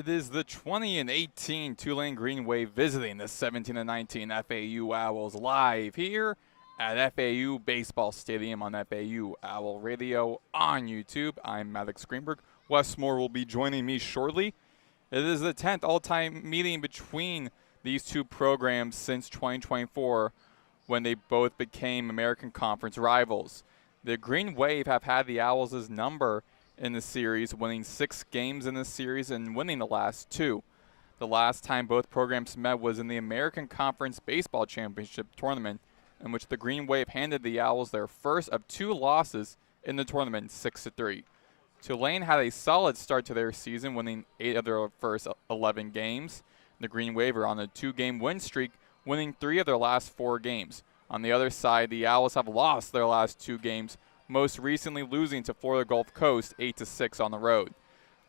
It is the 2018 Tulane Green Wave visiting the 17-19 FAU Owls live here at FAU Baseball Stadium on FAU Owl Radio on YouTube. I'm Maddox Greenberg. Wes Moore will be joining me shortly. It is the 10th all-time meeting between these two programs since 2024 when they both became American Conference rivals. The Green Wave have had the Owls' number in the series, winning 6 games in the series and winning the last 2. The last time both programs met was in the American Conference Baseball Championship tournament, in which the Green Wave handed the Owls their first of 2 losses in the tournament, 6-3. Tulane had a solid start to their season, winning 8 of their first 11 games. The Green Wave are on a 2-game win streak, winning 3 of their last 4 games. On the other side, the Owls have lost their last 2 games, most recently losing to Florida Gulf Coast 8-6 on the road.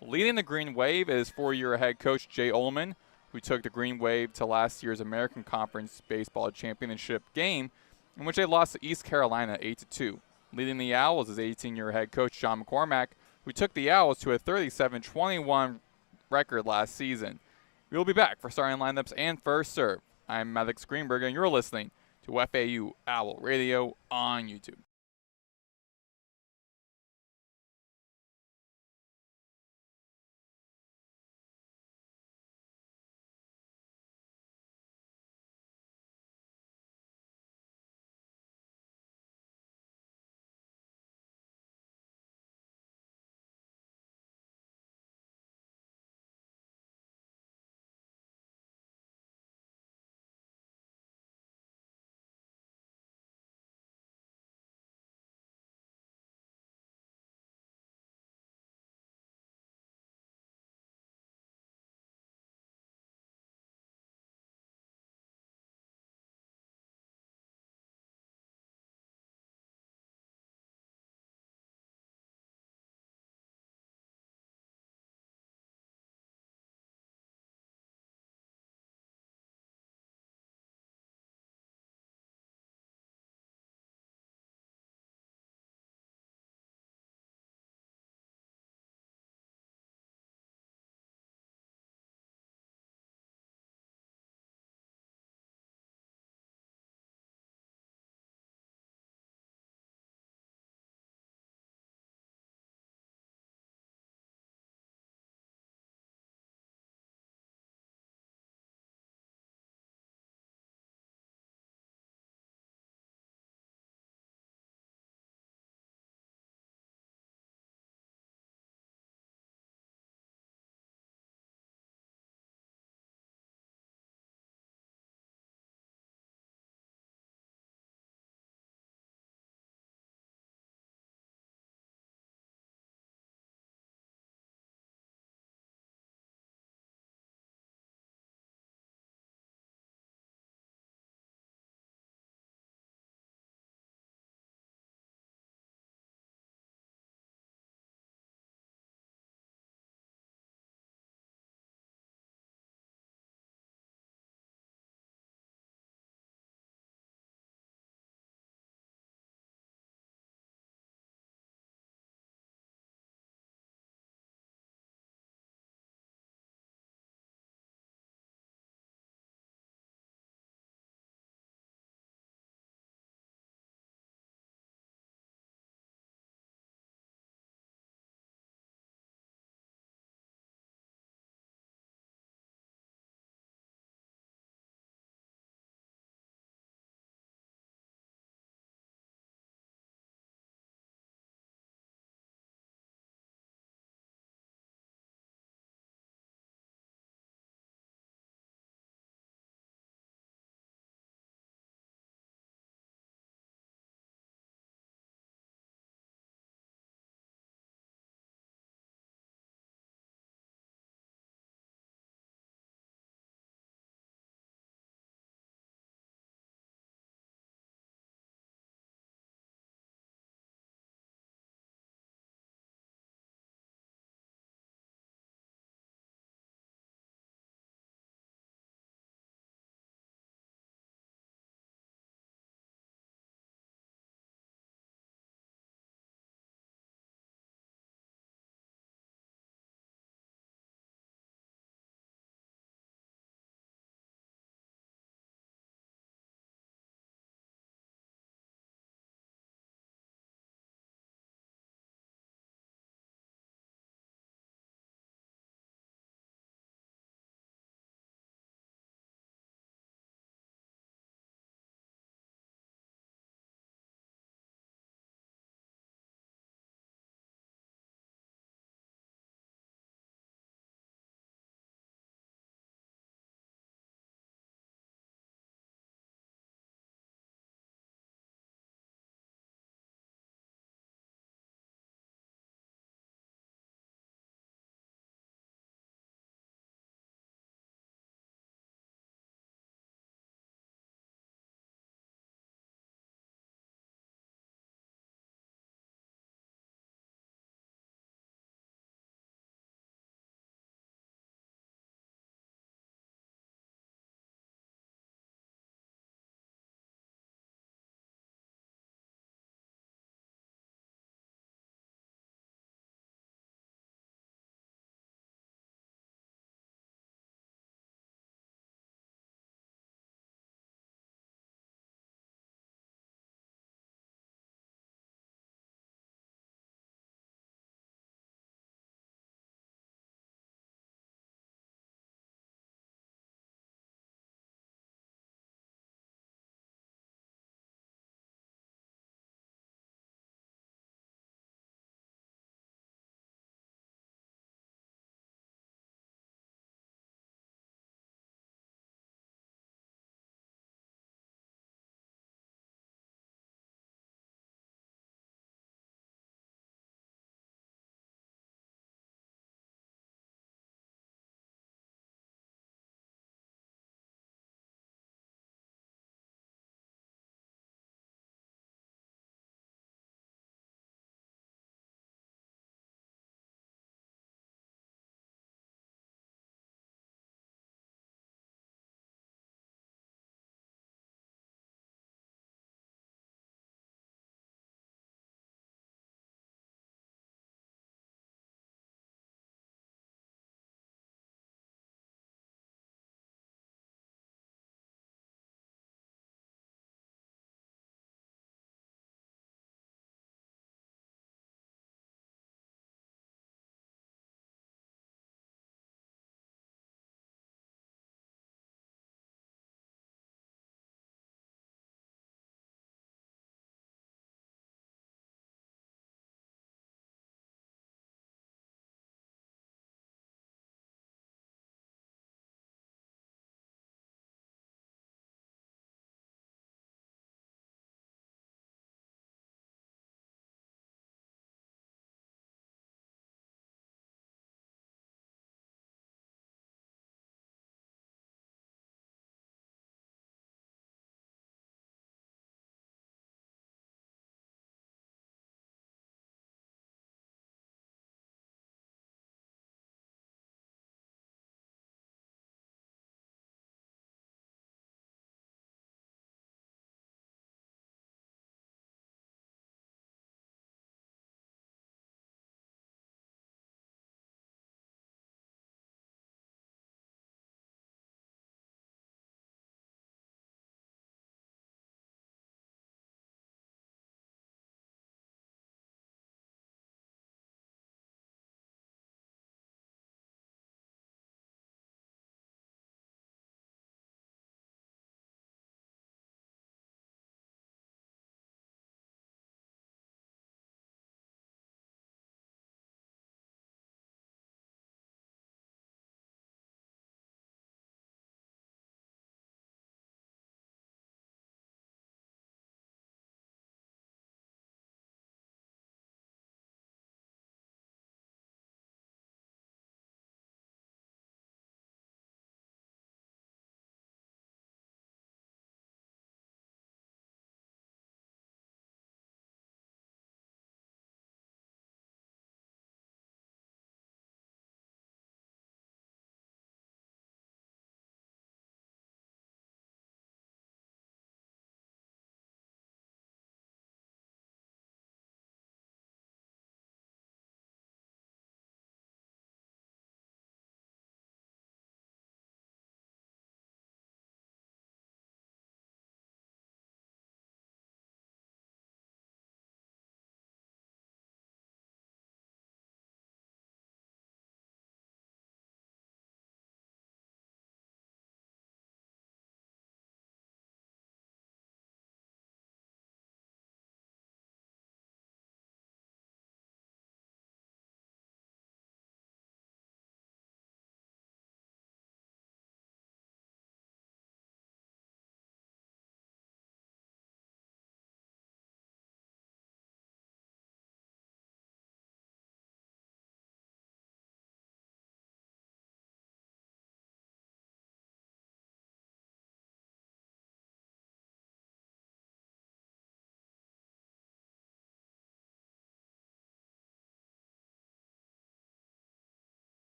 Leading the Green Wave is 4-year head coach Jay Ullman, who took the Green Wave to last year's American Conference Baseball Championship game, in which they lost to East Carolina 8-2. Leading the Owls is 18-year head coach John McCormack, who took the Owls to a 37-21 record last season. We'll be back for starting lineups and first serve. I'm Maddox Greenberg, and you're listening to FAU Owl Radio on YouTube.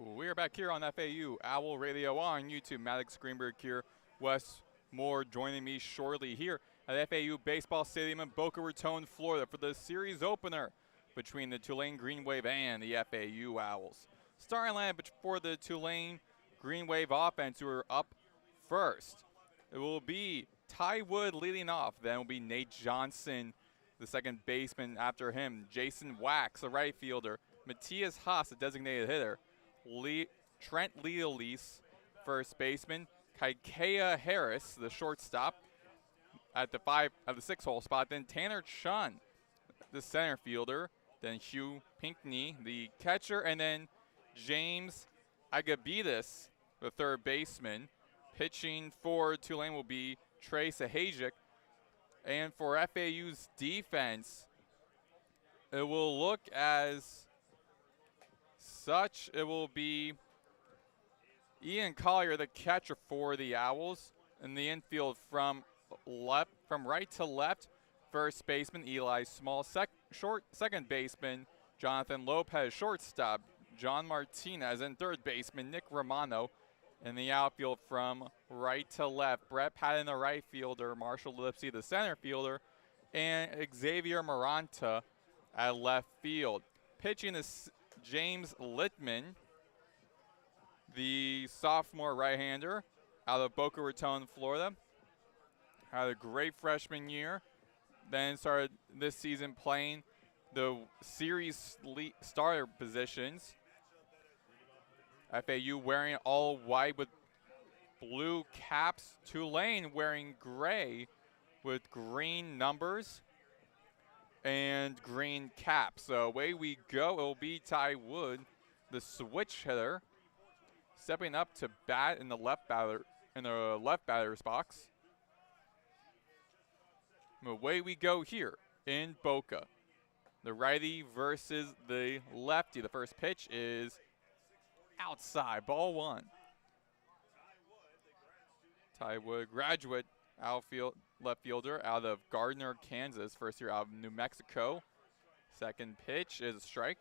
We are back here on FAU Owl Radio on YouTube. Maddox, Greenberg here. Wes Moore joining me shortly here at FAU Baseball Stadium in Boca Raton, Florida for the series opener between the Tulane Green Wave and the FAU Owls. Starting lineup for the Tulane Green Wave offense, who are up first. It will be Ty Wood leading off. Then will be Nate Johnson, the second baseman after him. Jason Wax, the right fielder. Matthias Haas, the designated hitter. Trent Leolise, first baseman. Kaikea Harris, the shortstop, at the 6-hole spot. Then Tanner Chun, the center fielder. Then Hugh Pinckney, the catcher. And then James Agabides, the third baseman. Pitching for Tulane will be Trey Sahajic. And for FAU's defense, it will look as such. It will be Ian Collier, the catcher for the Owls. In the infield from right to left, first baseman Eli Small, second baseman Jonathan Lopez, shortstop John Martinez, and third baseman Nick Romano. In the outfield from right to left, Brett Patton, the right fielder, Marshall Lipsy, the center fielder, and Xavier Maranta at left field. Pitching is James Littman, the sophomore right-hander out of Boca Raton, Florida. Had a great freshman year. Then started this season playing the series starter positions. FAU wearing all white with blue caps. Tulane wearing gray with green numbers and green caps. So away we go. It will be Ty Wood, the switch hitter, stepping up to bat in the left batter's box. And away we go here in Boca. The righty versus the lefty. The first pitch is outside, ball one. Ty Wood, graduate left fielder out of Gardner, Kansas. First year out of New Mexico. Second pitch is a strike.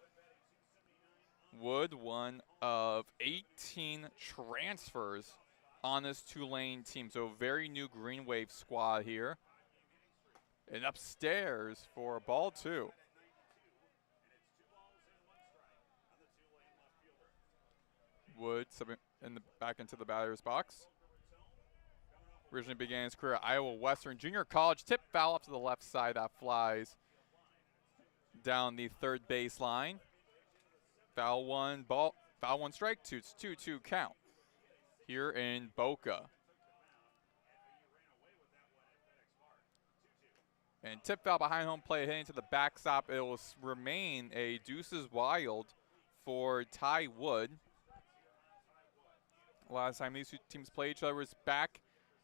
Wood, one of 18 transfers on this Tulane team. So very new Green Wave squad here. And upstairs for ball two. Wood back into the batter's box. Originally began his career at Iowa Western Junior College. Tip foul up to the left side that flies down the third baseline. Foul one, strike two. It's 2-2 count here in Boca. And tip foul behind home plate, hitting to the backstop. It will remain a deuces wild for Ty Wood. Last time these two teams played each other was back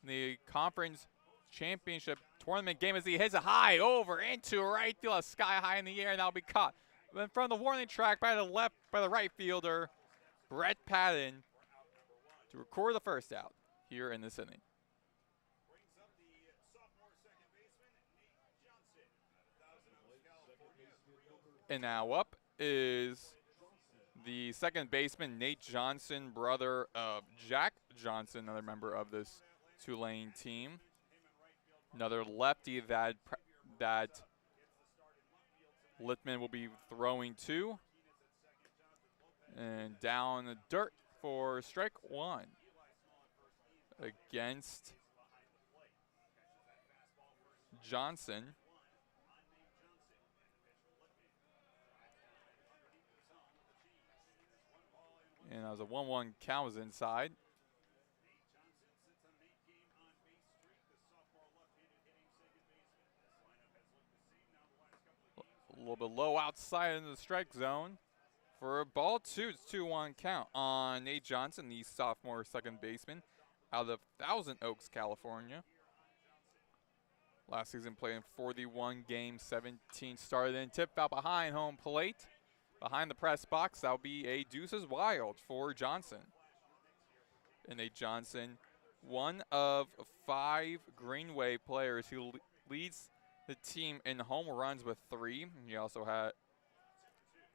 in the conference championship tournament game as he hits a high over into right field, sky high in the air, and that'll be caught in front of the warning track by the right fielder, Brett Patton, to record the first out here in this inning. And now up is the second baseman, Nate Johnson, brother of Jack Johnson, another member of this Tulane team. Another lefty that Littman will be throwing to. And down the dirt for strike one against Johnson. And that was a 1-1 count, was inside. A little bit low outside in the strike zone. For ball two, it's 2-1 count on Nate Johnson, the sophomore second baseman out of Thousand Oaks, California. Last season played in 41 games, 17 started in. Tip foul behind home plate. Behind the press box, that'll be a deuces wild for Johnson. And Nate Johnson, one of 5 Green Wave players who leads the team in home runs with 3. He also had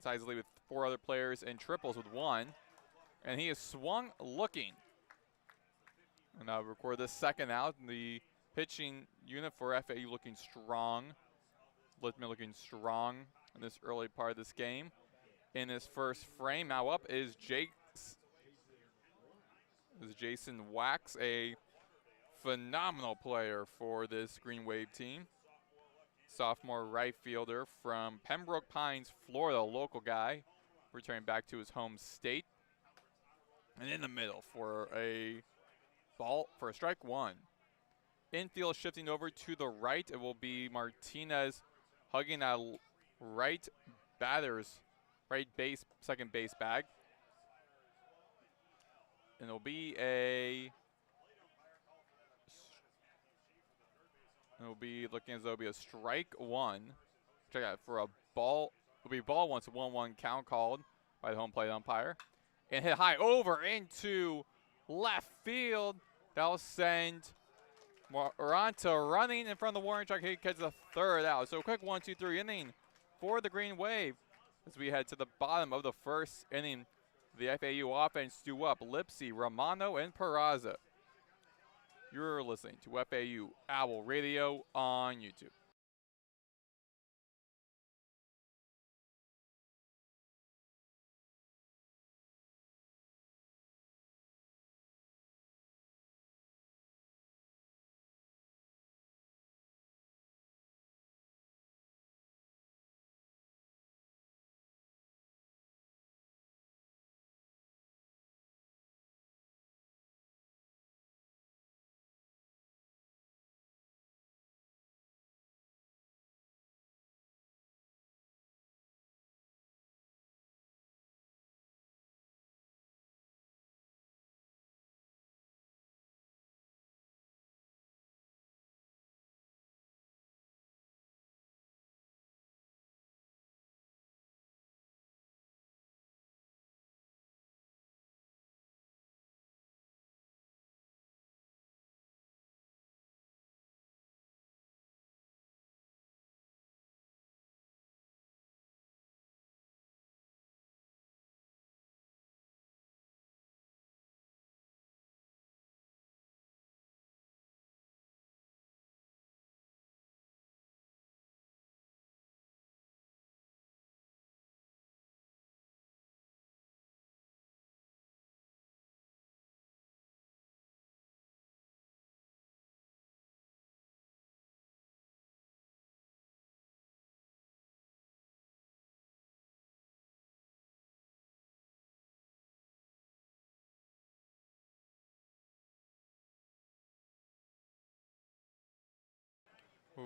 ties the lead with 4 other players in triples with 1. And he is swung looking. And I'll record this second out. The pitching unit for FAU looking strong. Looking strong in this early part of this game. In his first frame, now up is Jason Wax, a phenomenal player for this Green Wave team. Sophomore right fielder from Pembroke Pines, Florida, local guy, returning back to his home state. And in the middle for a ball, for a strike one. Infield shifting over to the right. It will be Martinez hugging that right second base bag. And it'll be looking as though it'll be a strike one. Check out for a ball. It'll be ball one, so 1-1 count called by the home plate umpire. And hit high over into left field. That'll send Moranta running in front of the warning track. He catches the third out. So a quick 1-2-3 inning for the Green Wave as we head to the bottom of the first inning. The FAU offense due up Lipsy, Romano, and Peraza. You're listening to FAU Owl Radio on YouTube.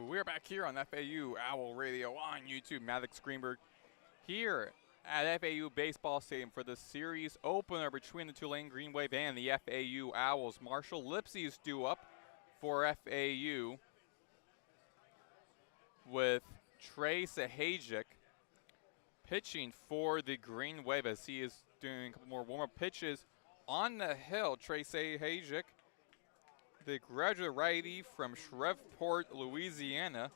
We're back here on FAU Owl Radio on YouTube. Maddox, Greenberg here at FAU Baseball Stadium for the series opener between the Tulane Green Wave and the FAU Owls. Marshall Lipsy is due up for FAU with Trey Sahajic pitching for the Green Wave as he is doing a couple more warm-up pitches on the hill. Trey Sahajic, the graduate righty from Shreveport, Louisiana.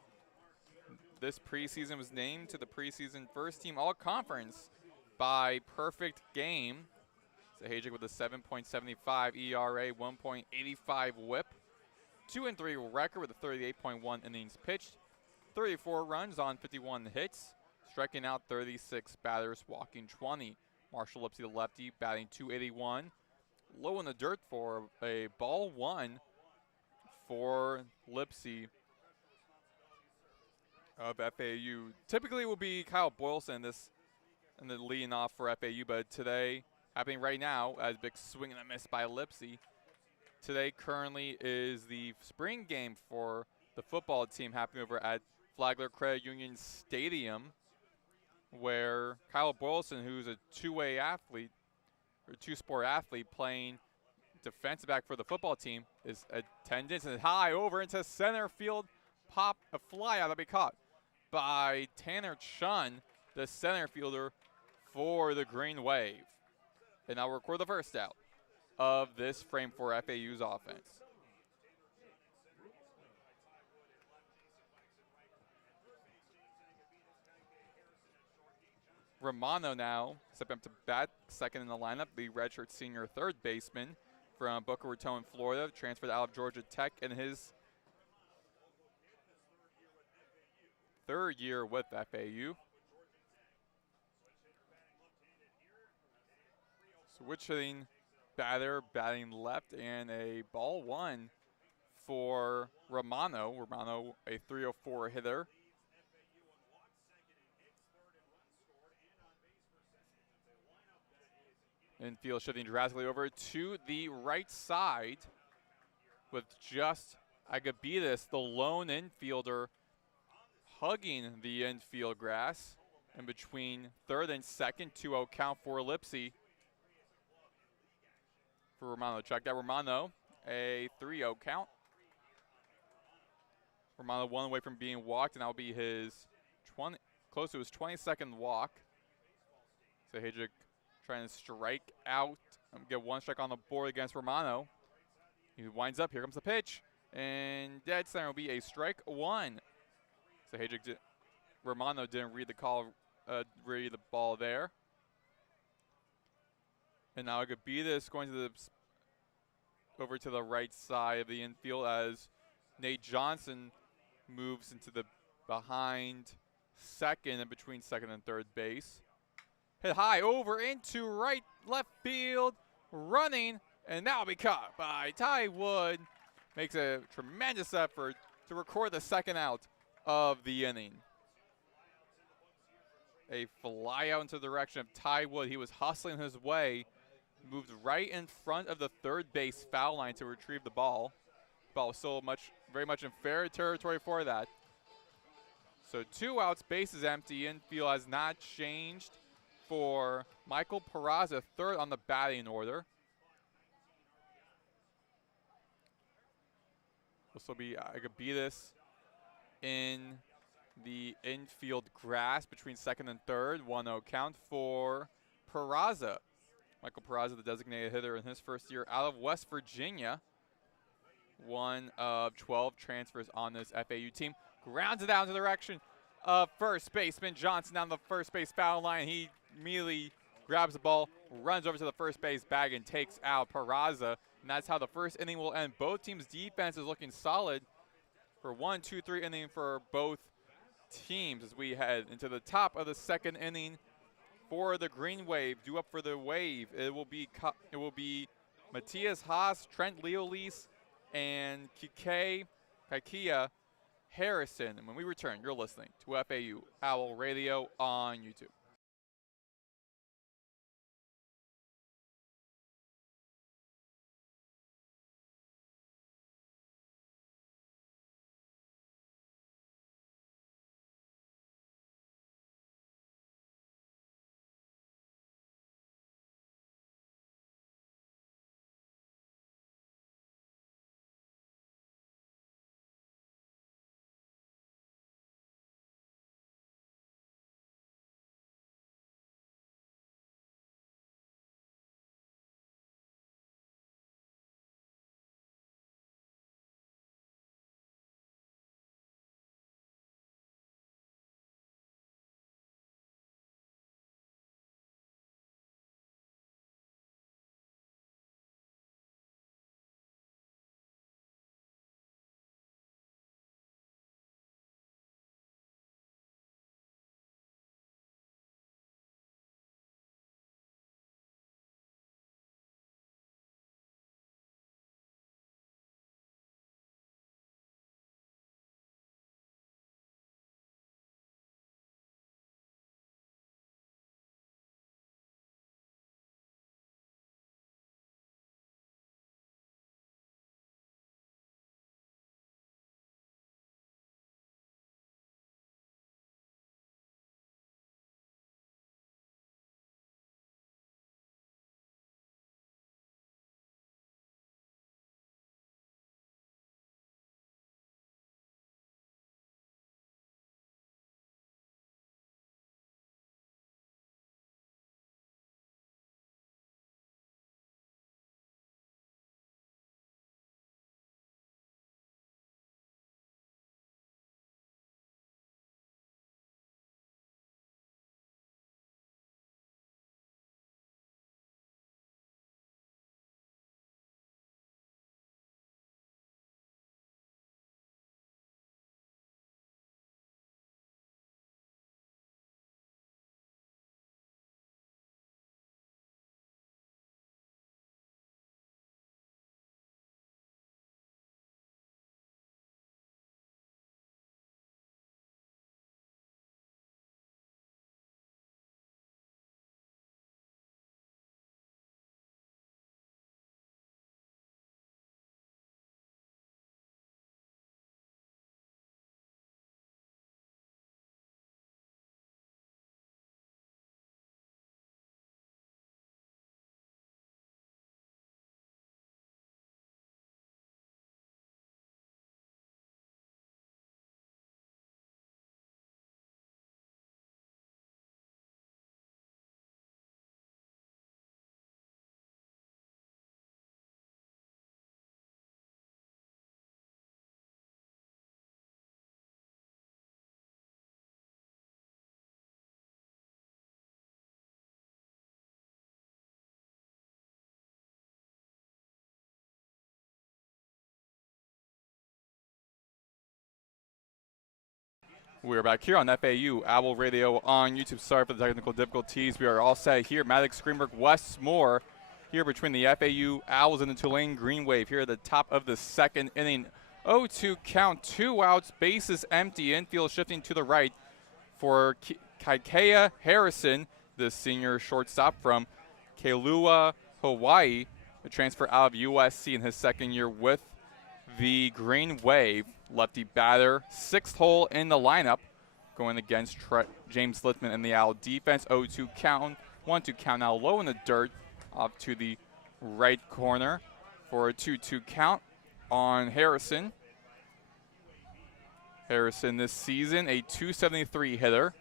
This preseason was named to the preseason first team all-conference by Perfect Game. Sahajic with a 7.75 ERA, 1.85 whip, 2-3 record with a 38.1 innings pitched, 34 runs on 51 hits, striking out 36 batters, walking 20. Marshall Lipsy, the lefty, batting .281. Low in the dirt for a ball one for Lipsy of FAU. Typically it will be Kyle Boylston in the leading off for FAU, but today, happening right now, as big swing and a miss by Lipsy. Today currently is the spring game for the football team happening over at Flagler Credit Union Stadium, where Kyle Boylston, who's a two-way athlete, or two-sport athlete playing defensive back for the football team, is attendance and high over into center field. Pop a fly out, that'll be caught by Tanner Chun, the center fielder for the Green Wave. And I'll record the first out of this frame for FAU's offense. Romano now stepping up to bat, second in the lineup, the redshirt senior third baseman from Boca Raton, Florida, transferred out of Georgia Tech in his third year with FAU. Switch hitting batter, batting left, and a ball one for Romano. Romano, a 304 hitter. Infield shifting drastically over to the right side with just Agabidas, the lone infielder, hugging the infield grass in between third and second. 2-0 count for Lipsy. For Romano, check that Romano, a 3-0 count. Romano one away from being walked, and that'll be his close to his 22nd walk. So Hedrick trying to strike out, get one strike on the board against Romano. He winds up, here comes the pitch, and dead center will be a strike one. So Romano didn't read the ball there. And now Agabidas going to over to the right side of the infield as Nate Johnson moves into the behind second and between second and third base. Hit high over into left field, running, and now be caught by Ty Wood. Makes a tremendous effort to record the second out of the inning. A fly out into the direction of Ty Wood. He was hustling his way, moved right in front of the third base foul line to retrieve the ball. Ball was still very much in fair territory for that. So 2 outs, bases empty. Infield has not changed for Michael Peraza, third on the batting order. This will be Agabidas in the infield grass between second and third. 1-0 count for Peraza. Michael Peraza, the designated hitter in his first year out of West Virginia. One of 12 transfers on this FAU team. Grounds it out in the direction of first baseman Johnson down the first base foul line. He immediately grabs the ball, runs over to the first base bag, and takes out Peraza. And that's how the first inning will end. Both teams' defense is looking solid for 1, 2, 3 inning for both teams as we head into the top of the second inning for the Green Wave. Due up for the wave, it will be Matthias Haas, Trent Leolise, and Kaikia Harrison. And when we return, you're listening to FAU Owl Radio on YouTube. We're back here on FAU Owl Radio on YouTube. Sorry for the technical difficulties. We are all set here. Maddox, Greenberg, Westmore here between the FAU Owls and the Tulane Green Wave here at the top of the second inning. 0-2 count, 2 outs, bases empty, infield shifting to the right for Kaikea Harrison, the senior shortstop from Kailua, Hawaii, the transfer out of USC in his second year with the Green Wave. Lefty batter, 6th hole in the lineup, going against James Littman in the Owl defense. 0-2 count, 1-2 count now low in the dirt, up to the right corner for a 2-2 count on Harrison. Harrison this season, a .273 hitter,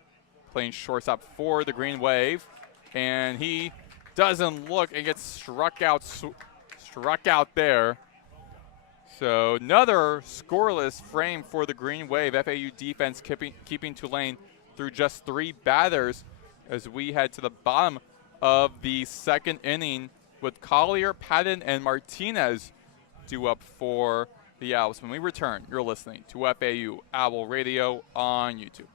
playing shortstop for the Green Wave, and he doesn't look and gets struck out there. So another scoreless frame for the Green Wave. FAU defense keeping Tulane through just 3 batters as we head to the bottom of the second inning with Collier, Patton, and Martinez due up for the Owls. When we return, you're listening to FAU Owl Radio on YouTube.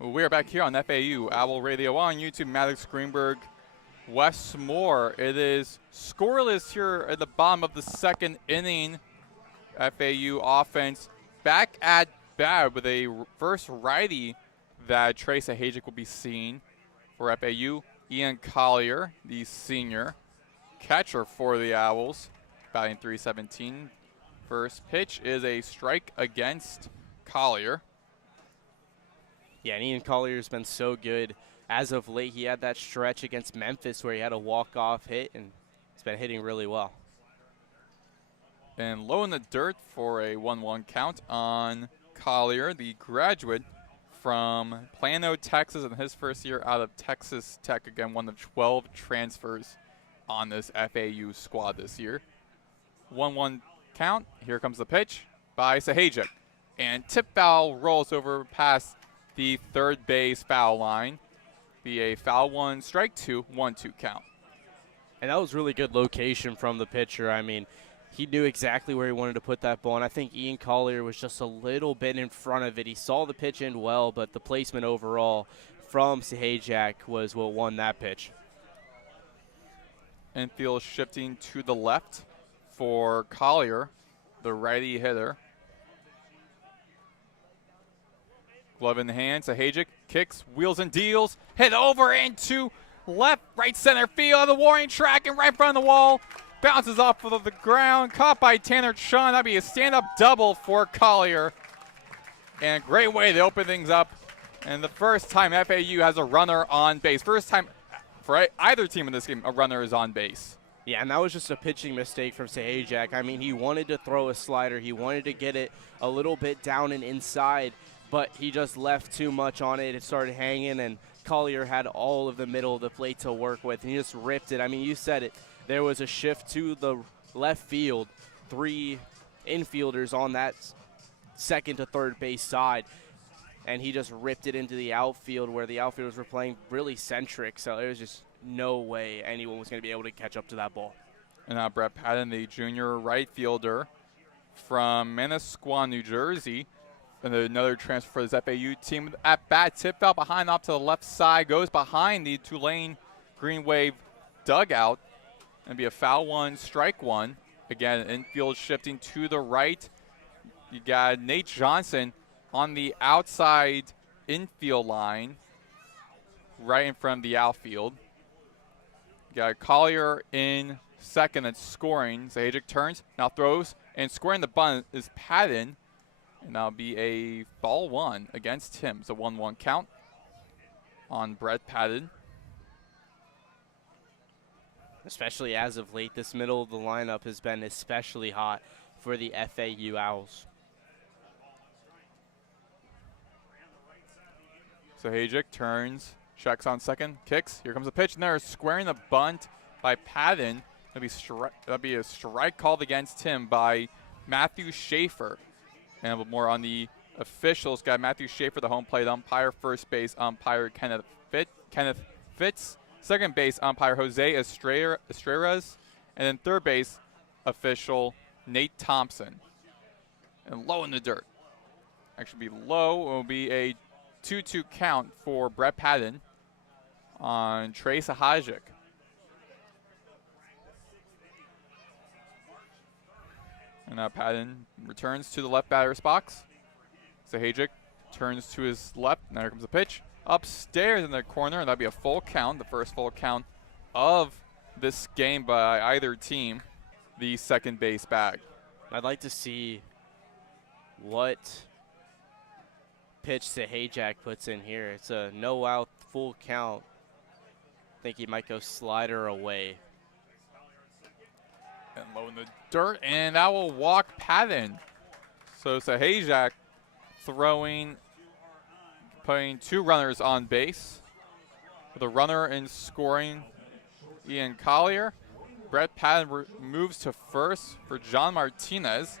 We are back here on FAU Owl Radio on YouTube. Maddox, Greenberg, Westmore. It is scoreless here at the bottom of the second inning. FAU offense back at bat with a first righty that Trace Ahajic will be seeing for FAU. Ian Collier, the senior catcher for the Owls, batting .317. First pitch is a strike against Collier. Yeah, and Ian Collier's been so good as of late. He had that stretch against Memphis where he had a walk-off hit, and he's been hitting really well. And low in the dirt for a 1-1 count on Collier, the graduate from Plano, Texas, in his first year out of Texas Tech. Again, one of 12 transfers on this FAU squad this year. 1-1 count. Here comes the pitch by Sahajic. And tip foul rolls over past the third base foul line. Be a foul 1, strike 2, 1-2 count. And that was really good location from the pitcher. I mean, he knew exactly where he wanted to put that ball, and I think Ian Collier was just a little bit in front of it. He saw the pitch end well, but the placement overall from Sahajic was what won that pitch. Infield shifting to the left for Collier, the righty hitter. Glove in the hand, Sahajic kicks, wheels and deals, hit over into right center field, the warning track and right in front of the wall. Bounces off of the ground, caught by Tanner Chun. That'd be a stand-up double for Collier. And great way to open things up. And the first time FAU has a runner on base. First time for either team in this game, a runner is on base. Yeah, and that was just a pitching mistake from Sahajic. I mean, he wanted to throw a slider. He wanted to get it a little bit down and inside, but he just left too much on it. It started hanging, and Collier had all of the middle of the plate to work with, and he just ripped it. I mean, you said it. There was a shift to the left field, 3 infielders on that second to third base side, and he just ripped it into the outfield where the outfielders were playing really centric, so there was just no way anyone was going to be able to catch up to that ball. And now Brett Patton, the junior right fielder from Manasquan, New Jersey, and another transfer for this FAU team. At bat, tip out behind off to the left side, goes behind the Tulane Green Wave dugout, and be a foul 1, strike 1. Again, infield shifting to the right. You got Nate Johnson on the outside infield line, right in front of the outfield. You got Collier in second and scoring. Zahajic turns, now throws, and scoring the bunt is Patton. And that'll be a ball 1 against him. It's a 1-1 count on Brett Patton. Especially as of late, this middle of the lineup has been especially hot for the FAU Owls. Zahajic turns, checks on second, kicks. Here comes a pitch, and there, squaring the bunt by Patton. That'll be a strike called against him by Matthew Schaefer. And more on the officials. Got Matthew Schaefer, the home plate umpire. First base umpire Kenneth Fitz. Second base umpire Jose Estrellas. And then third base official Nate Thompson. And low in the dirt. Actually be low. It will be a 2-2 count for Brett Patton on Trey Zahajic. And now Patton returns to the left batter's box. Zahajic turns to his left. Now here comes the pitch. Upstairs in the corner, and that'll be a full count, the first full count of this game by either team, the second base bag. I'd like to see what pitch Zahajic puts in here. It's a no-out full count. I think he might go slider away. And low in the dirt, and that will walk Patton. So Zahajic throwing, putting 2 runners on base. With a runner in scoring, Ian Collier. Brett Patton moves to first for John Martinez,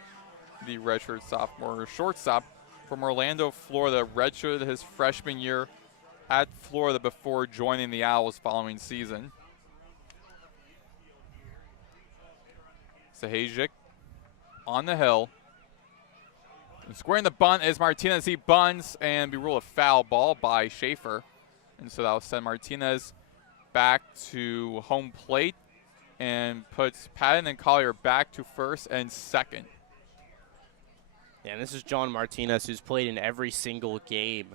the redshirt sophomore shortstop from Orlando, Florida. Redshirted his freshman year at Florida before joining the Owls following season. Zahajic on the hill. And squaring the bunt is Martinez. He bunts and be ruled a foul ball by Schaefer. And so that will send Martinez back to home plate and puts Patton and Collier back to first and second. Yeah, and this is John Martinez, who's played in every single game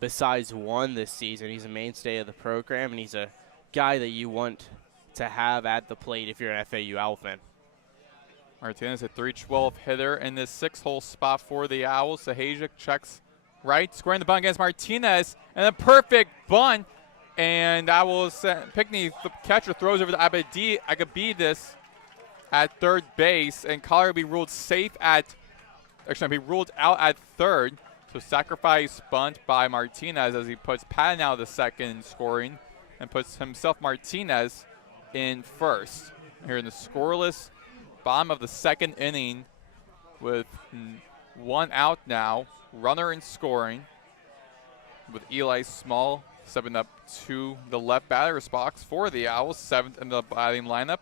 besides one this season. He's a mainstay of the program, and he's a guy that you want to have at the plate if you're an FAU Owl fan. Martinez, a .312 hitter in this 6-hole spot for the Owls. Zahajic checks right, squaring the bunt against Martinez, and a perfect bunt. And that will send Pickney, the catcher, throws over to Agabidis at third base, and Collier will be ruled safe at, actually, be ruled out at third. So sacrifice bunt by Martinez as he puts Patton out of the second scoring and puts himself, Martinez, in first. Here in the scoreless bottom of the second inning with 1 out now, runner in scoring with Eli Small stepping up to the left batter's box for the Owls, 7th in the batting lineup.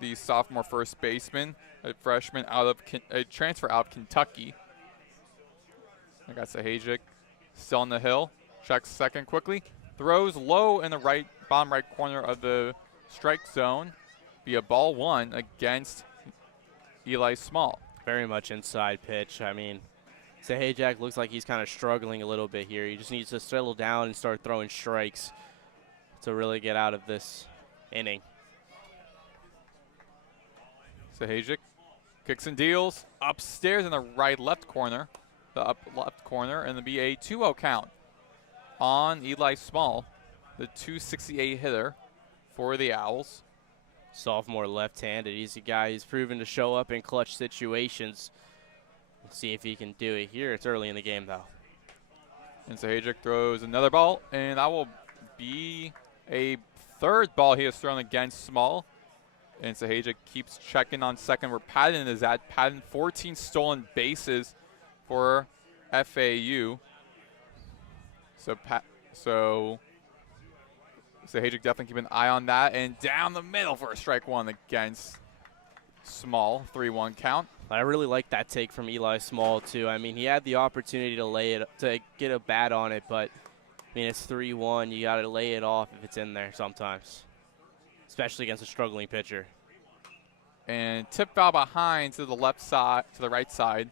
The sophomore first baseman, a freshman a transfer out of Kentucky. I got Zahajic still on the hill, checks second quickly, throws low in the bottom right corner of the strike zone. Be a ball 1 against Eli Small. Very much inside pitch. I mean, Zahajic looks like he's kind of struggling a little bit here. He just needs to settle down and start throwing strikes to really get out of this inning. Zahajic kicks and deals upstairs in the left corner, the up left corner, and it'll be a 2-0 count on Eli Small, the .268 hitter for the Owls. Sophomore left-handed. He's a guy who's proven to show up in clutch situations. We'll see if he can do it here. It's early in the game, though. And Zahajic throws another ball, and that will be a third ball he has thrown against Small. And Sahajic keeps checking on second where Patton is at. Patton 14 stolen bases for FAU. So Sahajic definitely keep an eye on that. And down the middle for a strike one against Small. 3-1 count. I really like that take from Eli Small too. I mean, he had the opportunity to get a bat on it, but I mean, it's 3-1. You got to lay it off if it's in there sometimes, especially against a struggling pitcher. And tip foul behind to the left side, to the right side.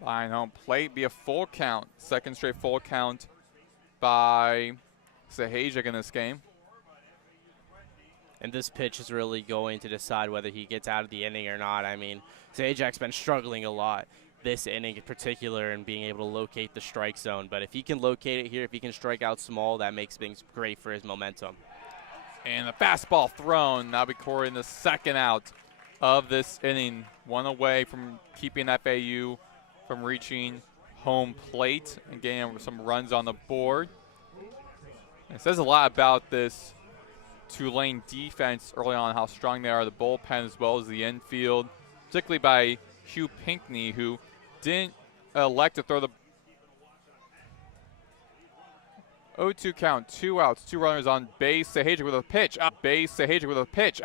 Line home plate, be a full count. Second straight full count by Sahajic in this game. And this pitch is really going to decide whether he gets out of the inning or not. I mean, Sahajic's been struggling a lot this inning in particular and being able to locate the strike zone. But if he can locate it here, if he can strike out Small, that makes things great for his momentum. And the fastball thrown. Now recording the second out of this inning. One away from keeping FAU from reaching home plate and getting some runs on the board. It says a lot about this Tulane defense early on, how strong they are, the bullpen as well as the infield, particularly by Hugh Pinckney, who didn't elect to throw the 0-2 count, 2 outs, 2 runners on base. Sahajic with a pitch, up base. Sahajic with a pitch,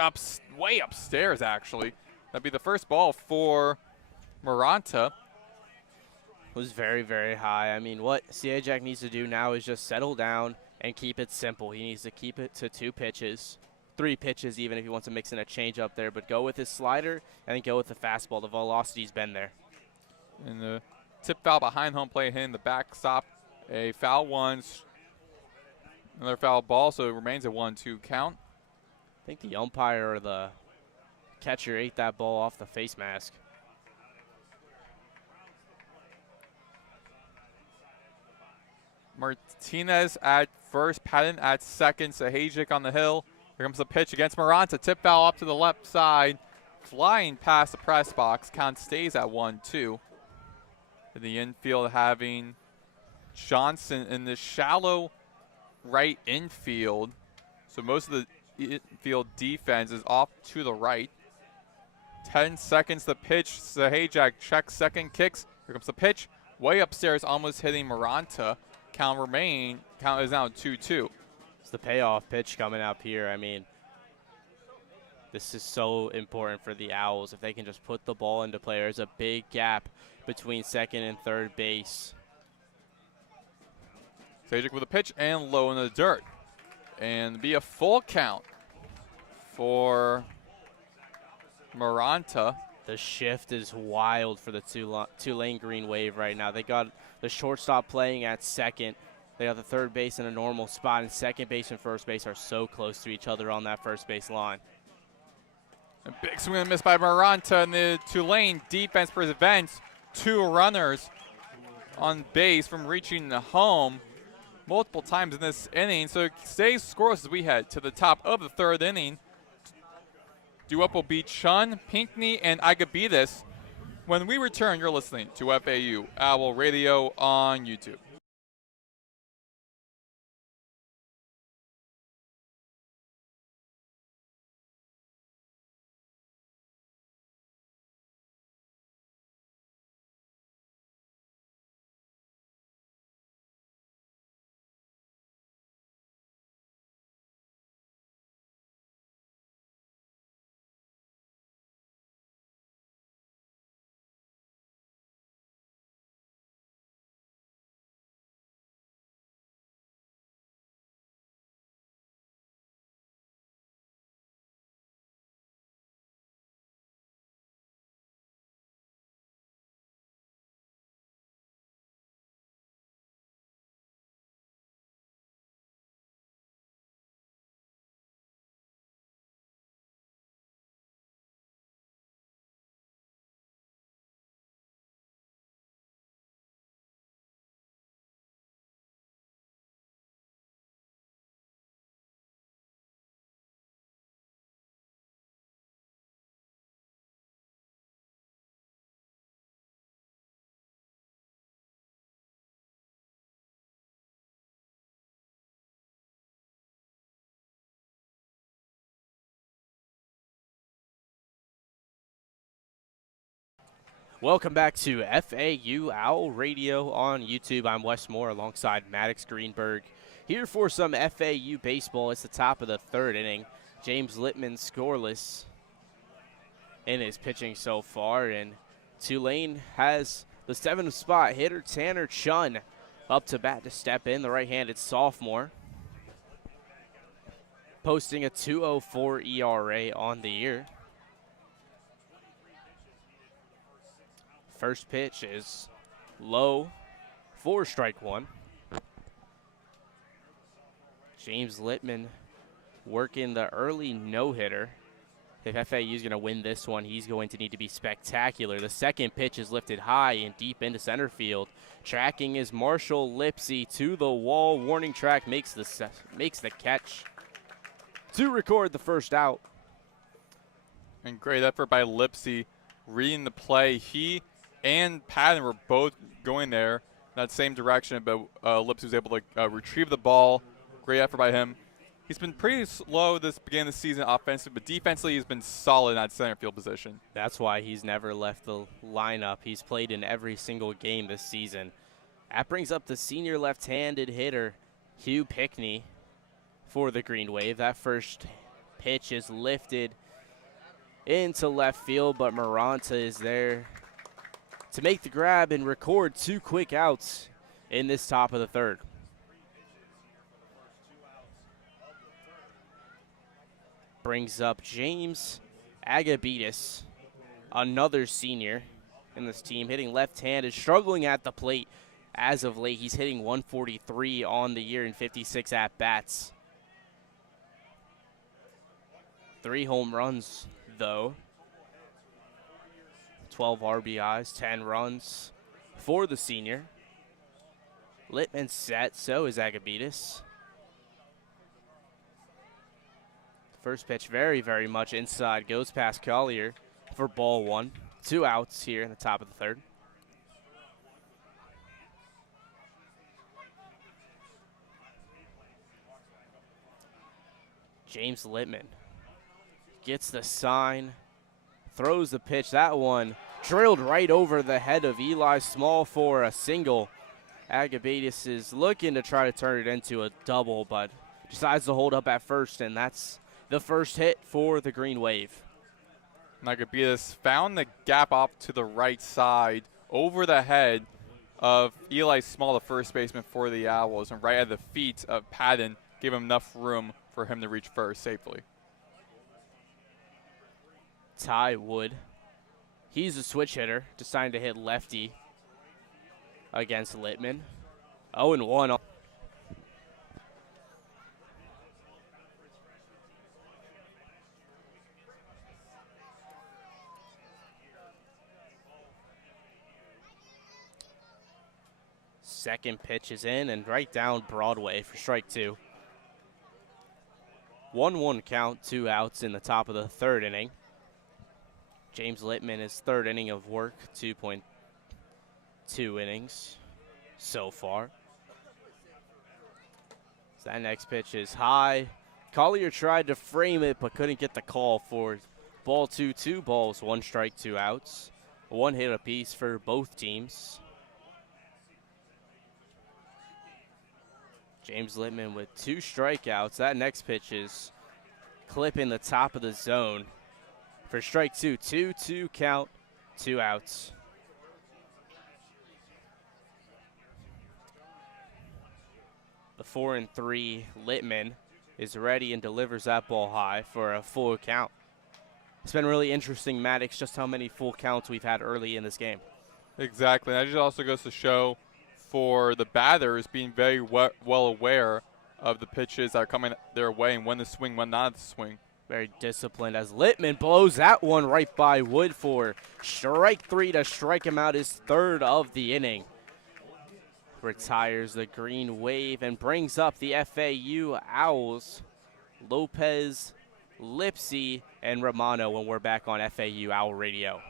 way upstairs actually. That'd be the first ball for Maranta. Was very, very high. I mean, what Sahajic needs to do now is just settle down and keep it simple. He needs to keep it to 2 pitches, 3 pitches even if he wants to mix in a changeup there, but go with his slider and then go with the fastball. The velocity's been there. And the tip foul behind home plate hitting the backstop. A foul one, another foul ball, so it remains a 1-2 count. I think the umpire or the catcher ate that ball off the face mask. Martinez at first, Patton at second, Sahajic on the hill. Here comes the pitch against Maranta. Tip foul up to the left side, flying past the press box. Count stays at 1-2. In the infield having Johnson in the shallow right infield. So most of the infield defense is off to the right. 10 seconds the pitch. Sahajic checks second, kicks. Here comes the pitch. Way upstairs, almost hitting Maranta. Count is now 2-2. It's the payoff pitch coming up here. I mean, this is so important for the Owls. If they can just put the ball into play, there's a big gap between second and third base. Sahajic with a pitch and low in the dirt. And be a full count for Maranta. The shift is wild for the Tulane Green Wave right now. They got the shortstop playing at second. They got the third base in a normal spot, and second base and first base are so close to each other on that first base line. A big swing and miss by Maranta, and the Tulane defense prevents 2 runners on base from reaching the home multiple times in this inning. So it stays scoreless as we head to the top of the 3rd inning. Due up will be Chun, Pinckney, and Agabides. When we return, you're listening to FAU Owl Radio on YouTube. Welcome back to FAU Owl Radio on YouTube. I'm Wes Moore alongside Maddox Greenberg here for some FAU baseball. It's the top of the third inning. James Littman scoreless in his pitching so far, and Tulane has the 7th spot hitter Tanner Chun up to bat to step in, the right-handed sophomore, posting a 2.04 ERA on the year. First pitch is low for strike one. James Littman working the early no-hitter. If FAU is going to win this one, he's going to need to be spectacular. The second pitch is lifted high and deep into center field. Tracking is Marshall Lipsy to the wall. Warning track makes the catch to record the first out. And great effort by Lipsy reading the play. He and Patton were both going there that same direction, but Lipsy was able to retrieve the ball. Great effort by him. He's been pretty slow this beginning of the season offensively, but defensively he's been solid in that center field position. That's why he's never left the lineup. He's played in every single game this season. That brings up the senior left-handed hitter, Hugh Pickney, for the Green Wave. That first pitch is lifted into left field, but Maranta is there to make the grab and record 2 quick outs in this top of the third. Brings up James Agabitis, another senior in this team, hitting left-handed, struggling at the plate as of late. He's hitting 143 on the year in 56 at-bats. 3 home runs, though. 12 RBIs, 10 runs for the senior. Littman set, so is Agabitis. First pitch very, very much inside, goes past Collier for ball 1. 2 outs here in the top of the third. James Littman gets the sign, throws the pitch. That one drilled right over the head of Eli Small for a single. Agabitis is looking to try to turn it into a double, but decides to hold up at first, and that's the first hit for the Green Wave. Agabitis found the gap off to the right side over the head of Eli Small, the first baseman for the Owls, and right at the feet of Patton, gave him enough room for him to reach first safely. Ty Wood, he's a switch hitter, deciding to hit lefty against Littman. 0-1. Second pitch is in and right down Broadway for strike 2. 1-1 count, 2 outs in the top of the third inning. James Littman, his third inning of work, 2.2 innings so far. So that next pitch is high. Collier tried to frame it but couldn't get the call for ball 2. 2 balls, 1 strike, 2 outs. 1 hit apiece for both teams. James Littman with 2 strikeouts. That next pitch is clipping the top of the zone for strike 2. 2-2 count, 2 outs. The 4-3 Littman is ready and delivers that ball high for a full count. It's been really interesting, Maddox, just how many full counts we've had early in this game. Exactly. That just also goes to show for the batters being very well aware of the pitches that are coming their way and when to swing, when not to swing. Very disciplined as Littman blows that one right by Wood for strike 3 to strike him out, his third of the inning. Retires the Green Wave and brings up the FAU Owls, Lopez, Lipsy, and Romano when we're back on FAU Owl Radio.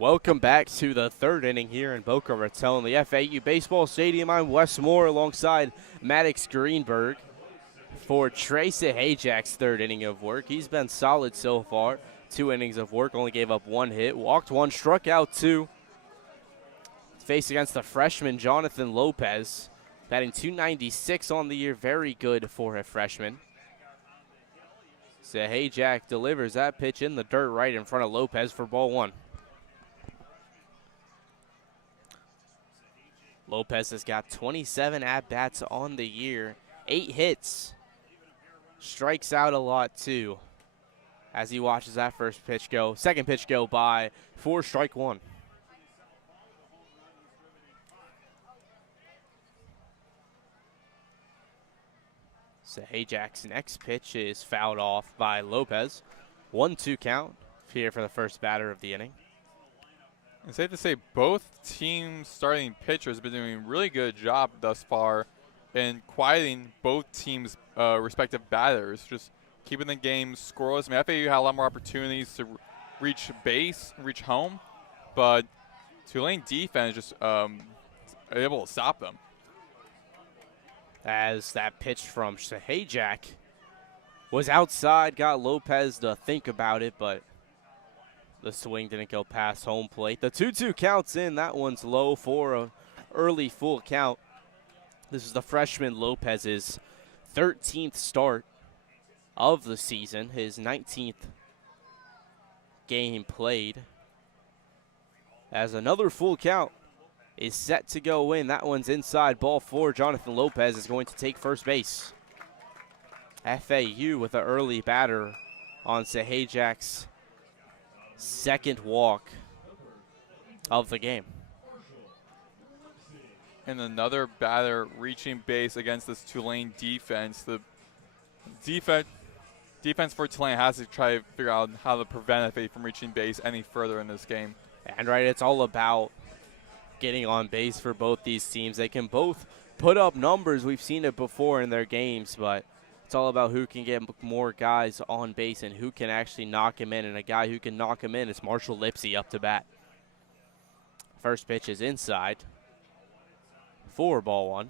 Welcome back to the third inning here in Boca Raton, the FAU Baseball Stadium. I'm Wes Moore alongside Maddox Greenberg for Trace Hajak's third inning of work. He's been solid so far. 2 innings of work, only gave up 1 hit, walked 1, struck out 2. Faced against the freshman Jonathan Lopez, batting .296 on the year, very good for a freshman. Hajak delivers that pitch in the dirt right in front of Lopez for ball 1. Lopez has got 27 at-bats on the year, 8 hits. Strikes out a lot too as he watches that second pitch go by for strike 1. Hajak's next pitch is fouled off by Lopez. 1-2 count here for the first batter of the inning. It's safe to say both teams' starting pitchers have been doing a really good job thus far in quieting both teams' respective batters, just keeping the game scoreless. I mean, FAU had a lot more opportunities to reach base, reach home, but Tulane defense just able to stop them. As that pitch from Hajak was outside, got Lopez to think about it, but the swing didn't go past home plate. The 2-2 counts in. That one's low for an early full count. This is the freshman Lopez's 13th start of the season, his 19th game played. As another full count is set to go in. That one's inside, ball 4. Jonathan Lopez is going to take first base. FAU with an early batter on Hajak's second walk of the game. And another batter reaching base against this Tulane defense. The defense for Tulane has to try to figure out how to prevent FAU from reaching base any further in this game. And right, it's all about getting on base for both these teams. They can both put up numbers. We've seen it before in their games, but it's all about who can get more guys on base and who can actually knock him in. And a guy who can knock him in is Marshall Lipsy up to bat. First pitch is inside for ball 1.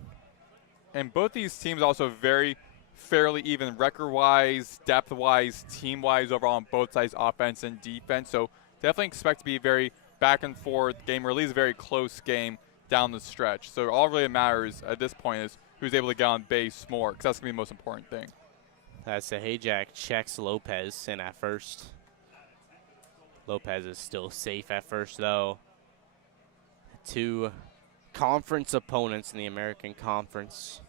And both these teams also very fairly even record-wise, depth-wise, team-wise overall on both sides, offense and defense. So definitely expect to be a very back-and-forth game, or at least a very close game down the stretch. So all really matters at this point is who's able to get on base more, because that's going to be the most important thing. That's Hajak checks Lopez in at first. Lopez is still safe at first, though. 2 conference opponents in the American Conference,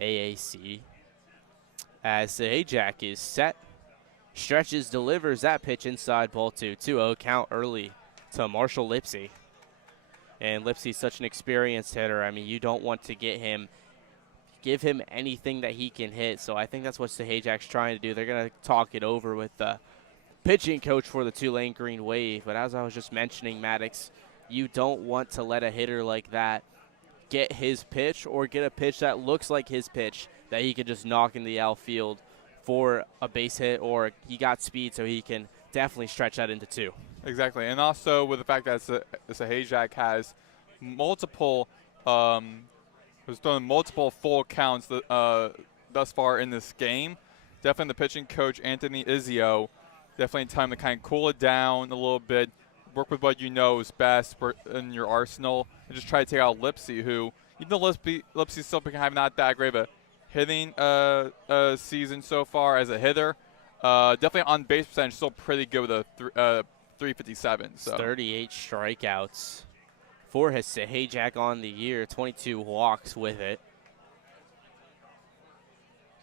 AAC. As Hajak is set, stretches, delivers that pitch inside, ball 2. 2-0 count early to Marshall Lipsy. And Lipsy's such an experienced hitter. I mean, you don't want to give him anything that he can hit. So I think that's what Hajak's trying to do. They're going to talk it over with the pitching coach for the Tulane Green Wave. But as I was just mentioning, Maddox, you don't want to let a hitter like that get his pitch or get a pitch that looks like his pitch that he can just knock in the outfield for a base hit, or he got speed so he can definitely stretch that into 2. Exactly, and also with the fact that Hajak has multiple, has thrown multiple full counts thus far in this game. Definitely the pitching coach, Anthony Izio, definitely time to kind of cool it down a little bit, work with what you know is best in your arsenal, and just try to take out Lipsy, who, even though Lipsy's still have not that great of a hitting season so far as a hitter, definitely on base percentage still pretty good with a 357. So 38 strikeouts for Hajak on the year, 22 walks with it.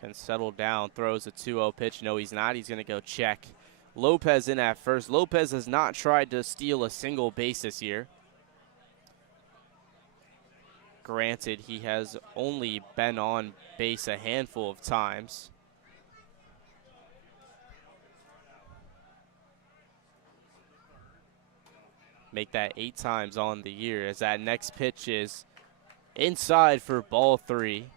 Can settle down, throws a 2-0 pitch. No, he's not. He's going to go check Lopez in at first. Lopez has not tried to steal a single base this year. Granted, he has only been on base a handful of times. Make that 8 times on the year, as that next pitch is inside for ball 3.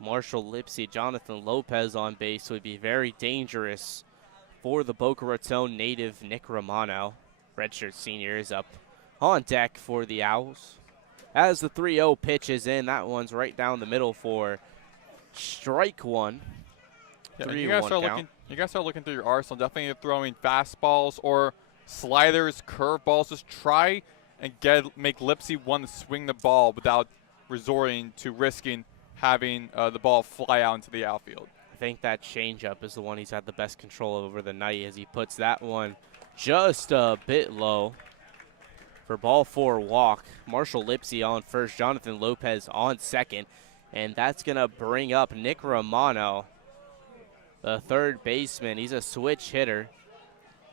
Marshall Lipsy, Jonathan Lopez on base would be very dangerous for the Boca Raton native Nick Romano. Redshirt senior is up on deck for the Owls. As the 3-0 pitch is in, that one's right down the middle for strike one. Yeah, 3-1 count. You guys start looking through your arsenal. Definitely throwing fastballs or sliders, curveballs. Just try and make Lipsy want to swing the ball without resorting to risking having the ball fly out into the outfield. I think that changeup is the one he's had the best control over the night as he puts that one just a bit low for ball 4 walk. Marshall Lipsy on first, Jonathan Lopez on second, and that's going to bring up Nick Romano, the third baseman. He's a switch hitter.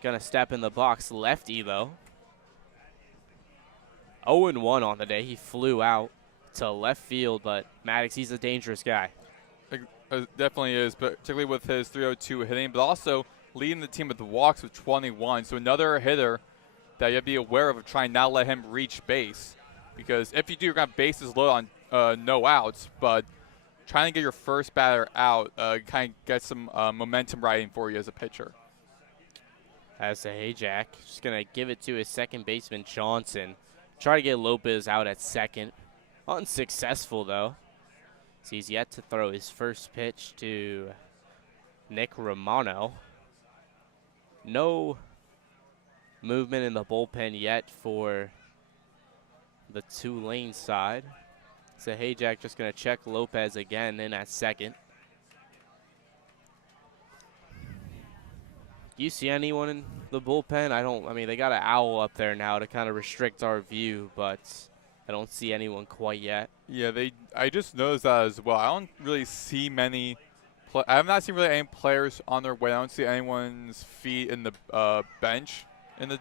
Going to step in the box, lefty though. 0-1 on the day. He flew out to left field, but Maddox, he's a dangerous guy. It definitely is, but particularly with his 302 hitting, but also leading the team with the walks with 21. So another hitter that you have to be aware of trying not let him reach base, because if you do, you're going to have bases loaded on no outs, but trying to get your first batter out kind of get some momentum riding for you as a pitcher. As the Hayjack, just going to give it to his second baseman, Johnson. Try to get Lopez out at second. Unsuccessful, though. So he's yet to throw his first pitch to Nick Romano. No movement in the bullpen yet for the Tulane side. So Hayjack just going to check Lopez again in at second. Do you see anyone in the bullpen? I mean, they got an owl up there now to kind of restrict our view, but I don't see anyone quite yet. Yeah, I just noticed that as well. I don't really see many. I have not seen really any players on their way. I don't see anyone's feet in the bench in the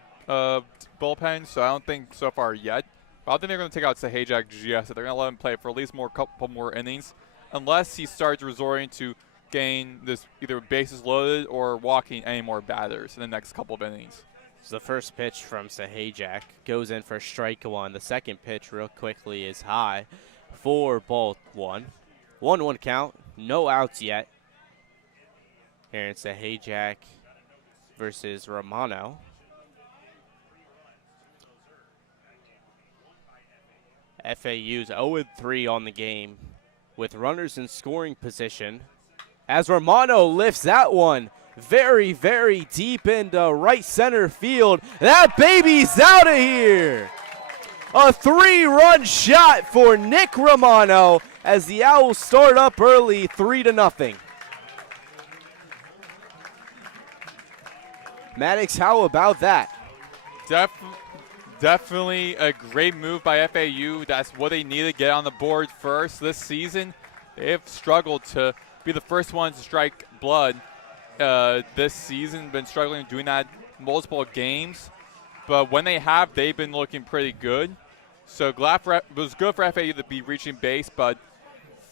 bullpen, so I don't think so far yet. But I don't think they're going to take out Sahajak just yet. They're going to let him play for at least couple more innings, unless he starts resorting to gain this either bases loaded or walking any more batters in the next couple of innings. So the first pitch from Sahajak goes in for strike one. The second pitch real quickly is high for ball 1. 1-1 count, no outs yet. Here it's Sahajak versus Romano. FAU's 0-3 on the game with runners in scoring position, as Romano lifts that one very, very deep into right center field. That baby's out of here. A 3-run shot for Nick Romano as the Owls start up early 3-0. Maddox, how about that? Definitely a great move by FAU. That's what they need to get on the board first this season. They have struggled to be the first ones to strike blood this season. Been struggling doing that multiple games. But when they have, they've been looking pretty good. So it was good for FAU to be reaching base. But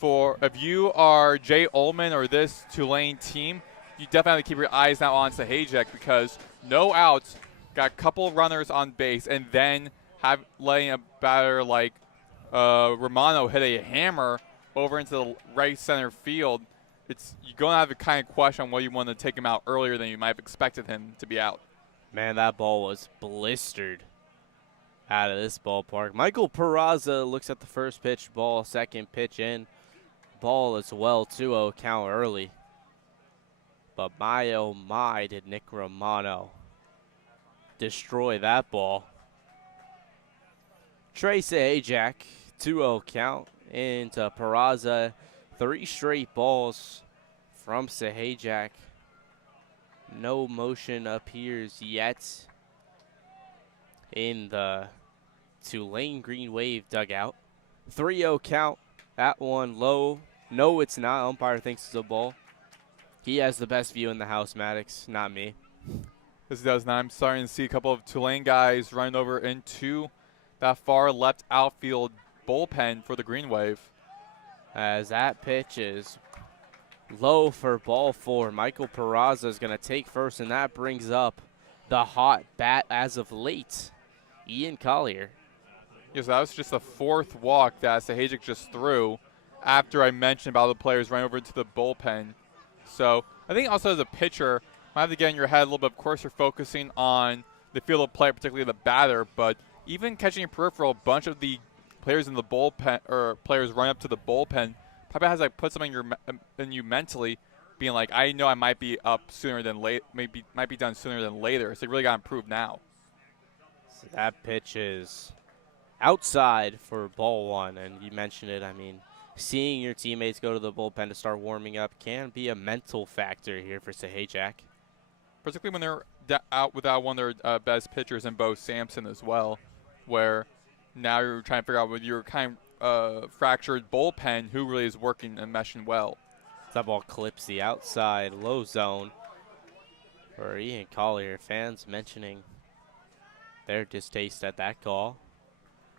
if you are Jay Ullman or this Tulane team, you definitely have to keep your eyes now on Sahajek, because no outs, got a couple runners on base, and then letting a batter like Romano hit a hammer over into the right center field. You're going to have to kind of question whether you want to take him out earlier than you might have expected him to be out. Man, that ball was blistered out of this ballpark. Michael Peraza looks at the first pitch ball, second pitch in. Ball as well, 2-0 count early. But my, oh my, did Nick Romano destroy that ball. Trey Sahajak, 2-0 count into Peraza. 3 straight balls from Sahajak. No motion appears yet in the Tulane Green Wave dugout. 3-0 count. That one low. No, it's not. Umpire thinks it's a ball. He has the best view in the house, Maddox, not me. This does not. I'm starting to see a couple of Tulane guys running over into that far left outfield bullpen for the Green Wave. As that pitch is low for ball 4. Michael Peraza is going to take first, and that brings up the hot bat as of late, Ian Collier. Yes, that was just the 4th walk that Sahajek just threw. after I mentioned about the players running over to the bullpen. So I think also as a pitcher, you have to get in your head a little bit. Of course, you're focusing on the field of play, particularly the batter, but even catching a peripheral, a bunch of the players in the bullpen or players run up to the bullpen probably has like put something in you mentally, being like, I know I might be up sooner than late, might be done sooner than later. So they really got to improve now. So that pitch is outside for ball one, and you mentioned it. I mean, seeing your teammates go to the bullpen to start warming up can be a mental factor here for Sahajak. Particularly when they're out without one of their best pitchers in Bo Sampson as well, where now you're trying to figure out with your kind of fractured bullpen who really is working and meshing well. That ball clips the outside low zone for Ian Collier. Fans mentioning their distaste at that call.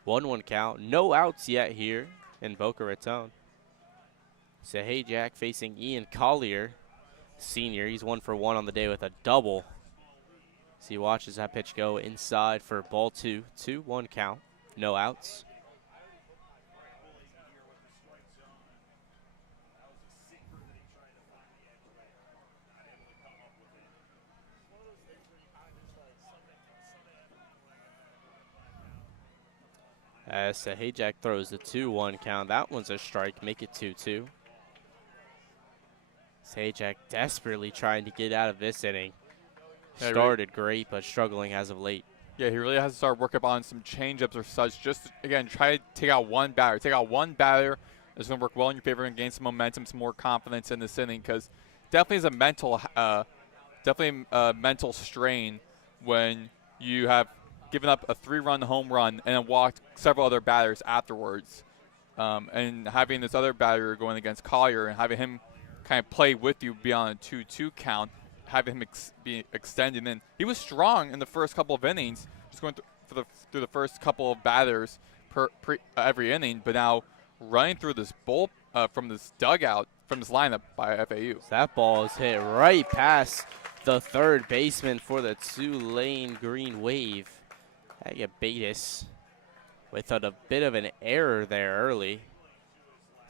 1-1 count. No outs yet here in Boca Raton. Sahajak facing Ian Collier, senior. He's 1 for 1 on the day with a double. So he watches that pitch go inside for ball 2. 2-1 count. No outs. As Sahajak throws the 2-1 count. That one's a strike. Make it 2-2. Sahajak desperately trying to get out of this inning. Started great, but struggling as of late. Yeah, he really has to start working on some changeups or such. Just, again, try to take out one batter. Take out one batter. It's going to work well in your favor and gain some momentum, some more confidence in this inning, because definitely is a mental strain when you have given up a 3-run home run and then walked several other batters afterwards. And having this other batter going against Collier and having him kind of play with you beyond a 2-2 count, having him be extended in. He was strong in the first couple of innings, just going through the first couple of batters every inning, but now running through this from this dugout, from this lineup by FAU. That ball is hit right past the third baseman for the Tulane Green Wave. Agabatis with a bit of an error there early.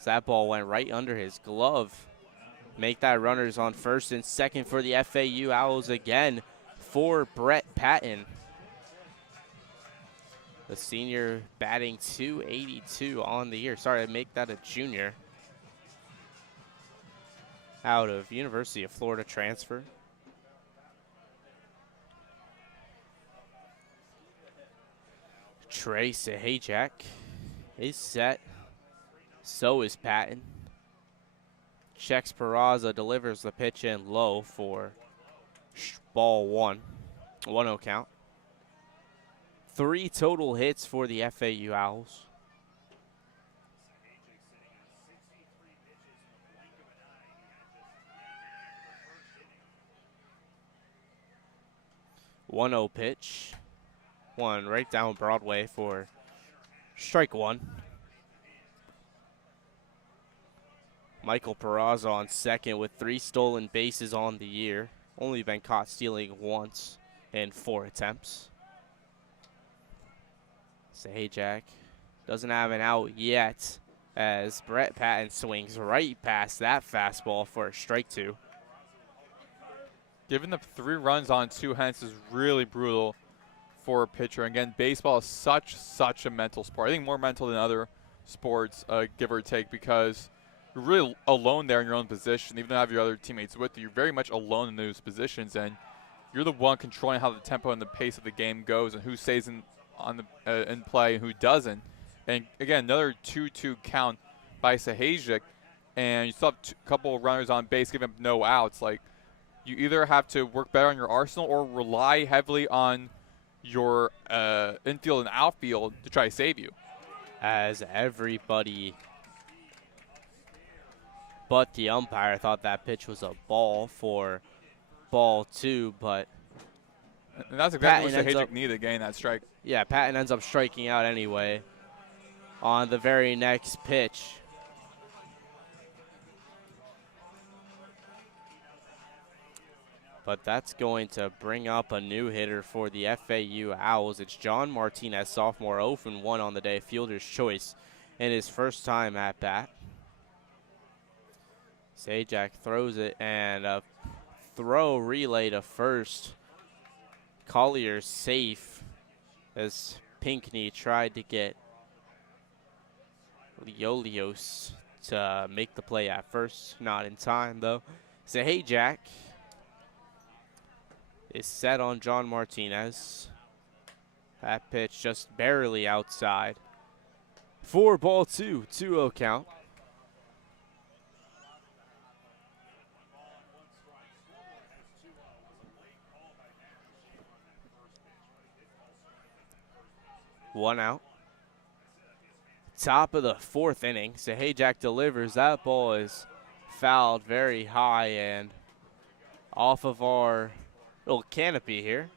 So that ball went right under his glove. Make that runners on first and second for the FAU Owls again for Brett Patton. The senior batting .282 on the year. Sorry, I make that a junior. Out of University of Florida transfer. Trey Sahajak is set. So is Patton. Checks Peraza, delivers the pitch in low for ball 1. 1-0 count. 3 total hits for the FAU Owls. .1-0 pitch. One right down Broadway for strike 1. Michael Peraza on second with 3 stolen bases on the year. Only been caught stealing once in 4 attempts. Sahajak doesn't have an out yet as Brett Patton swings right past that fastball for a strike 2. Giving up 3 runs on 2 hits is really brutal for a pitcher. Again, baseball is such a mental sport. I think more mental than other sports, give or take, because you're really alone there in your own position. Even though you have your other teammates with you, you're very much alone in those positions, and you're the one controlling how the tempo and the pace of the game goes and who stays in play and who doesn't. And again, another 2-2 count by Sahajak, and you still have a couple of runners on base, giving up no outs. Like, you either have to work better on your arsenal or rely heavily on your infield and outfield to try to save you. As everybody but the umpire thought that pitch was a ball for ball 2, but and that's exactly what Sahajak needed to gain that strike. Yeah, Patton ends up striking out anyway on the very next pitch. But that's going to bring up a new hitter for the FAU Owls. It's John Martinez, sophomore, 0-1 on the day, fielder's choice in his first time at bat. Sajak throws it, and a throw relay to first. Collier's safe as Pinckney tried to get Liolios to make the play at first. Not in time, though. Sajak is set on John Martinez. That pitch just barely outside. 4-2, 2-0 count. One out. Top of the fourth inning. Sajak delivers. That ball is fouled very high and off of our little canopy here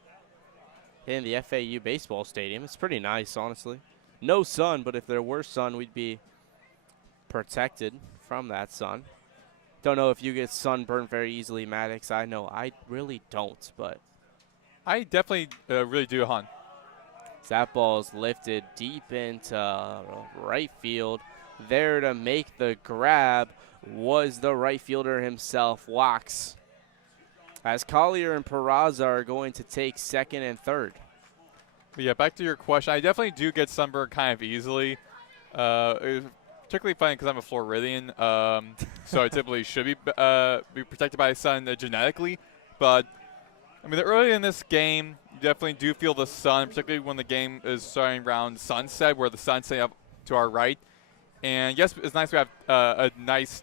in the FAU baseball stadium. It's pretty nice, honestly. No sun, but if there were sun, we'd be protected from that sun. Don't know if you get sunburned very easily, Maddox. I know I really don't, but I definitely really do, hon. That ball is lifted deep into right field. There to make the grab was the right fielder himself, Wax. As Collier and Peraza are going to take second and third. But yeah, back to your question. I definitely do get sunburned kind of easily. It was particularly funny because I'm a Floridian, so I typically should be protected by the sun genetically. But I mean, early in this game, you definitely do feel the sun, particularly when the game is starting around sunset, where the sun's setting up to our right. And yes, it's nice to have a nice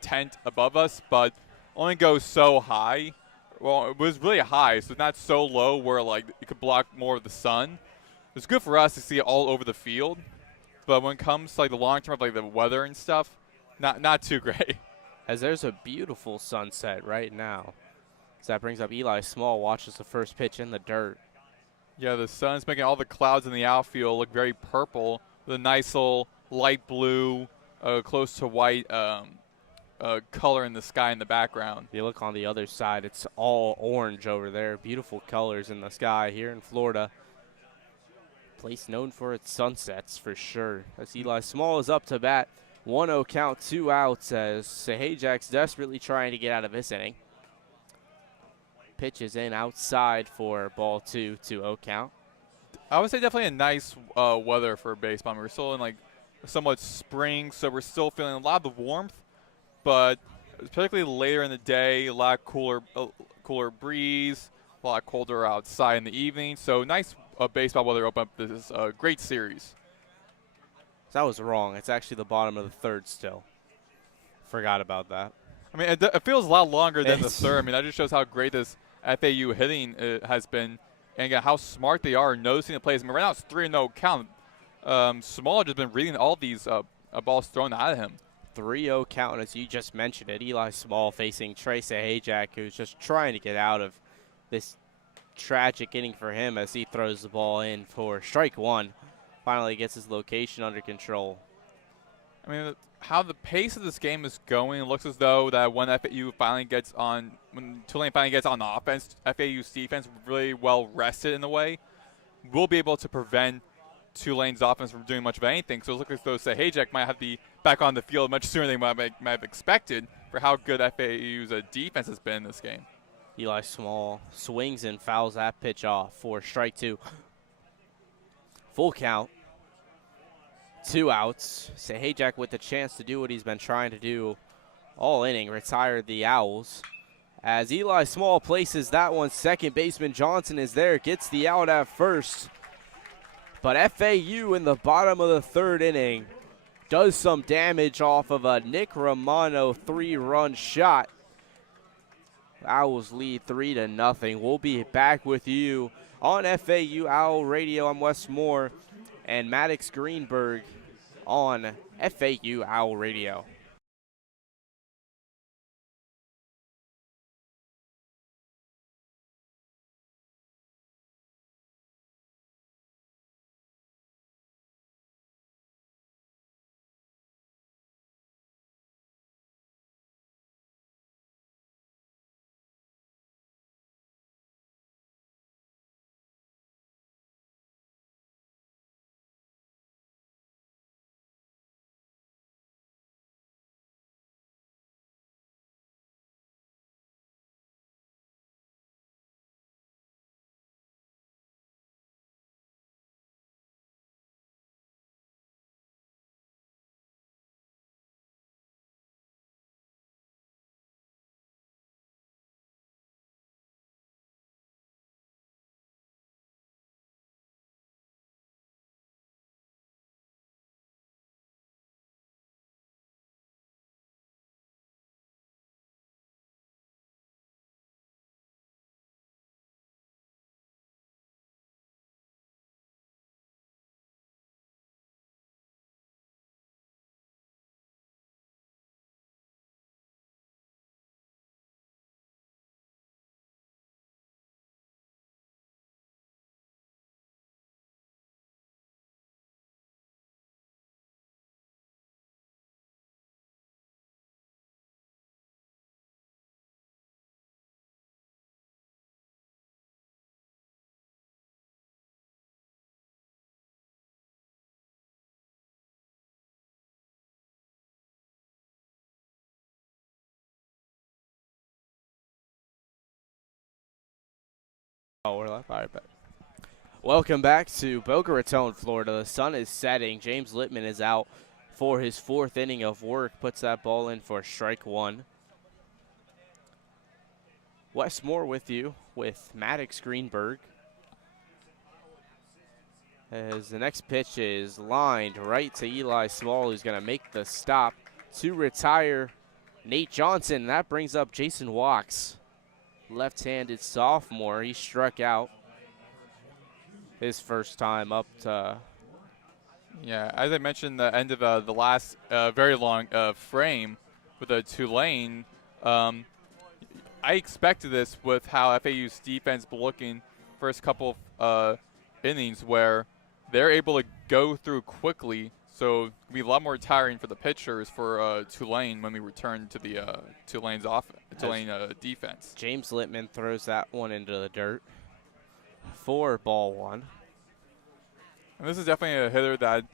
tent above us, but only goes so high. Well, it was really high, so not so low where like it could block more of the sun. It's good for us to see it all over the field, but when it comes to like the long term of like the weather and stuff, not too great. As there's a beautiful sunset right now. So that brings up Eli Small, watches the first pitch in the dirt. Yeah, the sun's making all the clouds in the outfield look very purple with a nice little light blue, close to white color in the sky in the background. You look on the other side, it's all orange over there. Beautiful colors in the sky here in Florida. Place known for its sunsets for sure. As Eli Small is up to bat. 1-0 count, 2 outs as Sahajak's desperately trying to get out of this inning. Pitch is in outside for ball 2, 2-0 count. I would say definitely a nice weather for baseball. I mean, we're still in like somewhat spring, so we're still feeling a lot of the warmth, but particularly later in the day, a lot cooler breeze, a lot colder outside in the evening. So nice baseball weather open up this great series. That was wrong. It's actually the bottom of the third still. Forgot about that. I mean, it feels a lot longer than the third. I mean, that just shows how great this FAU hitting has been, and again, how smart they are noticing the plays. I mean, right now it's 3-0 count. Small just been reading all these balls thrown out of him. 3-0 count, as you just mentioned it. Eli Small facing Trey Sajak, who's just trying to get out of this tragic inning for him as he throws the ball in for strike one. Finally gets his location under control. I mean, how the pace of this game is going, it looks as though that when Tulane finally gets on offense, FAU's defense really well rested in a way, will be able to prevent Tulane's offense from doing much of anything. So it looks as though Sajak might have to be back on the field much sooner than they might have expected for how good FAU's defense has been in this game. Eli Small swings and fouls that pitch off for strike two. Full count. 2 outs. Sajak with the chance to do what he's been trying to do all inning, retire the Owls. As Eli Small places that one, second baseman Johnson is there, gets the out at first. But FAU in the bottom of the third inning does some damage off of a Nick Romano 3-run shot. Owls lead 3-0. We'll be back with you on FAU Owl Radio. I'm Wes Moore and Maddox Greenberg on FAU Owl Radio. Oh, we're live. All right, bet. Welcome back to Boca Raton, Florida. The sun is setting. James Littman is out for his 4th inning of work. Puts that ball in for strike 1. Wes Moore with you with Maddox, Greenberg. As the next pitch is lined right to Eli Small, who's going to make the stop to retire Nate Johnson. That brings up Jason Walks, left-handed sophomore. He struck out his first time up to. Yeah, as I mentioned, the end of the last very long frame with a Tulane, I expected this with how FAU's defense been looking first couple innings, where they're able to go through quickly. So it'll be a lot more tiring for the pitchers for Tulane when we return to the Tulane defense. James Littman throws that one into the dirt for ball 1. And this is definitely a hitter that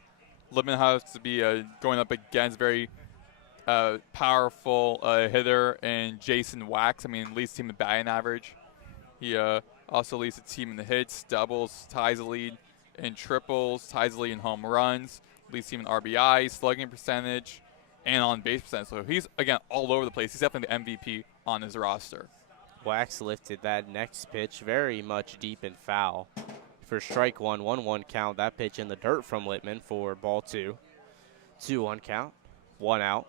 Littman has to be going up against. Very powerful hitter in Jason Wax. I mean, leads the team in batting average. He also leads the team in the hits, doubles, ties the lead in triples, ties the lead in home runs, leads the team in RBI, slugging percentage, and on base percentage. So he's, again, all over the place. He's definitely the MVP on his roster. Wax lifted that next pitch very much deep and foul for strike 1, 1-1 count. That pitch in the dirt from Littman for ball 2. 2-1 count, 1 out.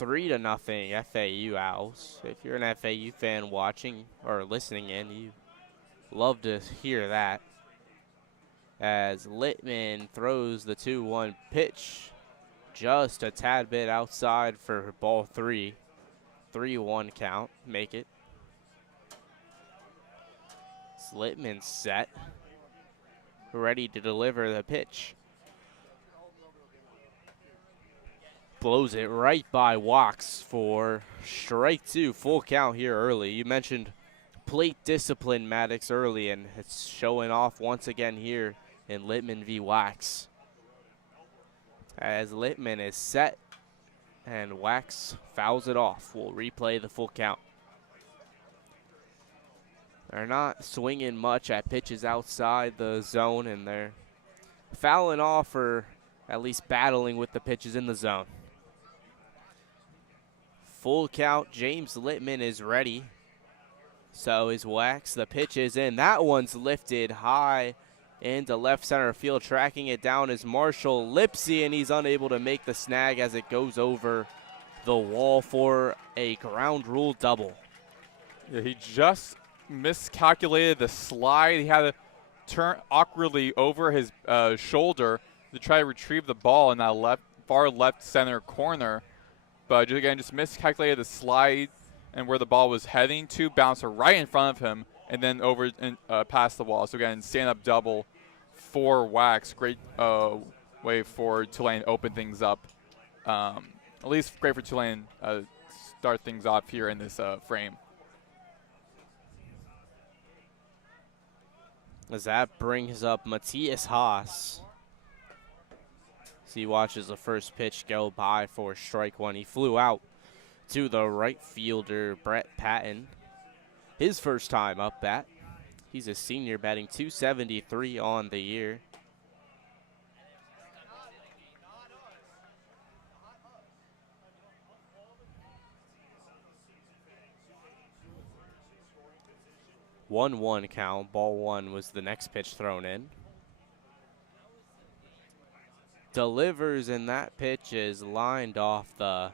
3-0 FAU Owls. If you're an FAU fan watching or listening in, you love to hear that. As Littman throws the 2-1 pitch just a tad bit outside for ball 3. 3-1 count, make it. Littman set, ready to deliver the pitch. Blows it right by Walks for strike 2. Full count here early. You mentioned plate discipline, Maddox, early, and it's showing off once again here in Littman v. Wax. As Littman is set and Wax fouls it off. We'll replay the full count. They're not swinging much at pitches outside the zone, and they're fouling off or at least battling with the pitches in the zone. Full count, James Littman is ready. So is Wax. The pitch is in. That one's lifted high into left center field. Tracking it down is Marshall Lipsy, and he's unable to make the snag as it goes over the wall for a ground rule double. Yeah, he just miscalculated the slide. He had to turn awkwardly over his shoulder to try to retrieve the ball in that far left center corner. But just miscalculated the slide and where the ball was heading to, bounced right in front of him, and then over and past the wall. So again, stand-up double for Wax. Great way for Tulane to open things up. At least great for Tulane start things off here in this frame. As that brings up Matthias Haas. As he watches the first pitch go by for strike 1. He flew out to the right fielder, Brett Patton. His first time up bat. He's a senior, batting .273 on the year. One count. Ball 1 was the next pitch thrown in. Delivers, and that pitch is lined off the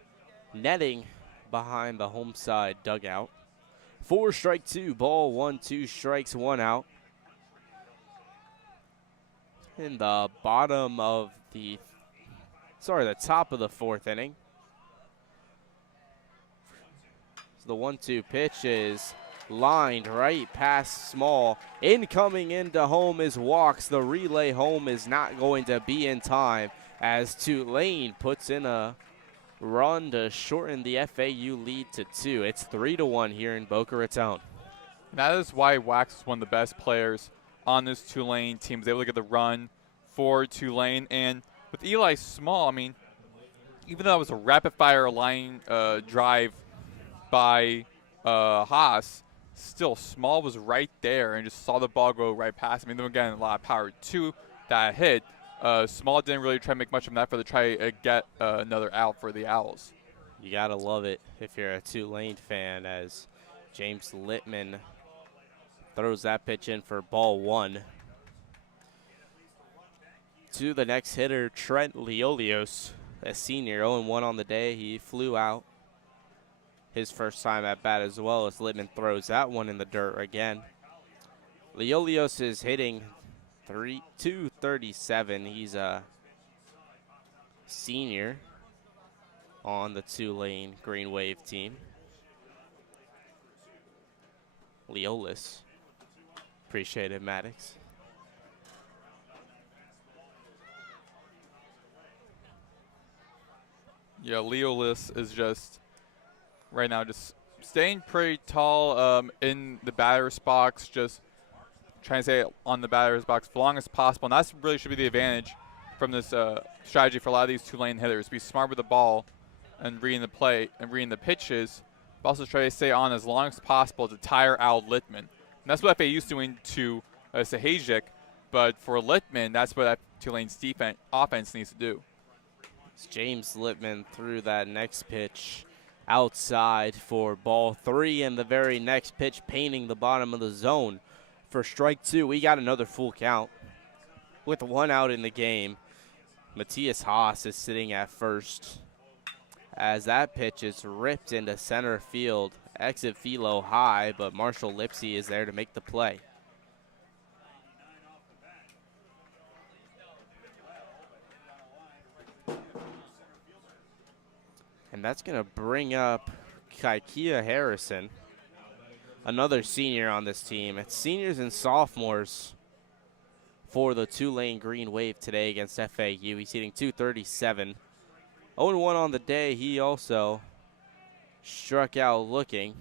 netting behind the home side dugout. 4 strike 2. Ball 1, 2 strikes, 1 out. In the bottom of the top of the 4th inning. So the 1-2 pitch is lined right past Small. Incoming into home is Walks. The relay home is not going to be in time as Tulane puts in a run to shorten the FAU lead to 2. It's 3-1 here in Boca Raton. That is why Wax is one of the best players on this Tulane team. He was able to get the run for Tulane. And with Eli Small, I mean, even though it was a rapid-fire line drive by Haas, still, Small was right there and just saw the ball go right past him. I mean, again, a lot of power to that hit. Small didn't really try to make much of that for to try to get another out for the Owls. You got to love it if you're a Tulane fan, as James Littman throws that pitch in for ball 1. To the next hitter, Trent Leolios, a senior, 0-1 on the day. He flew out his first time at bat as well, as Littman throws that one in the dirt again. Leolios is hitting .237. He's a senior on the Tulane Green Wave team. Leolis. Appreciate it, Maddox. Yeah, Leolis is just right now just staying pretty tall in the batter's box, just trying to stay on the batter's box for long as possible. And that's really should be the advantage from this strategy for a lot of these Tulane hitters. Be smart with the ball and reading the play and reading the pitches, but also try to stay on as long as possible to tire out Littman. And that's what FAU's doing to Sahajic, but for Littman, that's what Tulane's offense needs to do. James Littman threw that next pitch outside for ball 3, and the very next pitch painting the bottom of the zone for strike 2. We got another full count with 1 out in the game. Matthias Haas is sitting at first as that pitch is ripped into center field. Exit velo high, but Marshall Lipsy is there to make the play. And that's going to bring up Kaikia Harrison, another senior on this team. It's seniors and sophomores for the Tulane Green Wave today against FAU. He's hitting .237. 0-1 on the day. He also struck out looking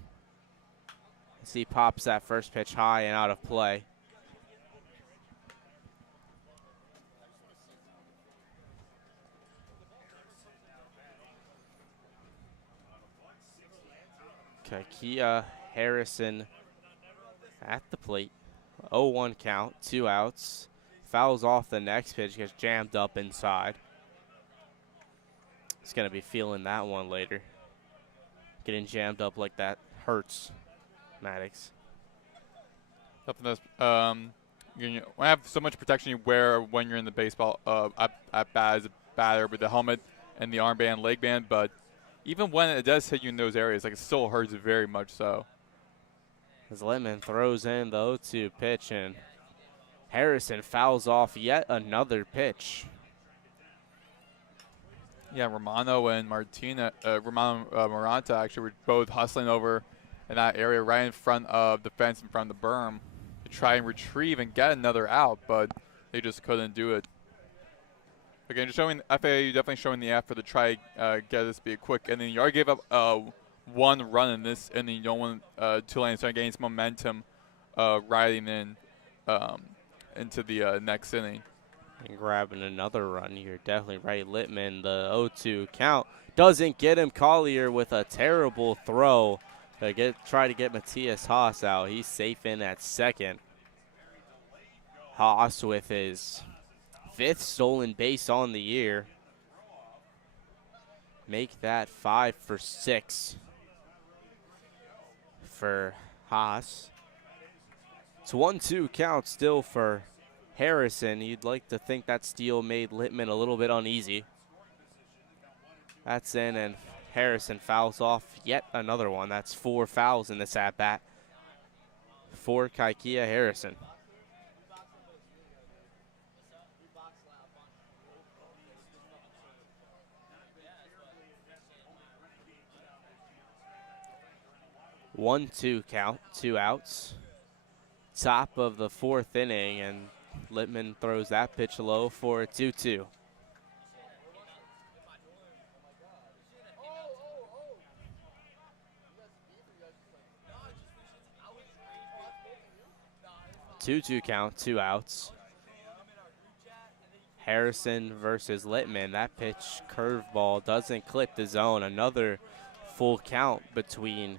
as he pops that first pitch high and out of play. Kaikia Harrison at the plate. 0-1 count, 2 outs. Fouls off the next pitch, gets jammed up inside. He's going to be feeling that one later. Getting jammed up like that hurts, Maddox. Something that's, you have so much protection you wear when you're in the baseball at bat as a batter with the helmet and the armband, leg band, but even when it does hit you in those areas, like, it still hurts very much so. As Littman throws in the 0-2 pitch, and Harrison fouls off yet another pitch. Yeah, Romano and Maranta actually were both hustling over in that area right in front of the fence, in front of the berm, to try and retrieve and get another out, but they just couldn't do it. Again, just showing FAU definitely showing the effort to try get this to be a quick inning. You already gave up 1 run in this inning. You don't want Tulane to start getting some momentum riding in into the next inning. And grabbing another run, you're definitely right. Littman, the 0-2 count doesn't get him. Collier with a terrible throw to try to get Matthias Haas out. He's safe in at second. Haas with his 5th stolen base on the year. Make that 5 for 6 for Haas. It's 1-2 count still for Harrison. You'd like to think that steal made Littman a little bit uneasy. That's in, and Harrison fouls off yet another one. That's 4 fouls in this at-bat for Kaikia Harrison. One, 2 count, 2 outs. Top of the 4th inning, and Littman throws that pitch low for a 2-2. Two count, 2 outs. Harrison versus Littman. That pitch, curveball, doesn't clip the zone. Another full count between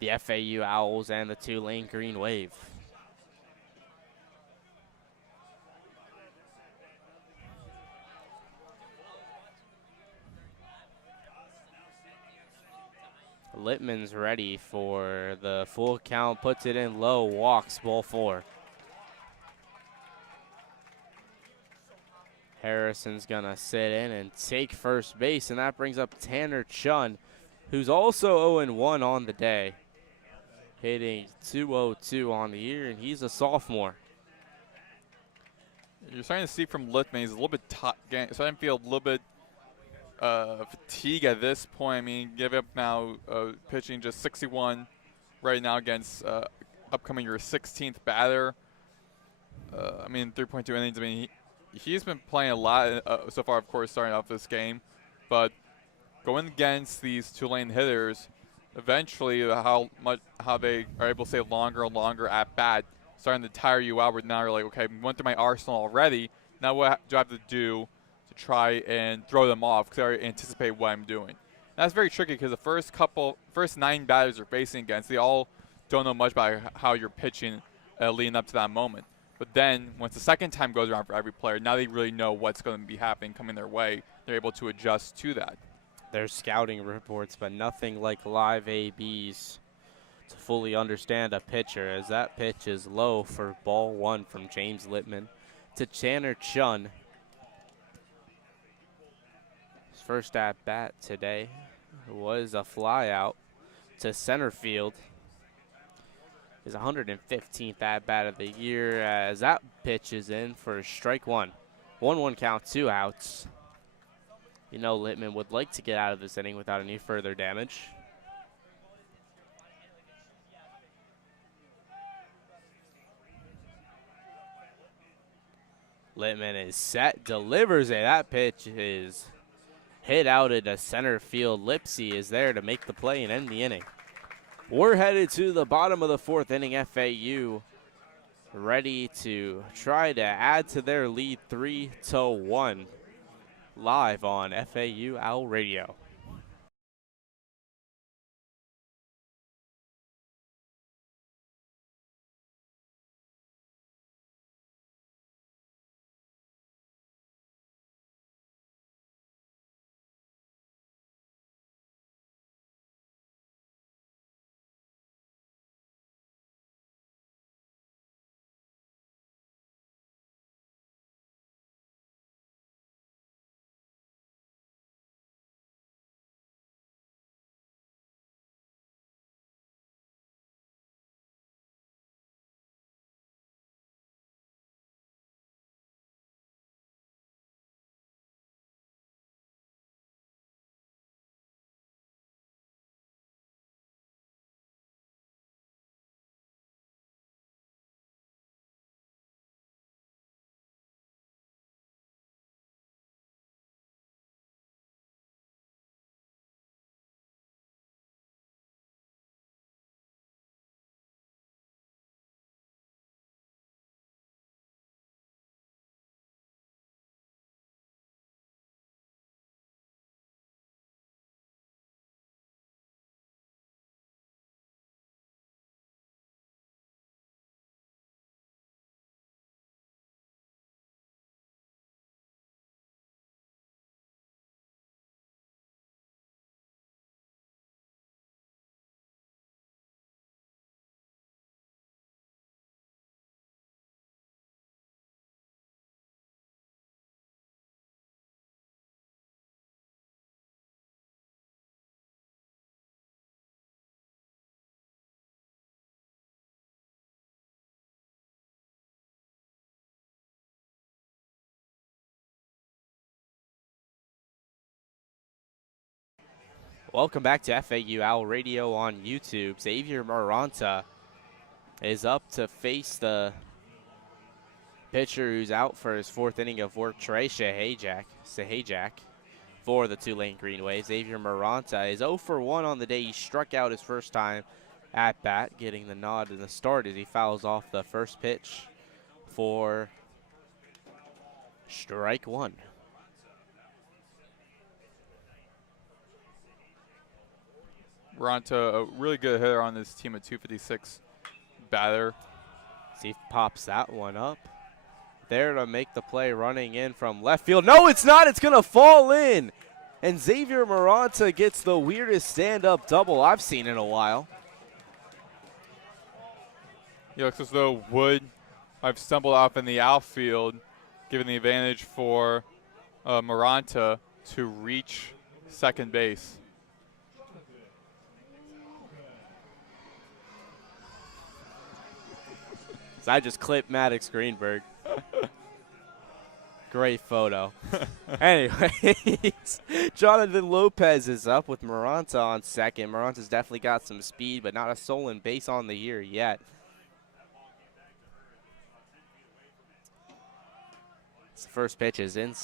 the FAU Owls and the Tulane Green Wave. Littman's ready for the full count, puts it in low, walks, ball 4. Harrison's gonna sit in and take first base, and that brings up Tanner Chun, who's also 0-1 on the day, hitting .202 on the year, and he's a sophomore. You're starting to see from Littman, he's a little bit starting to feel a little bit fatigue at this point. I mean, give up now pitching just 61 right now against upcoming your 16th batter. I mean, 3.2 innings. I mean, he's been playing a lot so far, of course, starting off this game. But going against these Tulane hitters, eventually how they are able to stay longer and longer at bat, starting to tire you out. Where now you're like, okay, I went through my arsenal already. Now what do I have to do to try and throw them off because I already anticipate what I'm doing? And that's very tricky because the first 9 batters you're facing against, they all don't know much about how you're pitching leading up to that moment. But then once the second time goes around for every player, now they really know what's going to be happening coming their way. They're able to adjust to that. There's scouting reports, but nothing like live ABs to fully understand a pitcher, as that pitch is low for ball 1 from James Littman to Tanner Chun. His first at bat today was a fly out to center field. His 115th at bat of the year, as that pitch is in for strike 1. 1-1 count, 2 outs. You know Littman would like to get out of this inning without any further damage. Littman is set, delivers it. That pitch is hit out into center field. Lipsy is there to make the play and end the inning. We're headed to the bottom of the 4th inning. FAU ready to try to add to their lead 3-1. Live on FAU Owl Radio. Welcome back to FAU Owl Radio on YouTube. Xavier Maranta is up to face the pitcher who's out for his 4th inning of work, Trey Sahajak, for the Tulane Green Wave. Xavier Maranta is 0-for-1 on the day. He struck out his first time at bat, getting the nod in the start as he fouls off the first pitch for strike 1. Ronta, a really good hitter on this team, a 256 batter. See if pops that one up. There to make the play, running in from left field. No, it's not. It's going to fall in. And Xavier Maranta gets the weirdest stand-up double I've seen in a while. It looks as though Wood have stumbled off in the outfield, giving the advantage for Maranta to reach second base. So I just clipped Maddox Greenberg. Great photo. Anyways, Jonathan Lopez is up with Maranta on second. Maranta's definitely got some speed, but not a stolen base on the year yet. The first pitch is in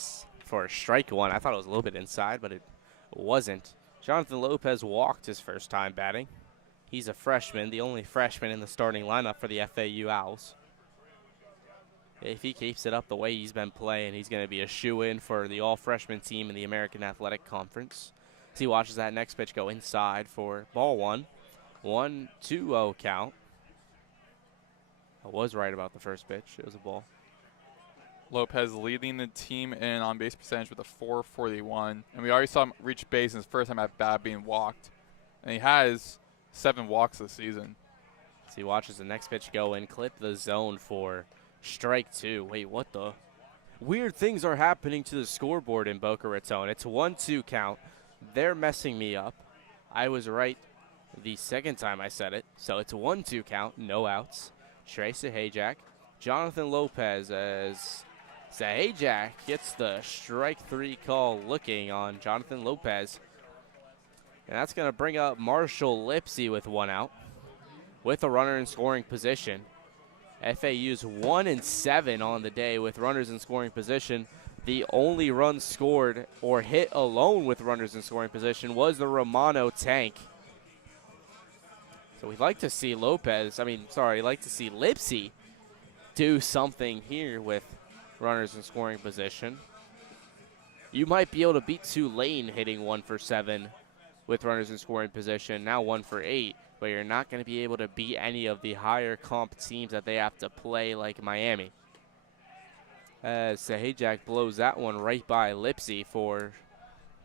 for strike one. I thought it was a little bit inside, but it wasn't. Jonathan Lopez walked his first time batting. He's a freshman, the only freshman in the starting lineup for the FAU Owls. If he keeps it up the way he's been playing, he's going to be a shoo-in for the all-freshman team in the American Athletic Conference. As he watches that next pitch go inside for ball one. 1-2-0 count. I was right about the first pitch. It was a ball. Lopez leading the team in on-base percentage with a 441. And we already saw him reach base in his first time at bat being walked. And he has 7 walks this season. As he watches the next pitch go in, clip the zone for strike two. Wait, what the? Weird things are happening to the scoreboard in Boca Raton. It's a 1-2 count. They're messing me up. I was right the second time I said it. So it's a 1-2 count, no outs. Trey Sahajak, Jonathan Lopez as Sahajak gets the strike three call looking on Jonathan Lopez. And that's going to bring up Marshall Lipsy with 1 out with a runner in scoring position. FAU's 1-7 on the day with runners in scoring position. The only run scored or hit alone with runners in scoring position was the Romano tank. So we'd like to see like to see Lipsy do something here with runners in scoring position. You might be able to beat Tulane hitting 1 for 7 with runners in scoring position, now 1 for 8. But you're not going to be able to beat any of the higher comp teams that they have to play, like Miami. As Sahajak blows that one right by Lipsy for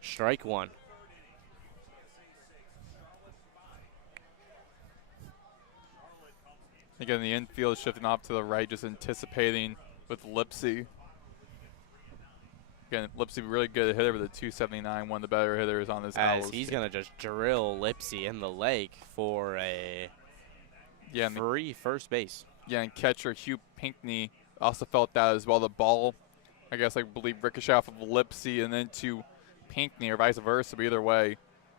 strike one. Again, the infield shifting off to the right, just anticipating with Lipsy. Again, Lipsy really good hitter with a 279, one of the better hitters on this As he's going to just drill Lipsy in the leg for a free first base. Yeah, and catcher Hugh Pinkney also felt that as well. The ball, I guess I believe, ricocheted off of Lipsy and then to Pinkney or vice versa. But either way,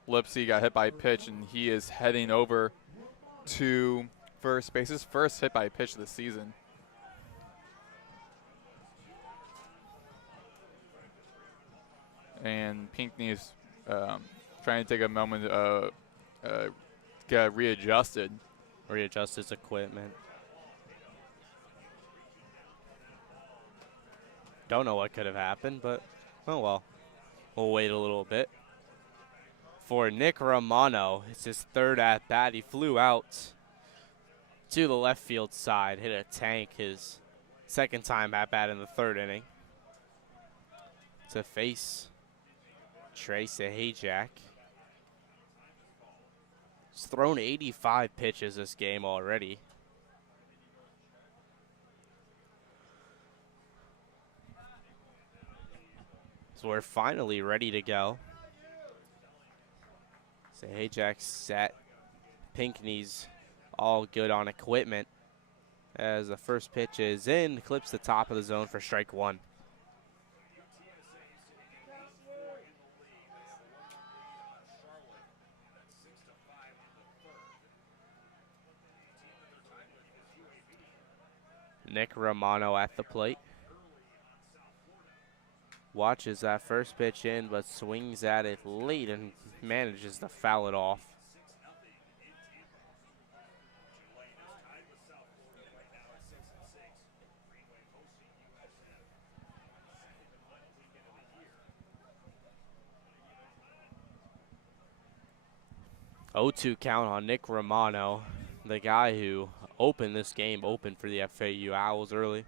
Lipsy got hit by a pitch, and he is heading over to first base. His first hit by a pitch of the season. And Pinkney is trying to take a moment to get readjusted. Readjust his equipment. Don't know what could have happened, but oh well. We'll wait a little bit. For Nick Romano, it's his third at bat. He flew out to the left field side, hit a tank his second time at bat in the third inning. To face Trey Sahajak. He's thrown 85 pitches this game already. So we're finally ready to go. Sahajak's set. Pinkney's all good on equipment. As the first pitch is in, clips the top of the zone for strike one. Nick Romano at the plate. Watches that first pitch in, but swings at it late and manages to foul it off. 0-2 count on Nick Romano, the guy who opened this game, opened for the FAU Owls early.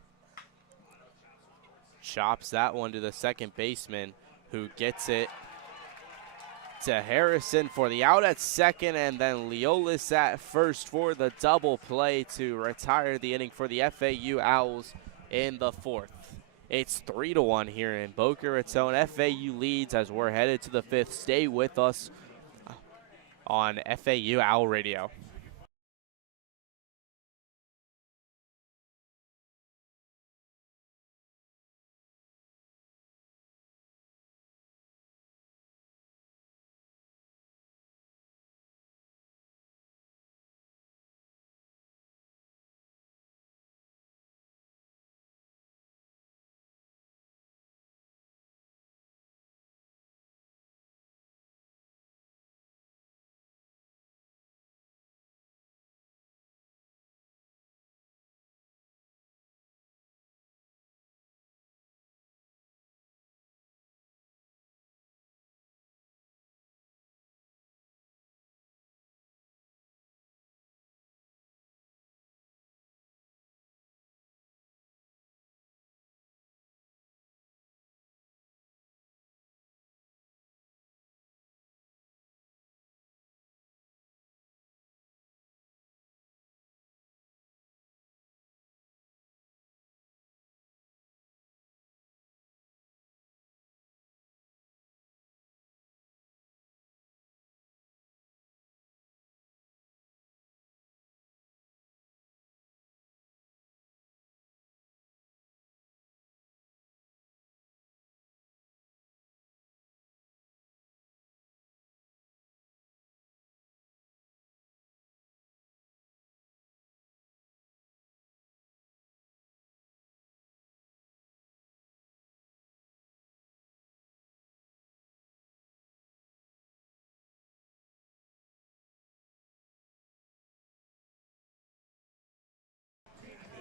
Chops that one to the second baseman, who gets it to Harrison for the out at second, and then Leolis at first for the double play to retire the inning for the FAU Owls in the fourth. It's 3-1 here in Boca Raton. FAU leads as we're headed to the fifth. Stay with us on FAU Owl Radio.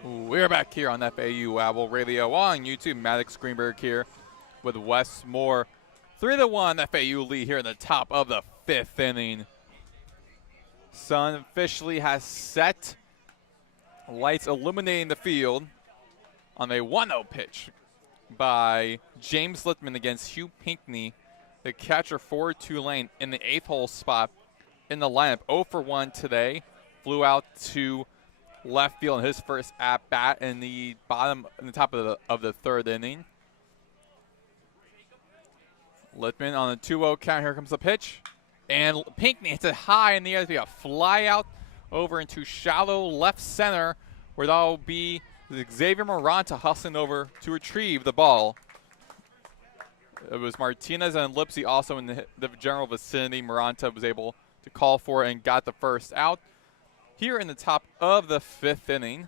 We're back here on FAU Owl Radio on YouTube. Maddox, Greenberg here with Wes Moore. 3-1 FAU lead here in the top of the fifth inning. Sun officially has set. Lights illuminating the field on a 1-0 pitch by James Littman against Hugh Pinckney, the catcher for Tulane, in the 8th hole spot in the lineup. 0 for 1 today. Flew out to left field in his first at bat in the top of the third inning. Littman on a 2-0 count. Here comes the pitch, and Pinckney hits it high in the air. There'll be a fly out over into shallow left center, where that'll be Xavier Moranta hustling over to retrieve the ball. It was Martinez and Lipsy also in the general vicinity. Moranta was able to call for it and got the first out. Here in the top of the fifth inning,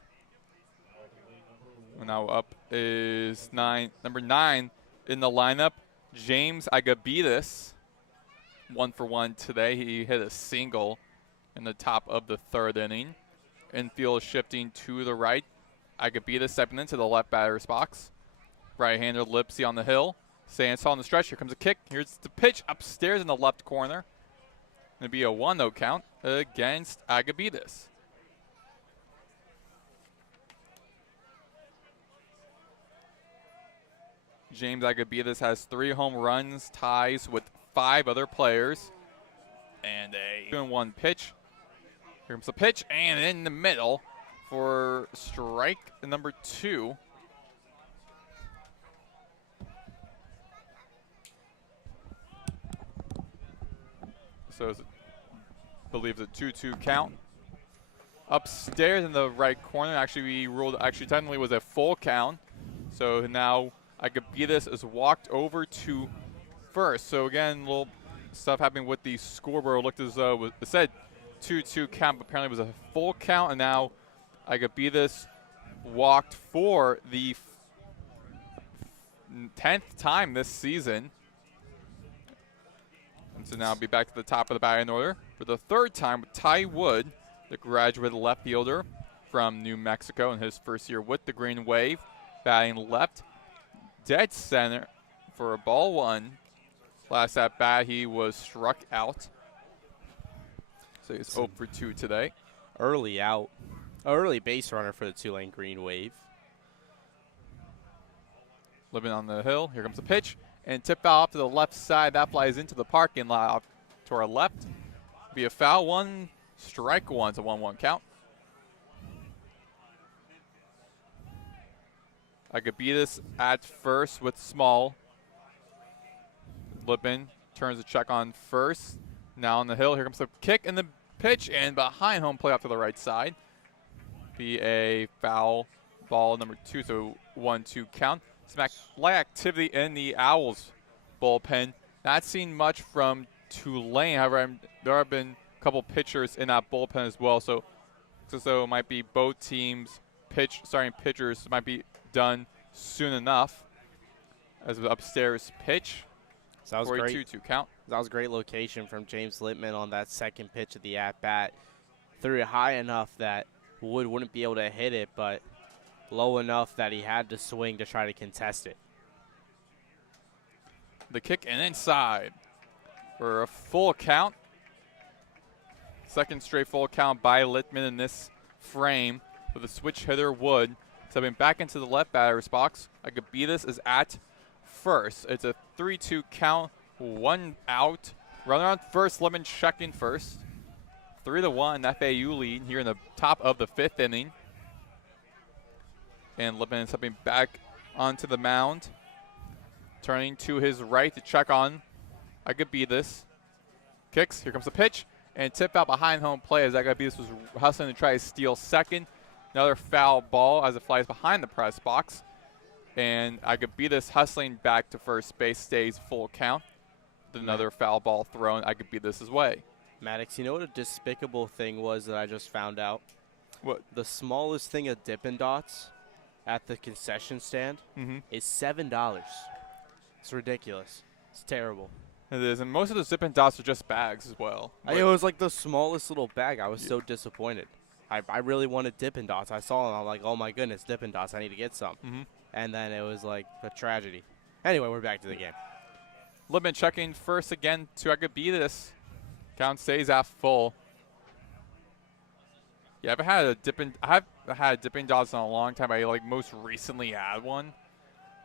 now up is number 9 in the lineup, James Agabides. 1 for 1 today. He hit a single in the top of the third inning. Infield shifting to the right. Agabides stepping into the left batter's box. Right-hander Lipsy on the hill. Stands on the stretch. Here comes a kick. Here's the pitch upstairs in the left corner. Going to be a 1-0 count against Agabides. James Agabides has 3 home runs, ties with 5 other players, and a 2-1 pitch. Here comes the pitch, and in the middle for strike number 2. So I believe it's a 2-2 count. Upstairs in the right corner, technically was a full count. So now Agabides is walked over to first. So again, little stuff happening with the scoreboard. It looked as though it said 2-2 count, but apparently it was a full count. And now Agabides walked for the 10th time this season. And so now be back to the top of the batting order for the 3rd time with Ty Wood, the graduate left fielder from New Mexico in his first year with the Green Wave, batting left, dead center for a ball 1. Last at bat, he was struck out. So he's 0 for 2 today. Early out. Early base runner for the Tulane Green Wave. Living on the hill. Here comes the pitch. And tip foul off to the left side. That flies into the parking lot off to our left. Be a foul. 1 strike 1. It's a 1-1 count. I could beat this at first with Small. Lippman turns the check on first. Now on the hill. Here comes the kick and the pitch. And behind home plate off to the right side. Be a foul ball number 2. So 1-2 count. Some light activity in the Owls bullpen. Not seen much from Tulane. However, there have been a couple pitchers in that bullpen as well. So it might be both teams' starting pitchers might be done soon enough. As the upstairs pitch. So that was 42 great. count. That was a great location from James Littman on that second pitch of the at-bat. Threw it high enough that Wood wouldn't be able to hit it, but low enough that he had to swing to try to contest it. The kick and inside for a full count. Second straight full count by Littman in this frame with a switch hitter Wood. Stepping back into the left batter's box. Agabidas is at first. It's a 3-2 count, 1 out. Runner on first, Littman checking first. 3-1 FAU lead here in the top of the 5th inning. And Lippman stepping back onto the mound. Turning to his right to check on Agabidas. Kicks. Here comes the pitch. And tip out behind home plate as Agabidas was hustling to try to steal second. Another foul ball as it flies behind the press box. And Agabidas hustling back to first base stays full count. Another foul ball thrown Agabidas' way. Maddox, you know what a despicable thing was that I just found out? What? The smallest thing of Dippin' Dots at the concession stand is $7. It's ridiculous. It's terrible. It is, and most of the Dippin' Dots are just bags as well. It was like the smallest little bag. I was so disappointed. I really wanted Dippin' Dots. I saw them. I'm like, oh my goodness, Dippin' Dots. I need to get some. And then it was like a tragedy. Anyway, we're back to the game. Lippman checking first again to Agabidas. Count stays at full. Yeah, I haven't had a Dippin' Dots in a long time. I most recently had one.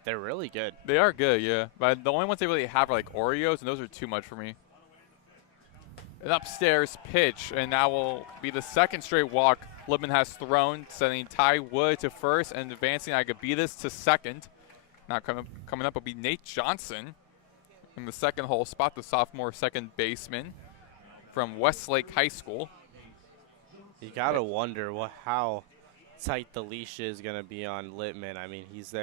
They're really good. They are good, yeah. But the only ones they really have are like Oreos, and those are too much for me. An upstairs pitch, and now will be the second straight walk Lippman has thrown, sending Ty Wood to first and advancing Agabidas to second. Now coming up will be Nate Johnson in the second hole spot, the sophomore second baseman from Westlake High School. You gotta wonder how tight the leash is gonna be on Littman. I mean, he's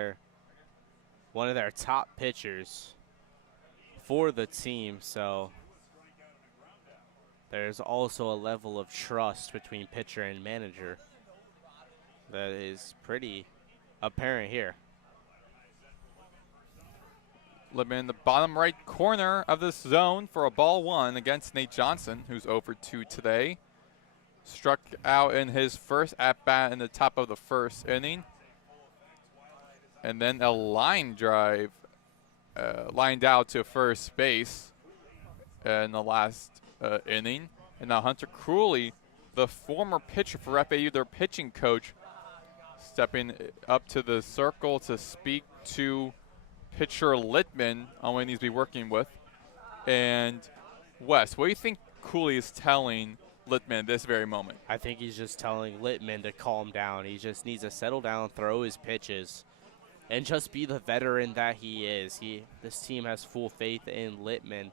one of their top pitchers for the team, so there's also a level of trust between pitcher and manager that is pretty apparent here. Lippman in the bottom right corner of this zone for a ball 1 against Nate Johnson, who's 0 for 2 today. Struck out in his first at-bat in the top of the first inning. And then a line drive lined out to first base in the last inning. And now Hunter Cruelly, the former pitcher for FAU, their pitching coach, stepping up to the circle to speak to pitcher Littman on what he needs to be working with. And Wes, what do you think Cooley is telling Littman at this very moment? I think he's just telling Littman to calm down. He just needs to settle down, throw his pitches, and just be the veteran that he is. This team has full faith in Littman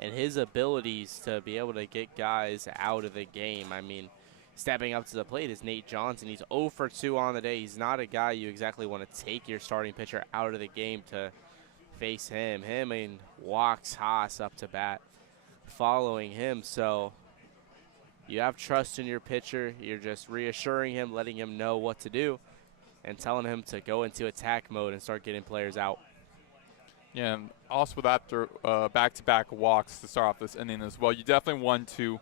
and his abilities to be able to get guys out of the game. I mean, stepping up to the plate is Nate Johnson. He's 0 for 2 on the day. He's not a guy you exactly want to take your starting pitcher out of the game to face him. Him and Wax Haas up to bat following him. So you have trust in your pitcher. You're just reassuring him, letting him know what to do, and telling him to go into attack mode and start getting players out. Yeah, and also with after back-to-back walks to start off this inning as well, you definitely want to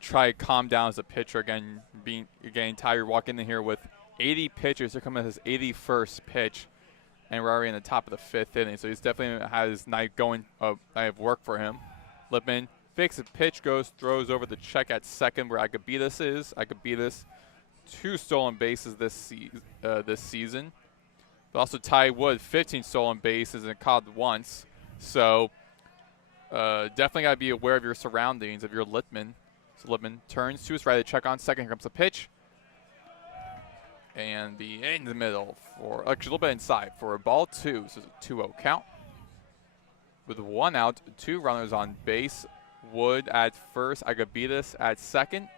try to calm down as a pitcher. Again, getting tired, walking in here with 80 pitches. They're coming at his 81st pitch, and we're already in the top of the 5th inning. So he's definitely has night of work for him. Lippman fakes a pitch, throws over the check at second where Agabidas is. Agabidas, 2 stolen bases this season. But also Ty Wood, 15 stolen bases and caught once. So definitely got to be aware of your surroundings, of your Littman. So Littman turns to his right to check on second. Here comes the pitch. And in the middle for, actually a little bit inside for a ball 2. So it's a 2-0 count. With 1 out, 2 runners on base. Wood at first, Agabidas at second.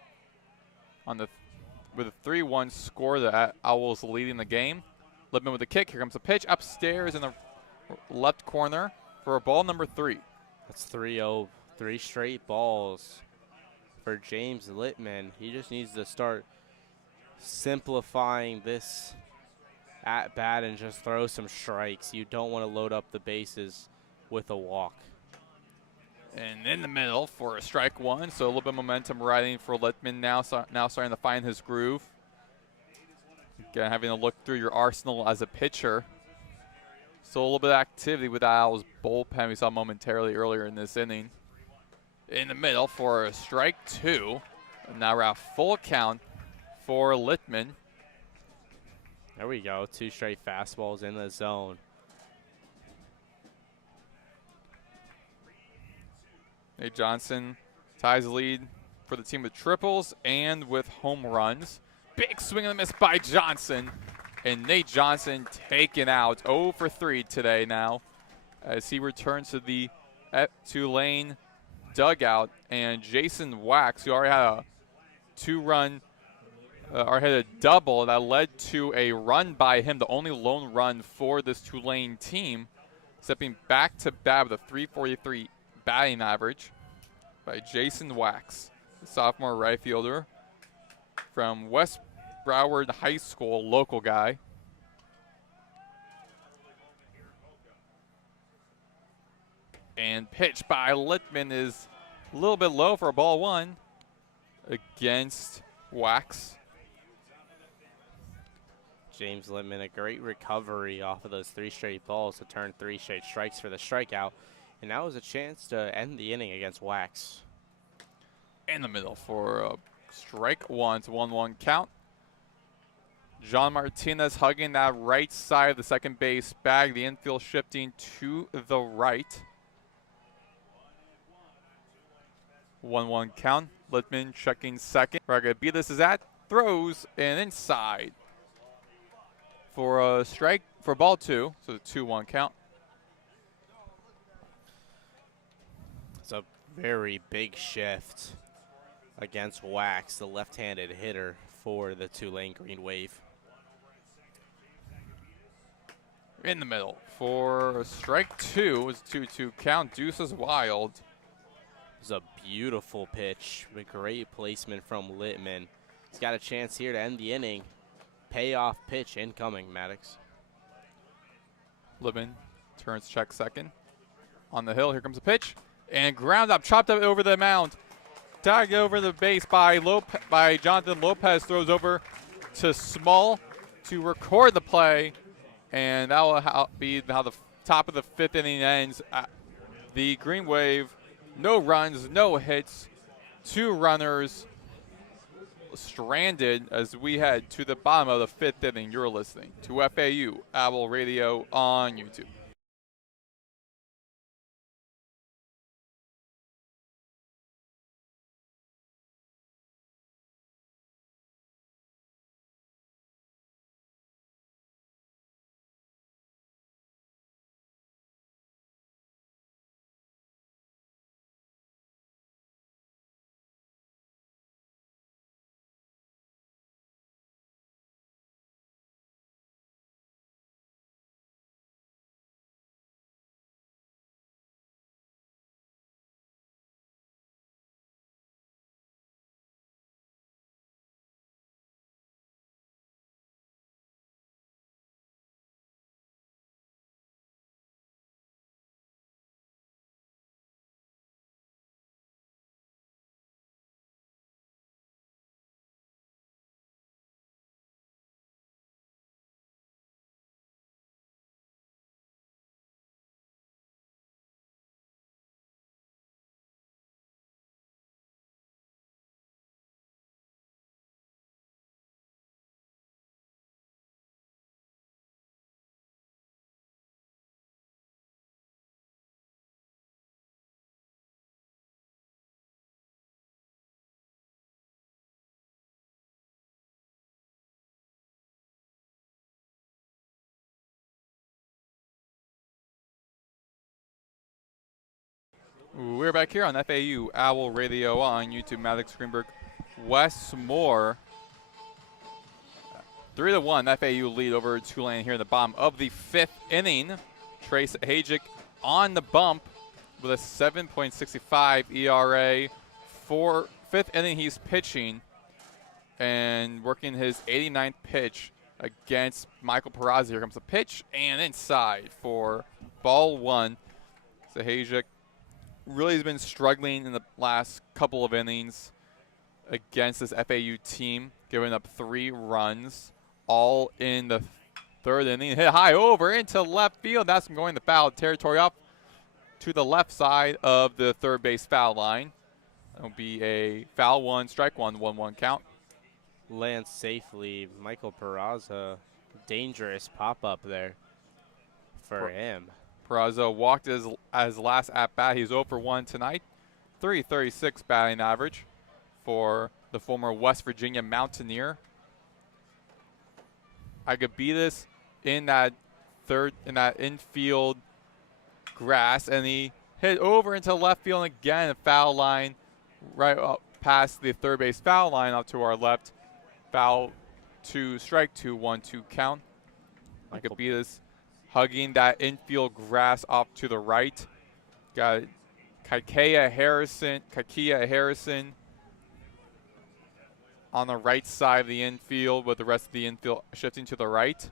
With a 3-1 score, the Owls leading the game. Littman with a kick. Here comes the pitch upstairs in the left corner for a ball number 3. That's 3-0, 3 straight balls for James Littman. He just needs to start simplifying this at bat and just throw some strikes. You don't want to load up the bases with a walk. And in the middle for a strike 1, so a little bit of momentum riding for Littman now starting to find his groove. Again, having to look through your arsenal as a pitcher. So a little bit of activity with the Owls bullpen we saw momentarily earlier in this inning. In the middle for a strike 2. And now we're at full count for Littman. There we go, 2 straight fastballs in the zone. Nate Johnson ties the lead for the team with triples and with home runs. Big swing and a miss by Johnson. And Nate Johnson taken out 0 for 3 today now as he returns to the Tulane dugout. And Jason Wax, who already had a 2-run or had a double that led to a run by him, the only lone run for this Tulane team, stepping back to bat with a .343 batting average by Jason Wax, the sophomore right fielder from West Broward High School, local guy. And pitch by Littman is a little bit low for a ball 1 against Wax. James Littman, a great recovery off of those 3 straight balls to turn 3 straight strikes for the strikeout. And now is a chance to end the inning against Wax. In the middle for a strike 1. It's 1-1 count. John Martinez hugging that right side of the second base bag. The infield shifting to the right. 1-1 count. Littman checking second. Agabidas is at, throws, and inside for a strike for ball 2. So the 2-1 count. It's a very big shift against Wax, the left-handed hitter for the Tulane Green Wave. In the middle for strike 2 is 2-2 count. Deuce is wild. It's a beautiful pitch, a great placement from Littman. He's got a chance here to end the inning. Payoff pitch incoming, Maddox. Littman turns check second. On the hill, here comes a pitch. And ground up, chopped up over the mound. Tagged over the base by Jonathan Lopez. Throws over to Small to record the play. And that will be how the top of the 5th inning ends. The Green Wave, no runs, no hits, 2 runners stranded as we head to the bottom of the 5th inning. You're listening to FAU Owl Radio on YouTube. We're back here on FAU Owl Radio on YouTube. Maddox, Greenberg, Westmore. 3-1 FAU lead over Tulane here in the bottom of the 5th inning. Trace Hajic on the bump with a 7.65 ERA. For 5th inning, he's pitching and working his 89th pitch against Michael Peraza. Here comes the pitch and inside for ball 1. So Hajic really has been struggling in the last couple of innings against this FAU team, giving up 3 runs, all in the 3rd inning. Hit high over into left field. That's going to foul territory up to the left side of the 3rd base foul line. It'll be a foul 1, strike 1, 1-1 count. Lands safely. Michael Peraza, dangerous pop-up there for him. Peraza walked his last at-bat. He's 0 for 1 tonight. .336 batting average for the former West Virginia Mountaineer. Agabidas in that infield grass, and he hit over into left field again, a foul line right up past the 3rd base foul line up to our left. Foul 2, strike 2, 1-2 count. Agabidas hugging that infield grass off to the right. Got Kaikea Harrison on the right side of the infield, with the rest of the infield shifting to the right.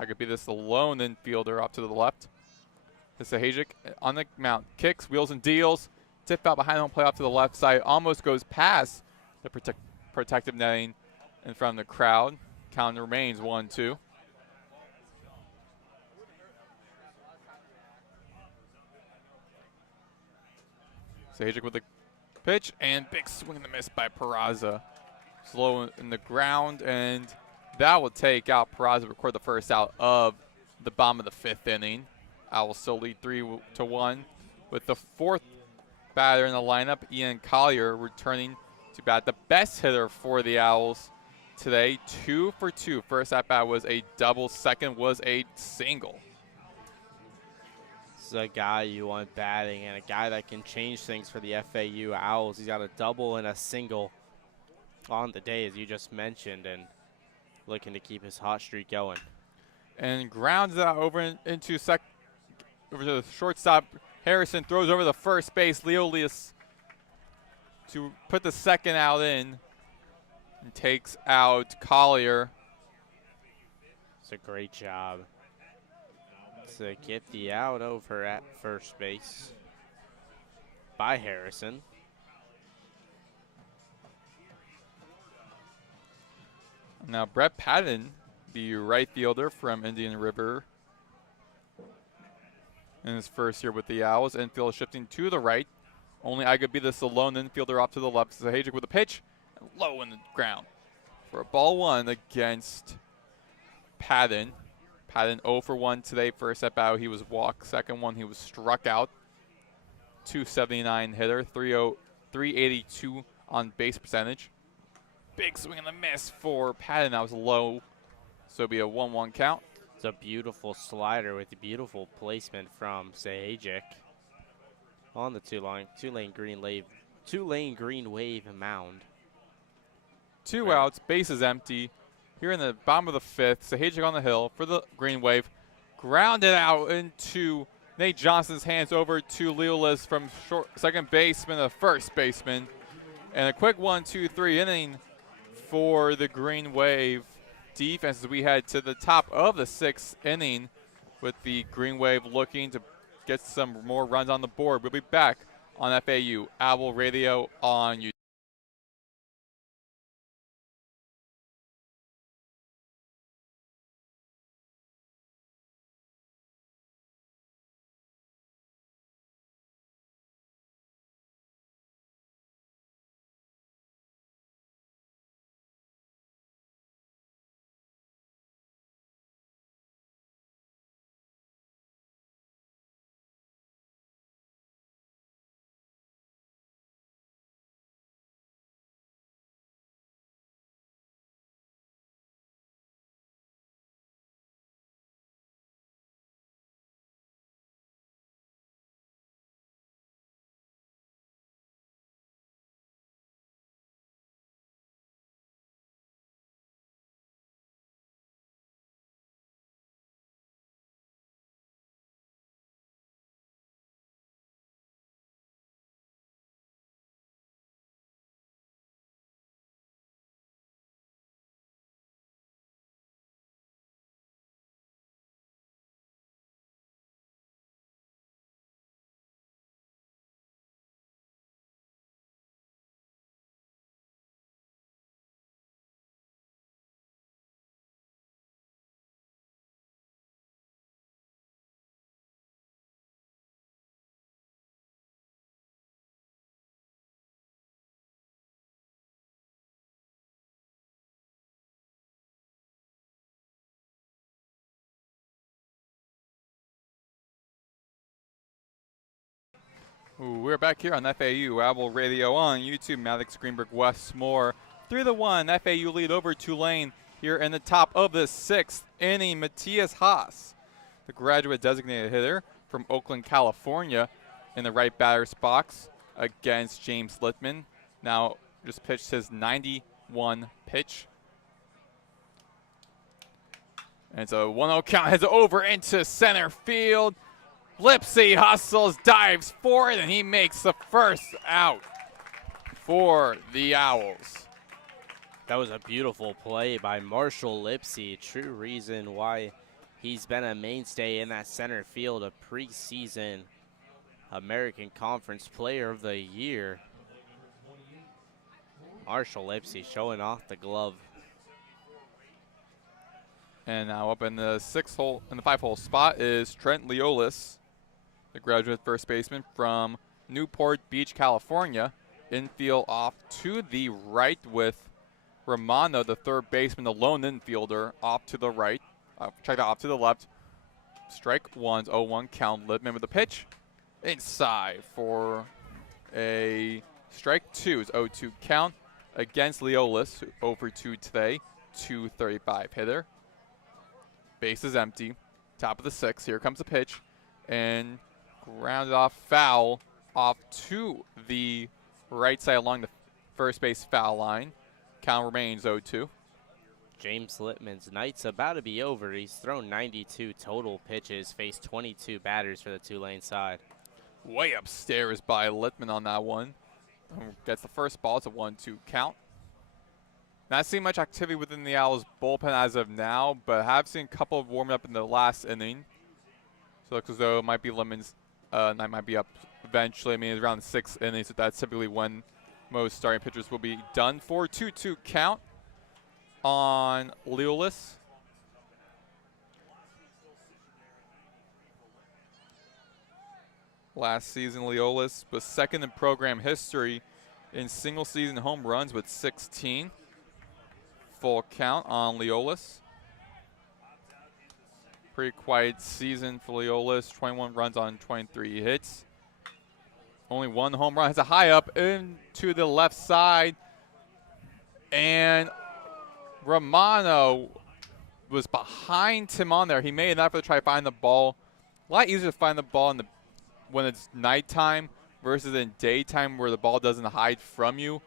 Agabidas the lone infielder off to the left. This is Hajic on the mount. Kicks, wheels and deals. Tip out behind home plate off to the left side. Almost goes past the protective netting in front of the crowd. Count remains 1-2. So Hajic with the pitch, and big swing and a miss by Peraza. Slow in the ground, and that will take out Peraza, record the first out of the bottom of the 5th inning. Owls still lead 3-1 with the 4th batter in the lineup, Ian Collier, returning to bat. The best hitter for the Owls today, 2 for 2. First at bat was a double, second was a single. This is a guy you want batting, and a guy that can change things for the FAU Owls. He's got a double and a single on the day, as you just mentioned, and looking to keep his hot streak going. And grounds that over into over to the shortstop. Harrison throws over the first base. Leolius to put the second out in, and takes out Collier. It's a great job to get the out over at first base by Harrison. Now Brett Patton, the right fielder from Indian River, in his first year with the Owls. Infield shifting to the right. Only Agabidas, the lone infielder, off to the left. So Hajic with a pitch, and low in the ground for a ball 1 against Patton. Patton 0 for 1 today. First at bat, he was walked. Second one, he was struck out. .279 hitter, 382 on base percentage. Big swing and a miss for Patton. That was low, so it'll be a 1-1 count. It's a beautiful slider with a beautiful placement from Hajic on the Tulane Green Wave mound. 2 outs, bases empty. Here in the bottom of the 5th, Hajic on the hill for the Green Wave. Grounded out into Nate Johnson's hands, over to Leolis from second baseman to first baseman. And a quick 1-2-3 inning for the Green Wave defense as we head to the top of the 6th inning, with the Green Wave looking to get some more runs on the board. We'll be back on FAU Owl Radio on YouTube. Ooh, we're back here on FAU Owl Radio on YouTube. Maddox, Greenberg, Westmore. 3-1, FAU lead over Tulane here in the top of the 6th inning. Matthias Haas, the graduate designated hitter from Oakland, California, in the right batter's box against James Littman. Now just pitched his 91 pitch. And it's a 1-0 count, heads over into center field. Lipsy hustles, dives for it, and he makes the first out for the Owls. That was a beautiful play by Marshall Lipsy. True reason why he's been a mainstay in that center field, a preseason American Conference Player of the Year. Marshall Lipsy showing off the glove. And now up in the 5-hole spot is Trent Leolis, the graduate first baseman from Newport Beach, California. Infield off to the right with Romano, the third baseman, the lone infielder, off to the right. Check that off to the left. Strike one, 0-1 count. Littman with the pitch. Inside for a strike two. It's 0-2 count against Leolis, over 2 today. 235 hitter. Base is empty. Top of the 6th. Here comes the pitch. And grounded off foul off to the right side along the first base foul line. Count remains 0-2. James Littman's night's about to be over. He's thrown 92 total pitches, faced 22 batters for the Tulane side. Way upstairs by Littman on that one. Gets the first ball. It's a 1-2 count. Not seeing much activity within the Owls bullpen as of now, but have seen a couple of warming up in the last inning. So it looks as though it might be Littman's night might be up eventually. I mean, it's around the 6th inning, so that's typically when most starting pitchers will be done for. 2-2 count on Leolis. Last season, Leolis was second in program history in single-season home runs with 16. Full count on Leolis. Pretty quiet season for Leolis. 21 runs on 23 hits. Only one home run. Has a high up into the left side. And Romano was behind him on there. He made an effort to try to find the ball. A lot easier to find the ball when it's nighttime versus in daytime where the ball doesn't hide from you.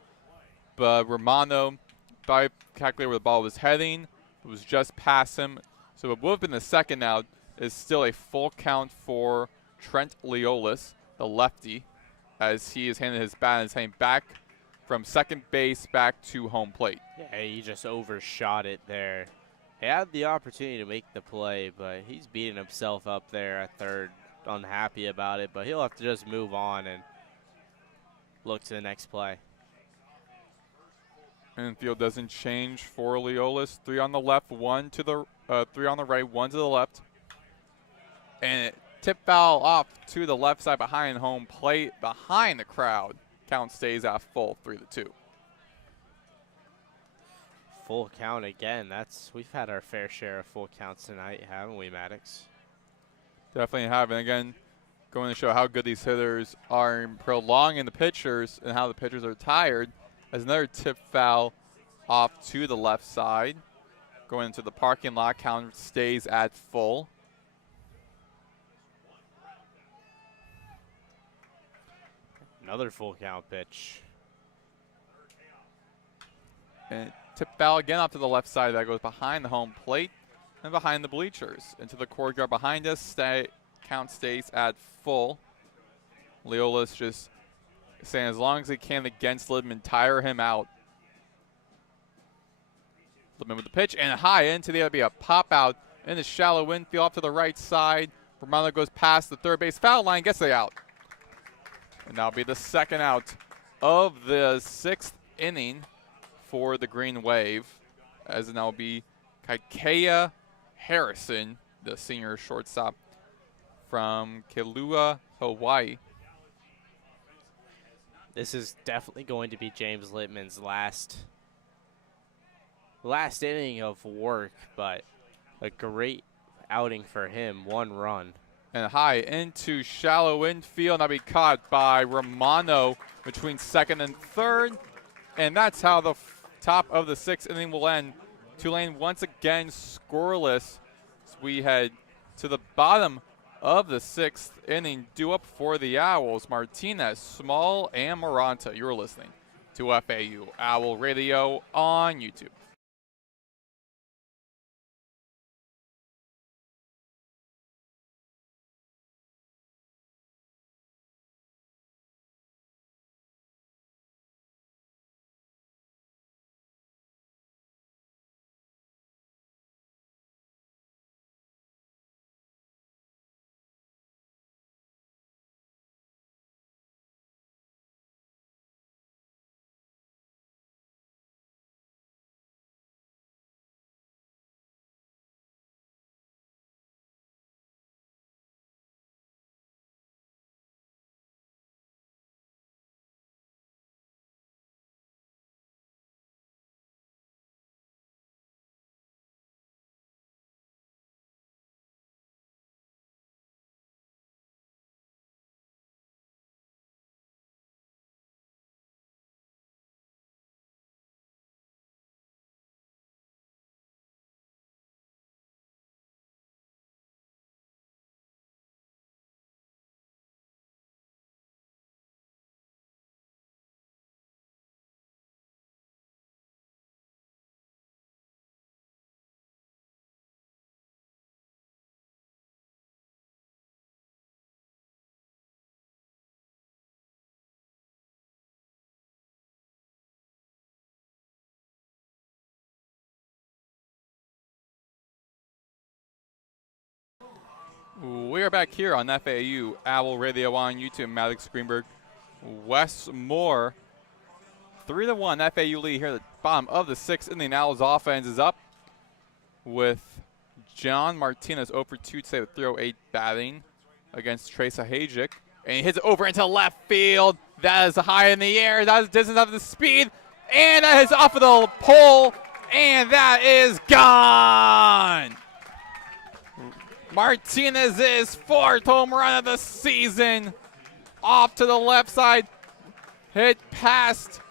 But Romano thought he calculated where the ball was heading. It was just past him. So it would have been the second out. Is still a full count for Trent Leolis, the lefty, as he is handing his bat and is heading back from second base back to home plate. Yeah, he just overshot it there. He had the opportunity to make the play, but he's beating himself up there at third, unhappy about it. But he'll have to just move on and look to the next play. Infield doesn't change for Leolis. 3 on the left, 1 to the 3 on the right, 1 to the left. And it tip foul off to the left side behind home plate, behind the crowd. Count stays at full, 3-2. Full count again. We've had our fair share of full counts tonight, haven't we, Maddox? Definitely have. And again, going to show how good these hitters are in prolonging the pitchers and how the pitchers are tired. As another tip foul off to the left side. Going into the parking lot, count stays at full. Another full count pitch. And tip foul again off to the left side. That goes behind the home plate and behind the bleachers. Into the courtyard behind us. Count stays at full. Leolis just saying as long as he can against Littman, tire him out. Littman with the pitch and high into the other, be a pop out in the shallow infield off to the right side. Romano goes past the third base foul line, gets the out. And that'll be the second out of the 6th inning for the Green Wave, as it now will be Kaikea Harrison, the senior shortstop from Kailua, Hawaii. This is definitely going to be James Littman's last inning of work, but a great outing for him. 1 run. And high into shallow infield. Now be caught by Romano between second and third. And that's how the top of the sixth inning will end. Tulane once again scoreless. So we head to the bottom of the sixth inning. Due up for the Owls, Martinez, Small, and Maranta. You're listening to FAU Owl Radio on YouTube. We are back here on FAU Owl Radio on YouTube. Maddox, Greenberg, Wes Moore. 3-1 FAU lead here at the bottom of the sixth inning. Owls offense is up with John Martinez 0 for 2 today with 308 batting against Trace Hajic. And he hits it over into left field. That is high in the air. That is distance of the speed. And that is off of the pole. And that is gone. Martinez's fourth home run of the season. Off to the left side. Hit past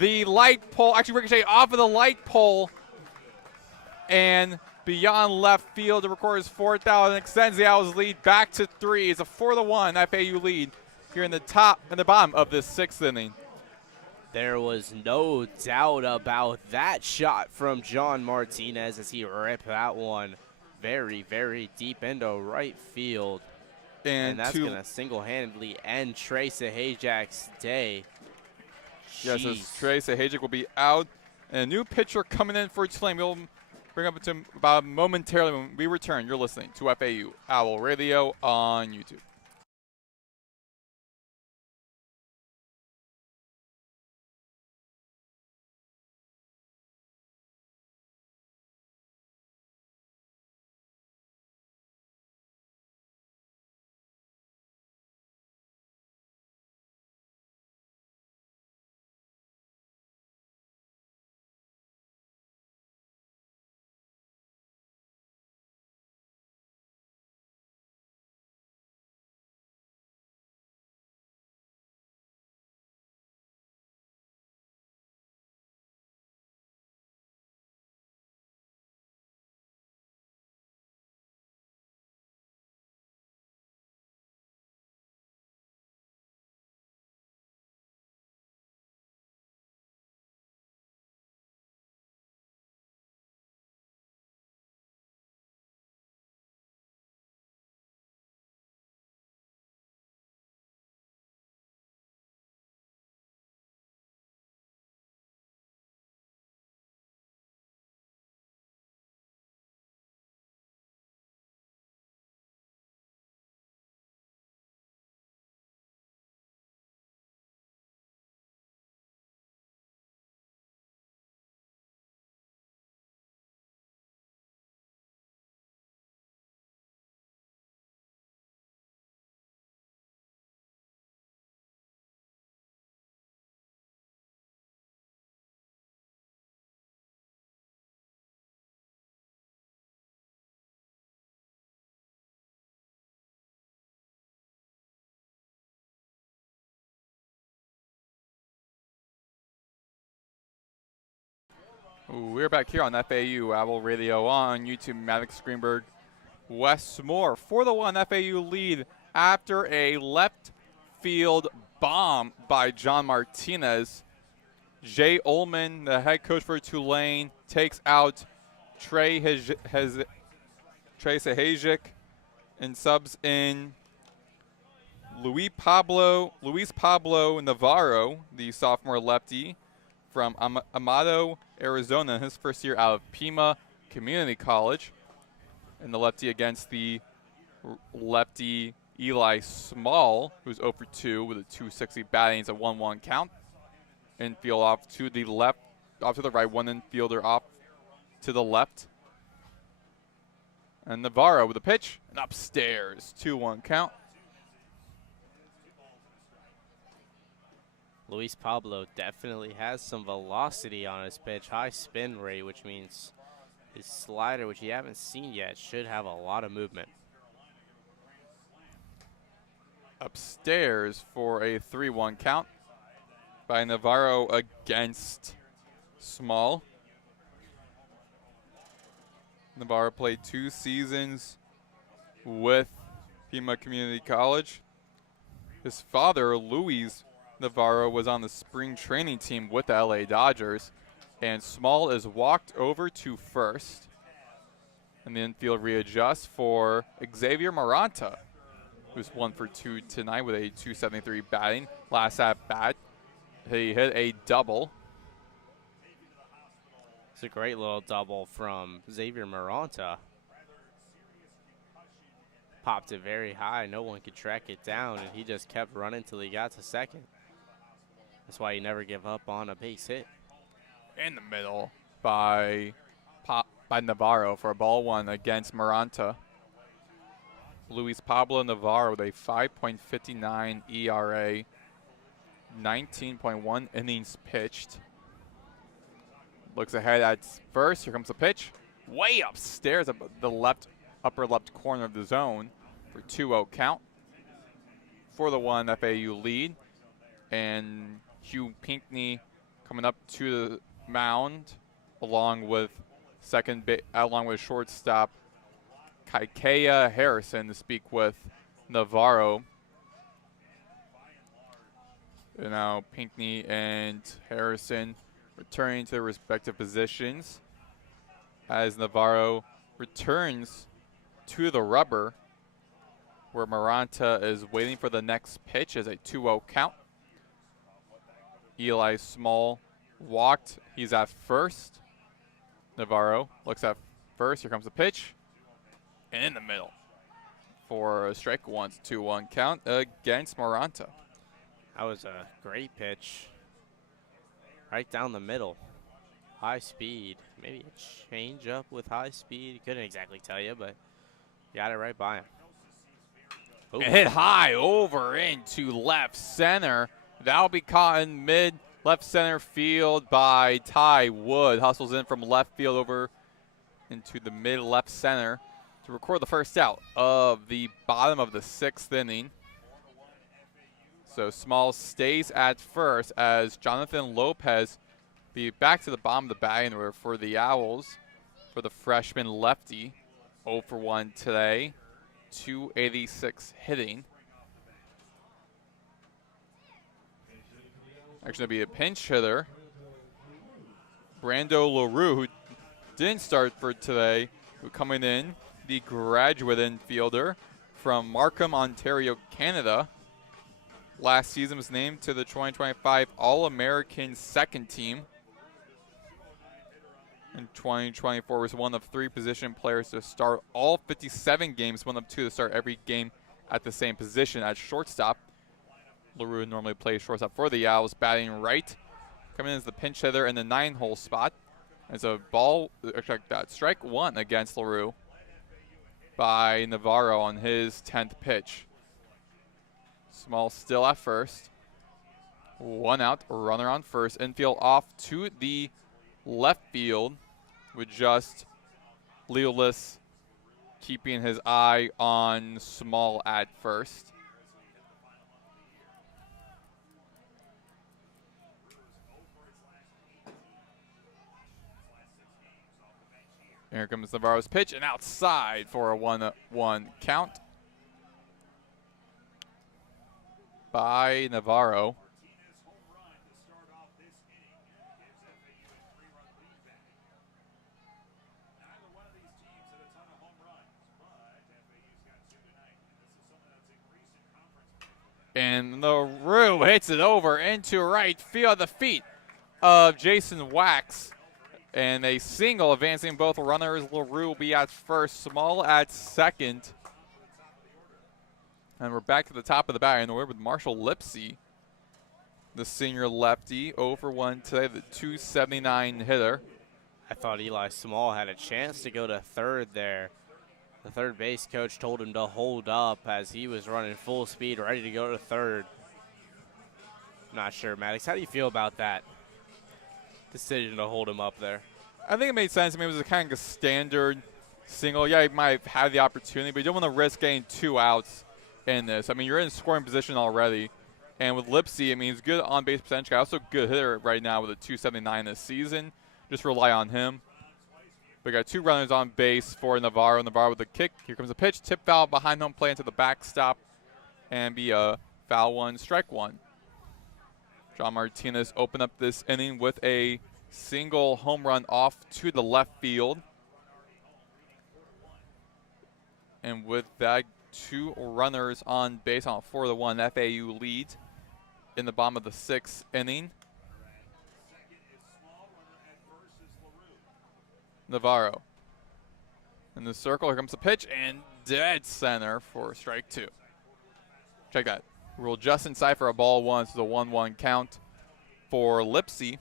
the light pole. Actually, ricochet off of the light pole. And beyond left field to record his fourth out and extends the Owls' lead back to 3. It's a 4-1 FAU lead here in the bottom of this sixth inning. There was no doubt about that shot from John Martinez as he ripped that one very, very deep into right field. And that's going to single-handedly end Trace Hajic's day. Yes, as Trace Hajic will be out. And a new pitcher coming in for Tulane. We'll bring up to him about momentarily when we return. You're listening to FAU Owl Radio on YouTube. Ooh, we're back here on FAU Owl Radio on YouTube. Maddox, Greenberg, Westmore for the 1 FAU lead after a left field bomb by John Martinez. Jay Ullman, the head coach for Tulane, takes out Trey Sahajic and subs in Luis Pablo Navarro, the sophomore lefty from Amado, Arizona, his first year out of Pima Community College. And the lefty against the lefty Eli Small, who's 0 for 2 with a 260 batting. It's a 1-1 count. Infield off to the left, off to the right, one infielder off to the left. And Navarro with a pitch, and upstairs, 2-1 count. Luis Pablo definitely has some velocity on his pitch, high spin rate, which means his slider, which you haven't seen yet, should have a lot of movement. Upstairs for a 3-1 count by Navarro against Small. Navarro played 2 seasons with Pima Community College. His father, Luis Navarro, was on the spring training team with the LA Dodgers, and Small is walked over to first. And the infield readjusts for Xavier Maranta, who's 1 for 2 tonight with a 273 batting. Last at bat, he hit a double. It's a great little double from Xavier Maranta. Popped it very high. No one could track it down, and he just kept running until he got to second. That's why you never give up on a base hit. In the middle by Navarro for a ball 1 against Maranta. Luis Pablo Navarro with a 5.59 ERA, 19.1 innings pitched. Looks ahead at first. Here comes the pitch. Way upstairs, the upper left corner of the zone for 2-0 count. For the 1 FAU lead. And Hugh Pinckney coming up to the mound along with shortstop Kaikea Harrison to speak with Navarro. And now Pinckney and Harrison returning to their respective positions as Navarro returns to the rubber where Maranta is waiting for the next pitch as a 2-0 count. Eli Small walked. He's at first. Navarro looks at first. Here comes the pitch. And in the middle for a strike 1, 2-1 count against Maranta. That was a great pitch. Right down the middle. High speed. Maybe a change up with high speed. Couldn't exactly tell you, but got it right by him. And hit high over into left center. That'll be caught in mid left center field by Ty Wood. Hustles in from left field over into the mid left center to record the first out of the bottom of the 6th inning. So Small stays at first as Jonathan Lopez be back to the bottom of the batting order for the Owls for the freshman lefty. 0 for 1 today, 286 hitting. Actually, going to be a pinch hitter. Brando LaRue, who didn't start for today, who coming in, the graduate infielder from Markham, Ontario, Canada. Last season was named to the 2025 All-American second team. In 2024 was one of 3 position players to start all 57 games, one of 2 to start every game at the same position at shortstop. LaRue normally plays shortstop for the Owls, batting right. Coming in as the pinch hitter in the 9-hole spot. As a ball, strike 1 against LaRue by Navarro on his 10th pitch. Small still at first. 1 out, runner on first. Infield off to the left field with just Leolis keeping his eye on Small at first. Here comes Navarro's pitch, and outside for a 1-1 count by Navarro. And LaRue hits it over into right field, the feet of Jason Wax. And a single advancing both runners. LaRue will be at first, Small at second. And we're back to the top of the batting order with Marshall Lipsy, the senior lefty, 0-for-1 today, the 279 hitter. I thought Eli Small had a chance to go to third there. The third base coach told him to hold up as he was running full speed, ready to go to third. Not sure, Maddox. How do you feel about that decision to hold him up there? I think it made sense. I mean, it was a kind of a standard single. Yeah, he might have had the opportunity, but you don't want to risk getting 2 outs in this. I mean, you're in scoring position already. And with Lipsy, I mean, he's good on-base percentage guy. Also good hitter right now with a 279 this season. Just rely on him. We got 2 runners on base for Navarro. Navarro with a kick. Here comes a pitch. Tip foul behind home plate into the backstop. And be a foul 1, strike 1. John Martinez opened up this inning with a single home run off to the left field. And with that, 2 runners on base on a 4-1 FAU lead in the bottom of the 6th inning. Navarro in the circle. Here comes the pitch, and dead center for strike 2. Check that. Ruled just inside for a ball 1. So the 1-1 count for Lipsy.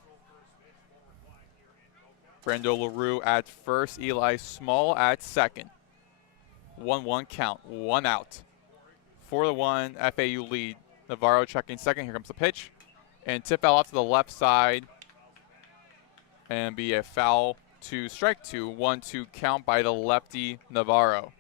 Brando LaRue at first. Eli Small at second. 1-1 count. 1 out. 4-1 FAU lead. Navarro checking second. Here comes the pitch. And tip foul off to the left side. And be a foul to strike 2. 1-2 count by the lefty Navarro.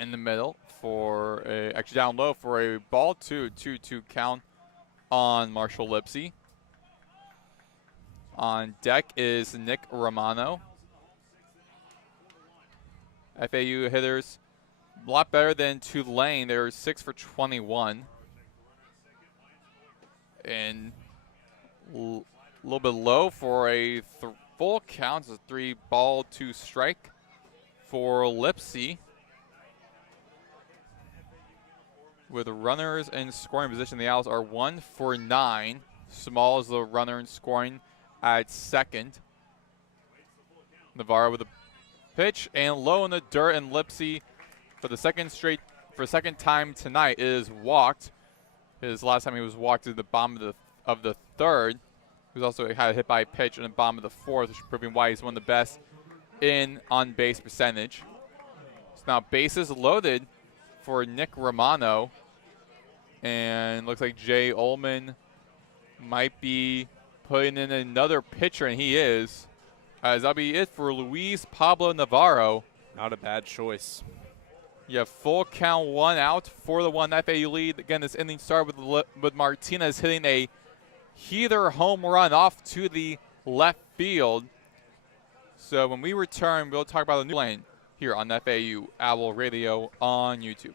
In the middle for actually down low for a ball 2. 2-2 count on Marshall Lipsy. On deck is Nick Romano. FAU hitters a lot better than Tulane. They're 6 for 21. And a little bit low for a full count. It's a 3-ball 2 strike for Lipsy. With runners in scoring position, the Owls are 1 for 9. Small is the runner in scoring at second. Navarro with a pitch and low in the dirt, and Lipsy for the second time tonight is walked. His last time he was walked to the bottom of the 3rd. He was also had a hit by a pitch in the bottom of the 4th, which is proving why he's one of the best in on-base percentage. So now bases loaded for Nick Romano, and looks like Jay Ullman might be putting in another pitcher, and he is. As that'll be it for Luis Pablo Navarro. Not a bad choice. You have full count, 1 out, 4-1 FAU lead. Again, this inning started with Martinez hitting a heater home run off to the left field. So when we return, we'll talk about the new lane here on FAU Owl Radio on YouTube.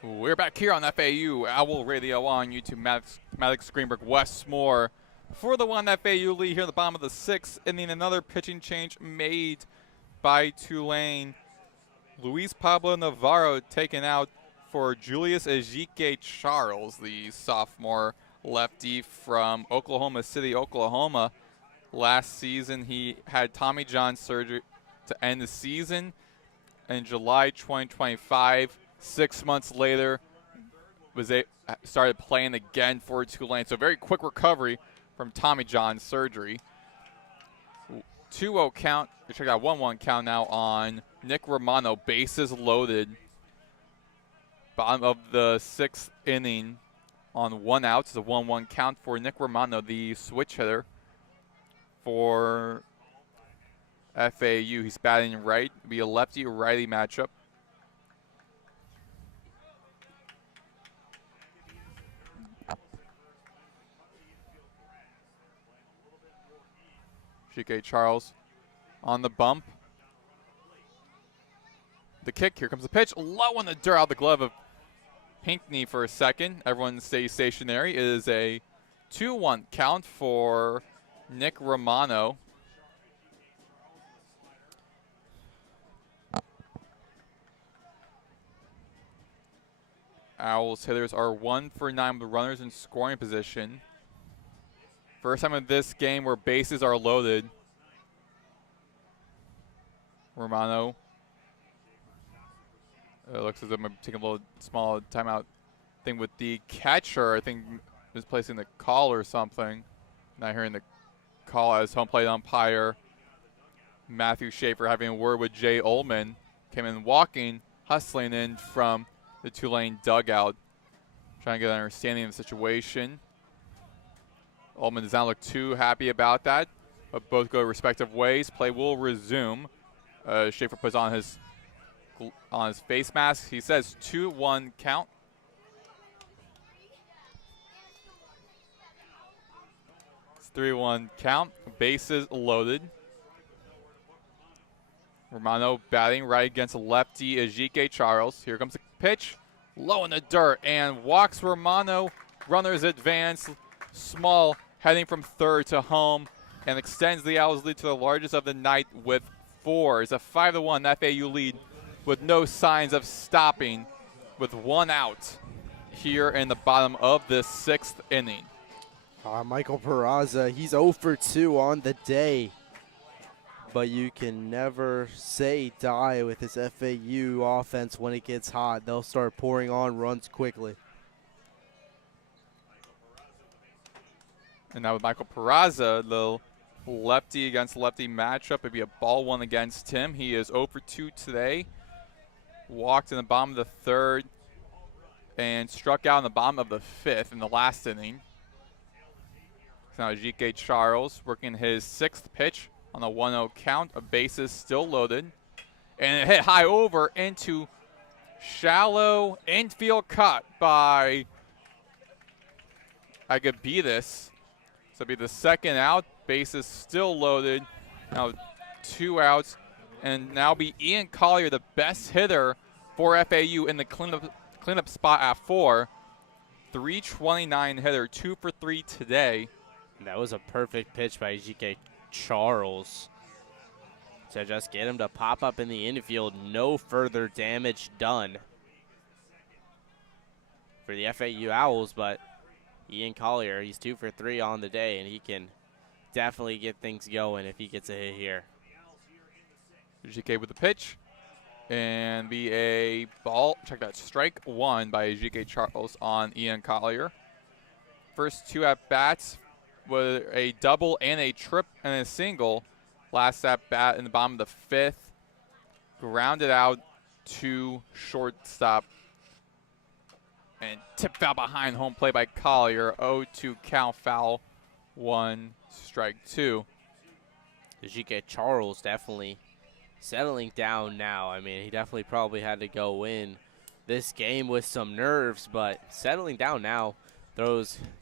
We're back here on FAU Owl Radio on YouTube. Maddox, Greenberg, Westmore for the 1 FAU lead here at the bottom of the 6th inning. Another pitching change made by Tulane. Luis Pablo Navarro taken out for Julius Ejike Charles, the sophomore lefty from Oklahoma City, Oklahoma. Last season he had Tommy John surgery to end the season in July 2025. 6 months later, started playing again for Tulane. So very quick recovery from Tommy John surgery. 2-0 count. Check out 1-1 count now on Nick Romano. Bases loaded. Bottom of the 6th inning on 1 out. It's a 1-1 count for Nick Romano, the switch hitter for FAU. He's batting right. It'll be a lefty-righty matchup. Ejike Charles on the bump. The kick, here comes the pitch. Low in the dirt, out the glove of Pinckney for a second. Everyone stays stationary. It is a 2-1 count for Nick Romano. Owls hitters are 1 for 9 with runners in scoring position. First time in this game where bases are loaded. Romano. It looks as if I'm taking a little small timeout thing with the catcher. I think misplacing the call or something. Not hearing the call as home plate umpire Matthew Schaefer having a word with Jay Ullman. Came in walking, hustling in from the Tulane dugout. Trying to get an understanding of the situation. Ullman does not look too happy about that, but both go respective ways. Play will resume. Schaefer puts on his face mask. He says 2-1 count. It's 3-1 count. Bases loaded. Romano batting right against lefty Ejike Charles. Here comes the pitch. Low in the dirt and walks Romano. Runners advance. Small heading from third to home and extends the Owls' lead to the largest of the night with 4. It's a 5-1 FAU lead with no signs of stopping with 1 out here in the bottom of the 6th inning. Michael Peraza, he's 0 for 2 on the day. But you can never say die with this FAU offense when it gets hot. They'll start pouring on runs quickly. And now with Michael Peraza, the lefty against lefty matchup. It'd be a ball 1 against him. He is 0 for 2 today. Walked in the bottom of the 3rd and struck out in the bottom of the 5th in the last inning. So now Ejike Charles working his 6th pitch on a 1-0 count. A bases still loaded. And it hit high over into shallow infield cut by Agabides. So it'll be the 2nd out. Bases still loaded. Now 2 outs. And now be Ian Collier, the best hitter for FAU in the cleanup spot at 4. 329 hitter, 2 for 3 today. And that was a perfect pitch by Ejike Charles to just get him to pop up in the infield. No further damage done for the FAU Owls, but Ian Collier, he's 2 for 3 on the day, and he can definitely get things going if he gets a hit here. Ejike with the pitch, and be a ball. Check that, strike 1 by Ejike Charles on Ian Collier. First 2 at-bats with a double and a trip and a single. Last at-bat in the bottom of the 5th. Grounded out to shortstop. And tipped out behind home plate by Collier. 0-2 count, foul 1, strike 2. Ejike Charles definitely settling down now. I mean, he definitely probably had to go in this game with some nerves, but settling down now.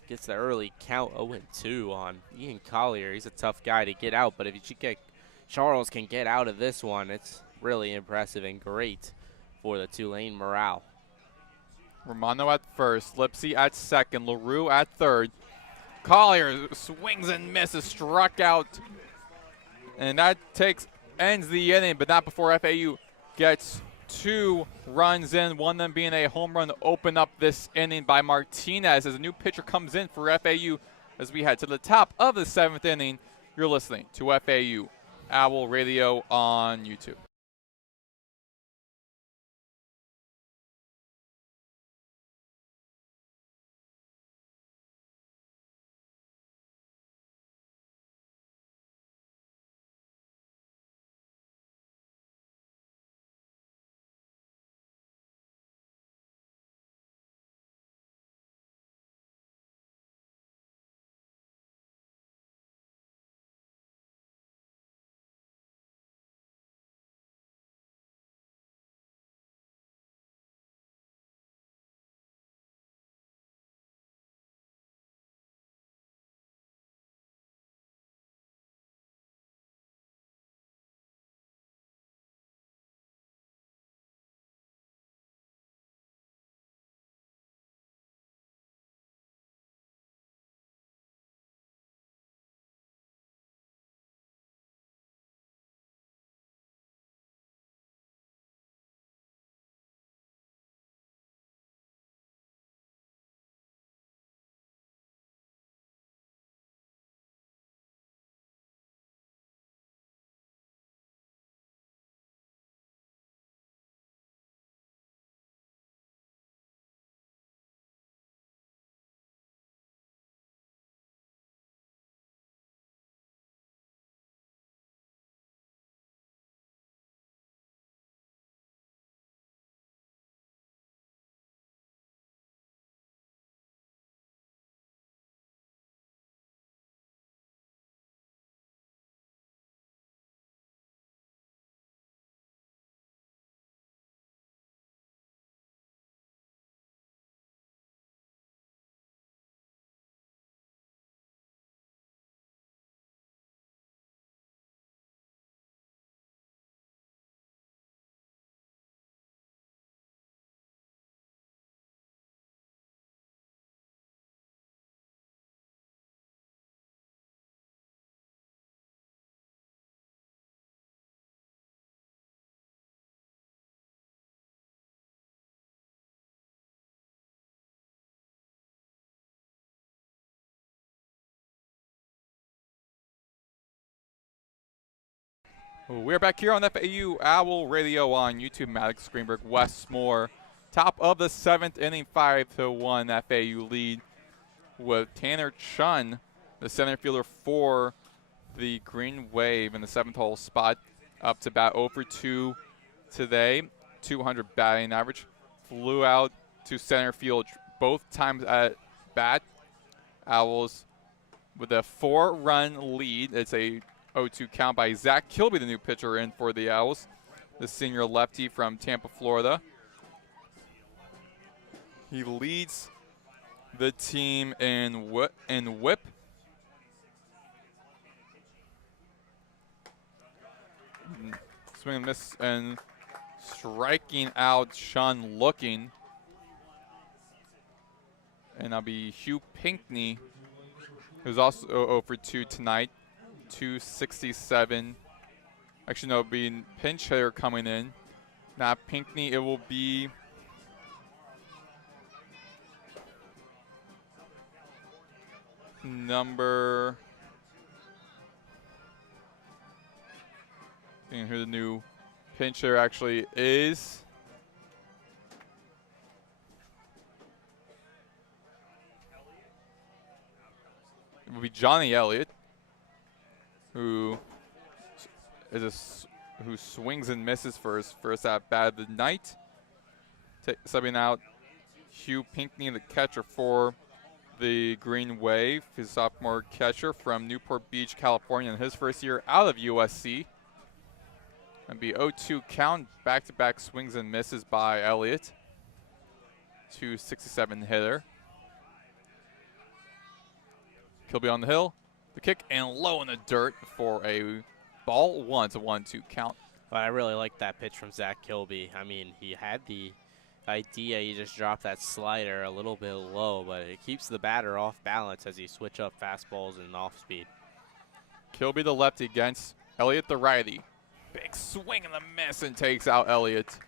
Gets the early count 0-2 on Ian Collier. He's a tough guy to get out, but if Ejike Charles can get out of this one, it's really impressive and great for the Tulane morale. Romano at first, Lipsy at second, LaRue at third. Collier swings and misses, struck out. And that ends the inning, but not before FAU gets 2 runs in, one of them being a home run to open up this inning by Martinez as a new pitcher comes in for FAU as we head to the top of the 7th inning. You're listening to FAU Owl Radio on YouTube. We're back here on FAU Owl Radio on YouTube. Maddox, Greenberg, Westmore. Top of the 7th inning, 5-1 FAU lead with Tanner Chun, the center fielder for the Green Wave in the 7th hole spot, up to bat 0 for 2 today. 200 batting average. Flew out to center field both times at bat. Owls with a 4-run lead. It's a 0-2 count by Zach Kilby, the new pitcher in for the Owls, the senior lefty from Tampa, Florida. He leads the team in whip. Swing and miss and striking out Sean Looking. And that'll be Hugh Pinckney, who's also 0 for 2 tonight. 267. Actually, no, it'll be pinch hitter coming in. Not Pinckney, it will be number. And who the new pinch hitter actually is. It will be Johnny Elliott, who swings and misses for his first at bat of the night. Subbing out Hugh Pinckney, the catcher for the Green Wave, his sophomore catcher from Newport Beach, California, in his first year out of USC. And be 0-2 count, back-to-back swings and misses by Elliott. 267 hitter. Kilby on the hill. The kick and low in the dirt for a ball 1. It's a 1-2 count. But I really like that pitch from Zach Kilby. I mean, he had the idea he just dropped that slider a little bit low, but it keeps the batter off balance as he switch up fastballs and off speed. Kilby the lefty against Elliott the righty. Big swing and a miss and takes out Elliott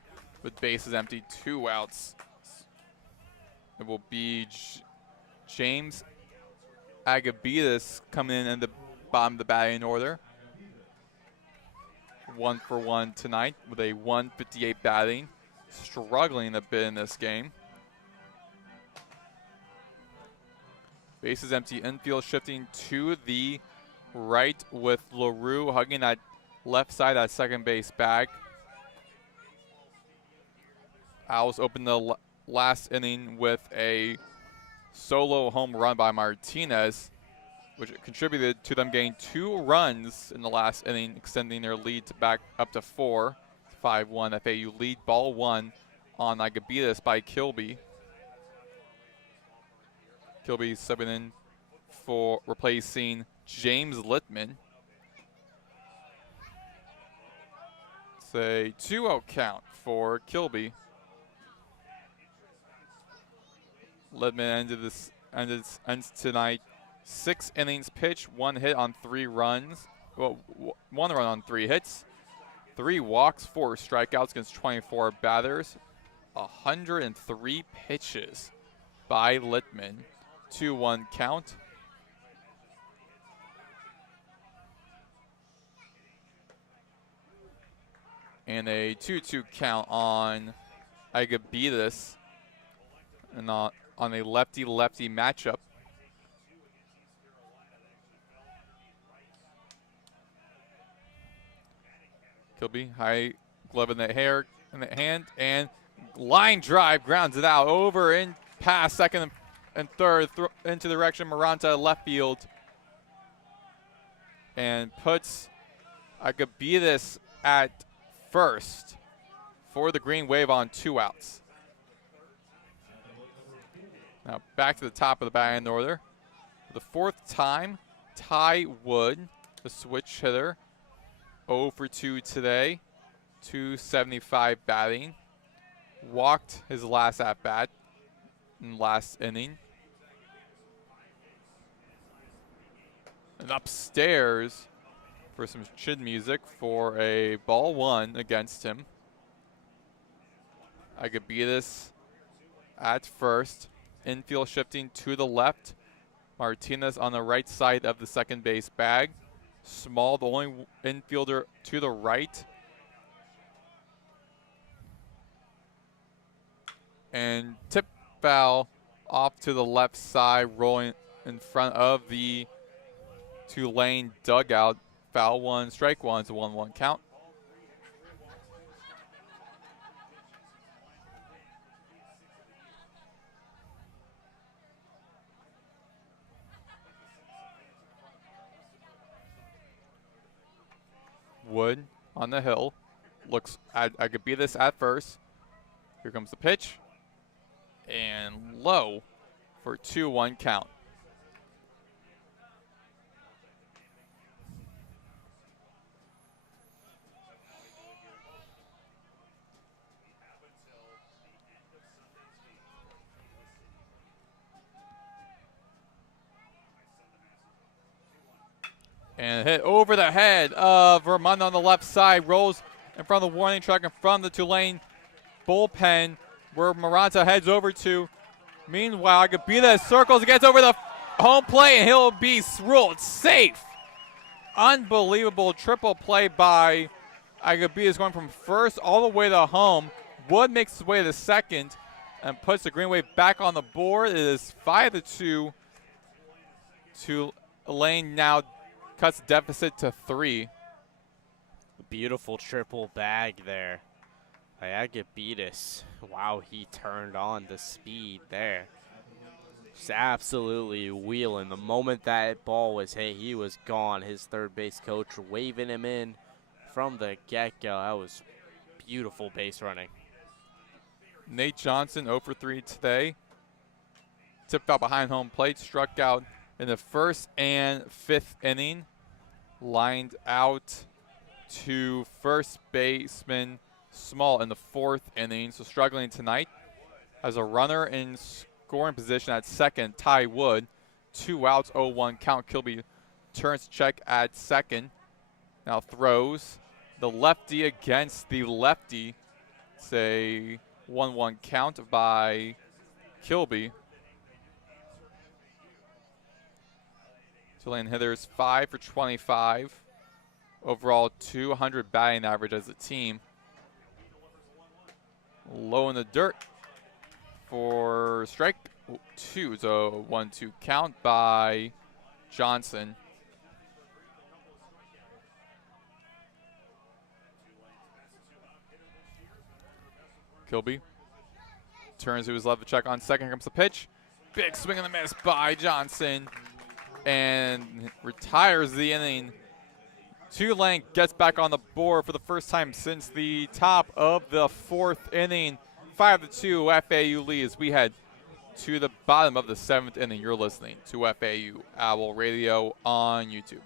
with bases empty, 2 outs. It will be James Agabidas coming in the bottom of the batting order. 1 for 1 tonight with a 158 batting. Struggling a bit in this game. Bases empty, infield shifting to the right with LaRue hugging that left side, that second base bag. Owls open the last inning with a solo home run by Martinez, which contributed to them getting 2 runs in the last inning, extending their lead to back up to 4. 5-1 FAU lead, ball 1 on Agabidas by Kilby. Kilby subbing in for replacing James Littman. It's a 2-0 count for Kilby. Littman ends tonight 6 innings pitched, 1 hit on 3 runs. Well, 1 run on 3 hits. 3 walks, 4 strikeouts against 24 batters. 103 pitches by Littman. 2-1 count. And a 2-2 count on Agabidas. And on a lefty-lefty matchup. Kilby, high glove in the hand, and line drive grounds it out over and past second and third into the direction Maranta left field, and puts Agabidas at first for the Green Wave on 2 outs. Now back to the top of the batting order. For the 4th time, Ty Wood, the switch hitter. 0 for 2 today, 275 batting. Walked his last at-bat in last inning. And upstairs for some chin music for a ball 1 against him. Agabidas at first. Infield shifting to the left. Martinez on the right side of the second base bag. Small, the only infielder to the right. And tip foul off to the left side, rolling in front of the Tulane dugout. Foul 1, strike 1, it's a 1-1 count. Wood on the hill, looks at Agabidas at first. Here comes the pitch, and low for a 2-1 count. And hit over the head of Vermont on the left side. Rolls in front of the warning track in front of the Tulane bullpen where Maranta heads over to. Meanwhile, Agabidas circles, gets over the home plate, and he'll be ruled safe. Unbelievable triple play by Agabidas, going from first all the way to home. Wood makes his way to second and puts the Green Wave back on the board. It is 5-2. Tulane now cuts deficit to 3. Beautiful triple bag there by Agabidas. Wow, he turned on the speed there. Just absolutely wheeling. The moment that ball was hit, he was gone. His third base coach waving him in from the get-go. That was beautiful base running. Nate Johnson 0 for 3 today. Tipped out behind home plate, struck out in the 1st and 5th inning. Lined out to first baseman Small in the 4th inning, so struggling tonight. has a runner in scoring position at second, Ty Wood. 2 outs, 0-1 count. Kilby turns to check at second. Now throws. The lefty against the lefty. It's a 1-1 count by Kilby. Tulane hitters 5 for 25. Overall 200 batting average as a team. Low in the dirt for strike 2. It's a 1-2 count by Johnson. Kilby turns to his left to check on second. Here comes the pitch. Big swing and a miss by Johnson. And retires the inning. Tulane gets back on the board for the first time since the top of the 4th inning. 5-2 FAU leads. We head to the bottom of the 7th inning. You're listening to FAU Owl Radio on YouTube.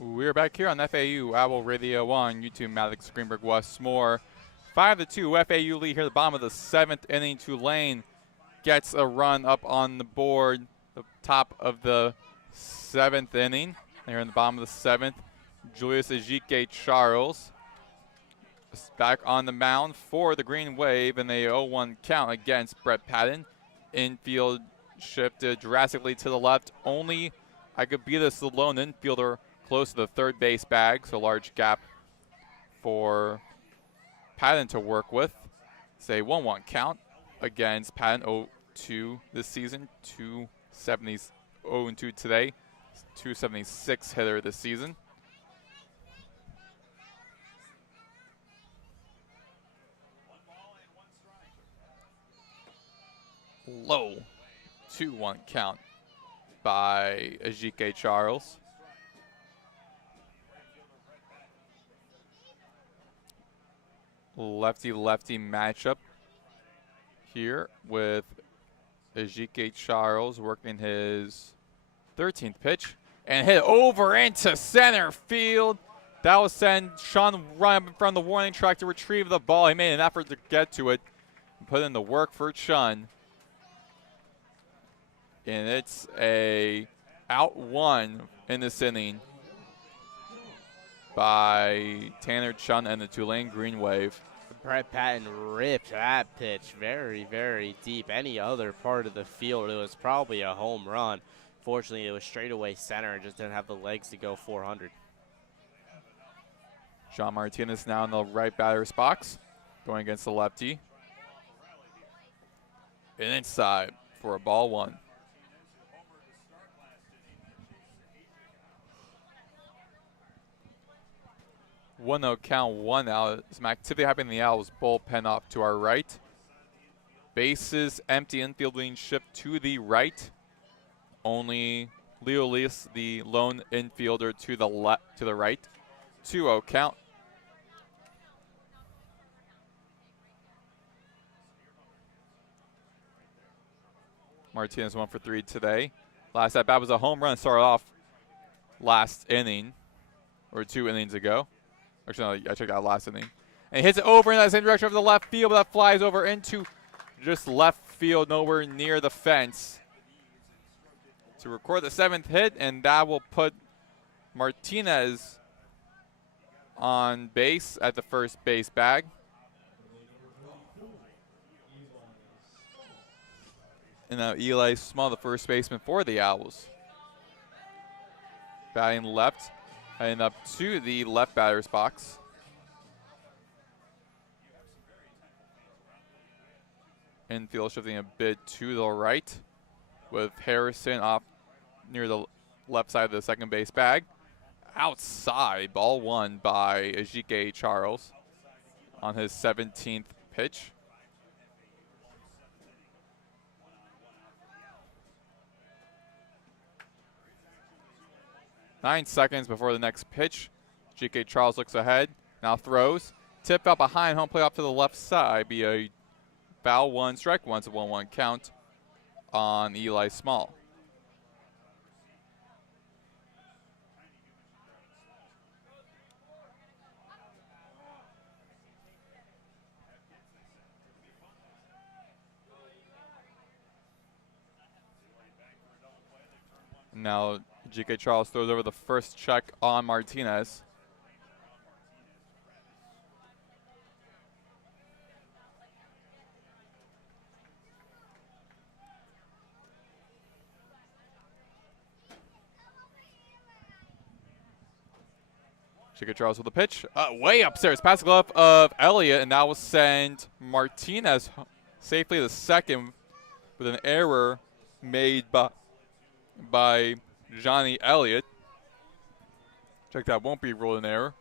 We're back here on FAU Owl Radio on YouTube. Maddox, Greenberg, Westmore. 5-2 FAU lead here at the bottom of the 7th inning. Tulane gets a run up on the board, the top of the 7th inning. Here in the bottom of the 7th, Julius Ejike Charles is back on the mound for the Green Wave in a 0-1 count against Brett Patton. Infield shifted drastically to the left. Only Agabidas, the lone infielder, close to the third base bag, so large gap for Patton to work with. It's a 1-1 count against Patton. 0-2 this season, 270s, 0-2 today, 276 hitter this season. Low 2-1 count by Ejike Charles. Lefty-lefty matchup here with Ejike Charles working his 13th pitch and hit over into center field. That will send Sean run up in front of the warning track to retrieve the ball. He made an effort to get to it and put in the work for Chun. And it's a out 1 in this inning by Tanner Chun and the Tulane Green Wave. Brett Patton ripped that pitch very, very deep. Any other part of the field, it was probably a home run. Fortunately, it was straightaway center and just didn't have the legs to go 400. John Martinez now in the right batter's box, going against the lefty. And inside for a ball 1. 1-0 count, 1 out. Some activity happening in the Owls bullpen off to our right. Bases empty, infield being shipped to the right. Only Leo Leas, the lone infielder, to the right. 2-0 count. Martinez 1 for 3 today. Last at bat was a home run, started off last inning, or 2 innings ago. Actually, no, I checked out last inning. And he hits it over in that same direction of the left field, but that flies over into just left field, nowhere near the fence. To record the 7th hit, and that will put Martinez on base at the first base bag. And now Eli Small, the first baseman for the Owls. Batting left, heading up to the left batter's box. Infield shifting a bit to the right, with Harrison off near the left side of the second base bag. Outside, ball 1 by Ajike Charles on his 17th pitch. Nine seconds before the next pitch. Ajike Charles looks ahead, now throws. Tip out behind home plate off to the left side. Be a foul 1, strike 1, it's a 1-1 count on Eli Small. Now G.K. Charles throws over the first check on Martinez. G.K. Charles with the pitch. Way upstairs, past the glove of Elliott, and that will send Martinez safely to second with an error made by Johnny Elliott. Check that, won't be ruled an error.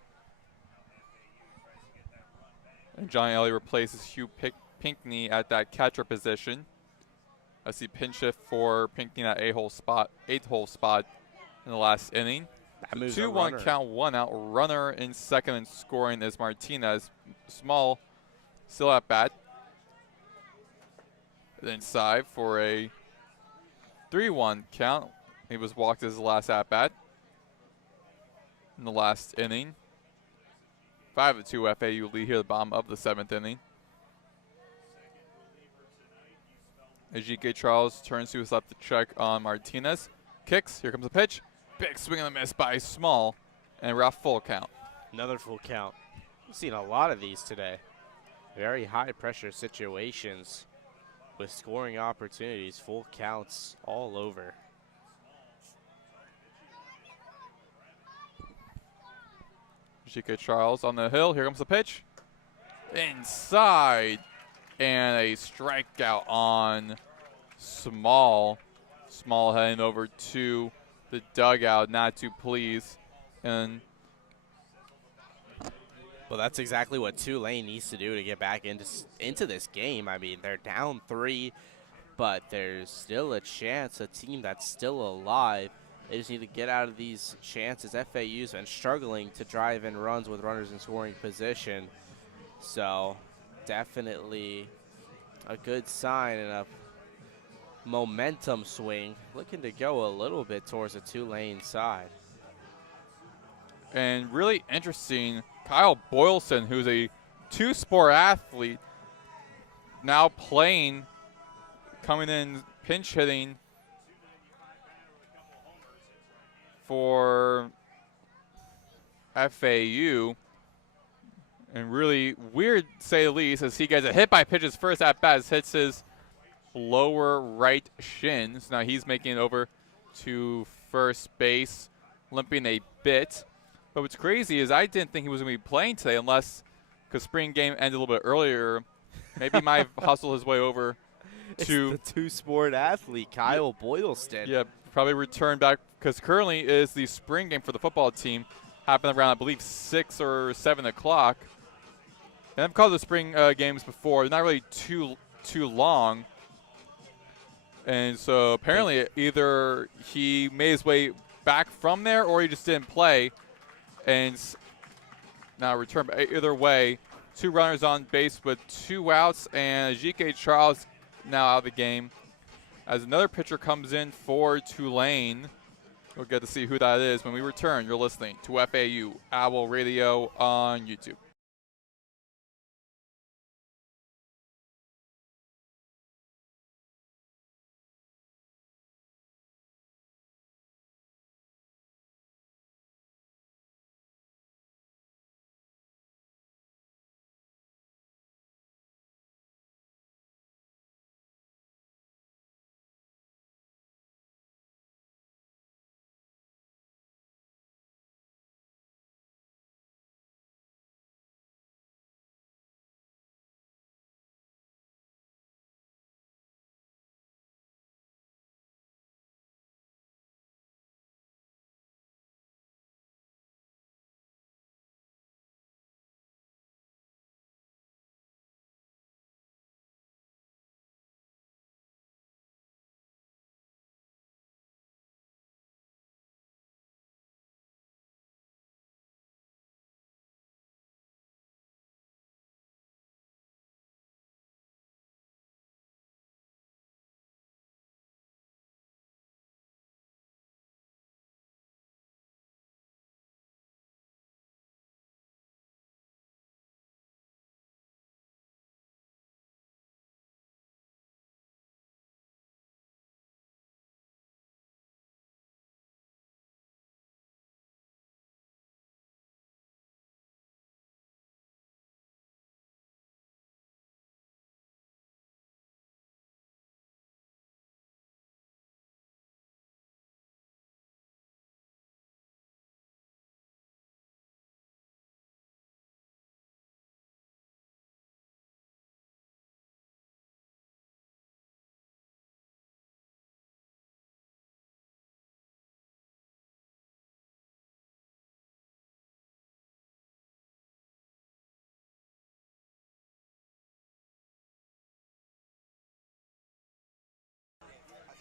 And Johnny Elliott replaces Hugh Pinckney at that catcher position. I see pinch shift for Pinckney at eighth hole spot in the last inning. 2-1 count, 1 out. Runner in second and scoring is Martinez. Small still at bat. Inside for a 3-1 count. He was walked as the last at bat in the last inning. 5-2 FAU lead here at the bottom of the 7th inning. Ajike Charles turns to his left to check on Martinez. Kicks. Here comes the pitch. Big swing and a miss by Small, and we're off full count. Another full count. We've seen a lot of these today. Very high pressure situations with scoring opportunities, full counts all over. G.K. Charles on the hill. Here comes the pitch. Inside, and a strikeout on Small. Small heading over to the dugout, not too pleased. And well, that's exactly what Tulane needs to do to get back into this game. I mean, they're down 3, but there's still a chance, a team that's still alive. They just need to get out of these chances. FAU's been struggling to drive in runs with runners in scoring position. So definitely a good sign and a momentum swing, looking to go a little bit towards the Tulane side. And really interesting, Kyle Boylston, who's a two-sport athlete, now playing, coming in, pinch hitting for FAU. And really weird, to say the least, as he gets a hit by pitches first at bat, hits his lower right shin. So now he's making it over to first base, limping a bit. But what's crazy is I didn't think he was going to be playing today unless, because spring game ended a little bit earlier, maybe might hustle his way over to the two-sport athlete, Kyle Boylston. Yeah, probably return back, because currently is the spring game for the football team happened around, I believe, 6 or 7 o'clock. And I've called the spring games before. They're not really too long. And so apparently either he made his way back from there or he just didn't play. And now return. Either way, 2 runners on base with 2 outs. And G.K. Charles now out of the game. As another pitcher comes in for Tulane. We'll get to see who that is when we return. You're listening to FAU Owl Radio on YouTube.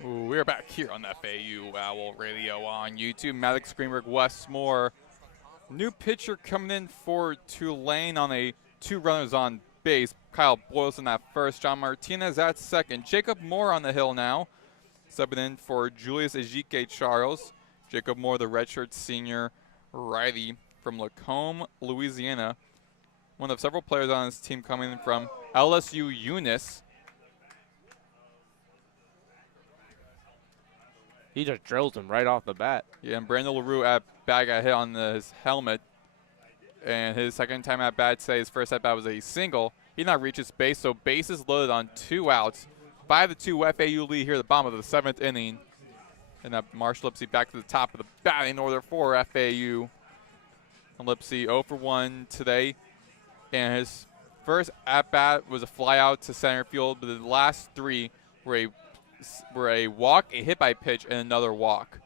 Ooh, we're back here on FAU Owl Radio on YouTube. Maddox, Greenberg, Westmore. New pitcher coming in for Tulane on a 2 runners on base. Kyle Boylston at first, John Martinez at second. Jacob Moore on the hill now, subbing in for Julius Ejike Charles. Jacob Moore, the redshirt senior righty from Lacombe, Louisiana. One of several players on his team coming in from LSU Eunice. He just drills him right off the bat. Yeah, and Brandon LaRue at bat got hit on his helmet. And his second time at bat today, his first at bat was a single. He did not reach his base, so bases loaded on 2 outs. 5-2 FAU lead here at the bottom of the 7th inning. And Marshall Lipsy back to the top of the batting order for FAU. And Lipsy 0 for 1 today. And his first at bat was a fly out to center field, but the last 3 were a walk, a hit by pitch, and another walk.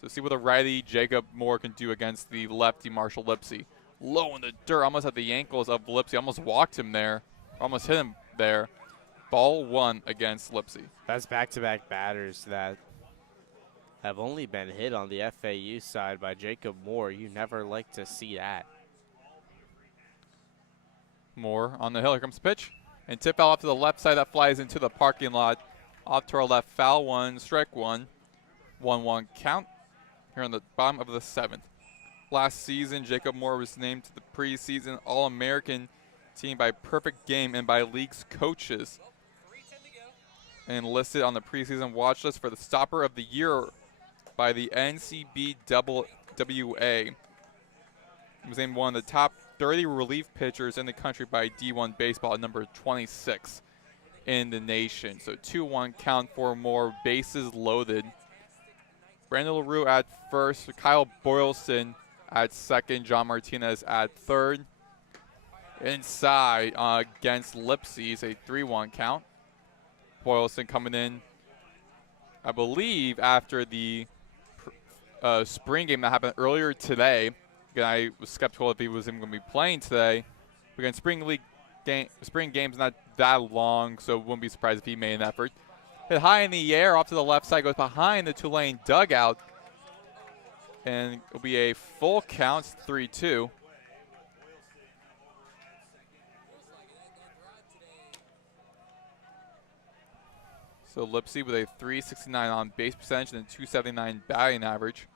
So see what the righty Jacob Moore can do against the lefty Marshall Lipsy. Low in the dirt, almost at the ankles of Lipsy. Almost walked him there, almost hit him there. Ball 1 against Lipsy. That's back-to-back batters that have only been hit on the FAU side by Jacob Moore. You never like to see that. Moore on the hill. Here comes the pitch. And tip foul off to the left side. That flies into the parking lot. Off to our left, foul 1, strike 1. 1-1 count here on the bottom of the 7th. Last season, Jacob Moore was named to the preseason All-American team by Perfect Game and by league's coaches. And listed on the preseason watch list for the Stopper of the Year by the NCBWA. He was named one of the top 30 relief pitchers in the country by D1 Baseball at number 26 in the nation. So 2-1 count for Moore, bases loaded. Brandon LaRue at first, Kyle Boylston at second, John Martinez at third. Inside against Lipsy is a 3-1 count. Boylston coming in, I believe, after the spring game that happened earlier today. Again, I was skeptical if he was even going to be playing today. Again, spring game's not that long, so wouldn't be surprised if he made an effort. Hit high in the air, off to the left side, goes behind the Tulane dugout. And it'll be a full count, 3-2. So Lipsy with a .369 on base percentage and a .279 batting average.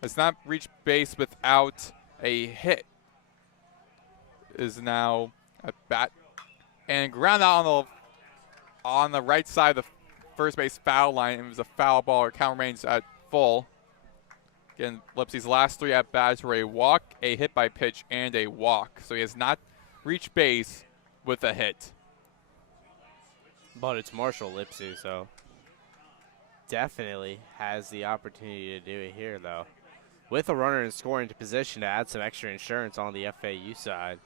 Has not reached base without a hit. Is now at bat and ground out on the right side of the first base foul line. It was a foul ball. Our count remains at full. Again, Lipsy's last 3 at bats were a walk, a hit by pitch, and a walk. So he has not reached base with a hit. But it's Marshall Lipsy, so definitely has the opportunity to do it here, though. With a runner in scoring position to add some extra insurance on the FAU side.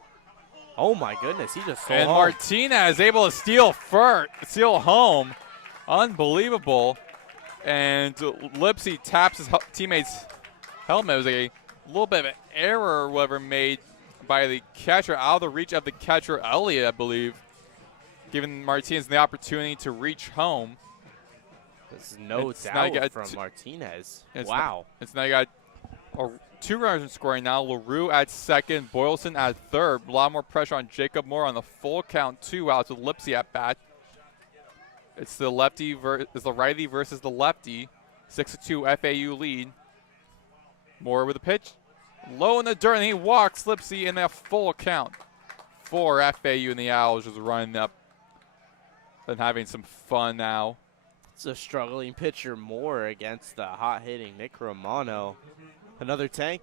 Oh my goodness, he just stole and home. Martinez able to steal home. Unbelievable. And Lipsy taps his teammate's helmet. It was a little bit of an error, whatever, made by the catcher out of the reach of the catcher, Elliott, I believe, giving Martinez the opportunity to reach home. There's no doubt from Martinez. Wow. It's now you got 2 runners in scoring now. LaRue at second, Boylston at third. A lot more pressure on Jacob Moore on the full count, 2 outs with Lipsy at bat. It's the righty versus the lefty. 6-2 FAU lead. Moore with a pitch. Low in the dirt, and he walks Lipsy in that full count. 4 FAU, and the Owls just running up and having some fun now. It's a struggling pitcher Moore against the hot-hitting Nick Romano. Another tank?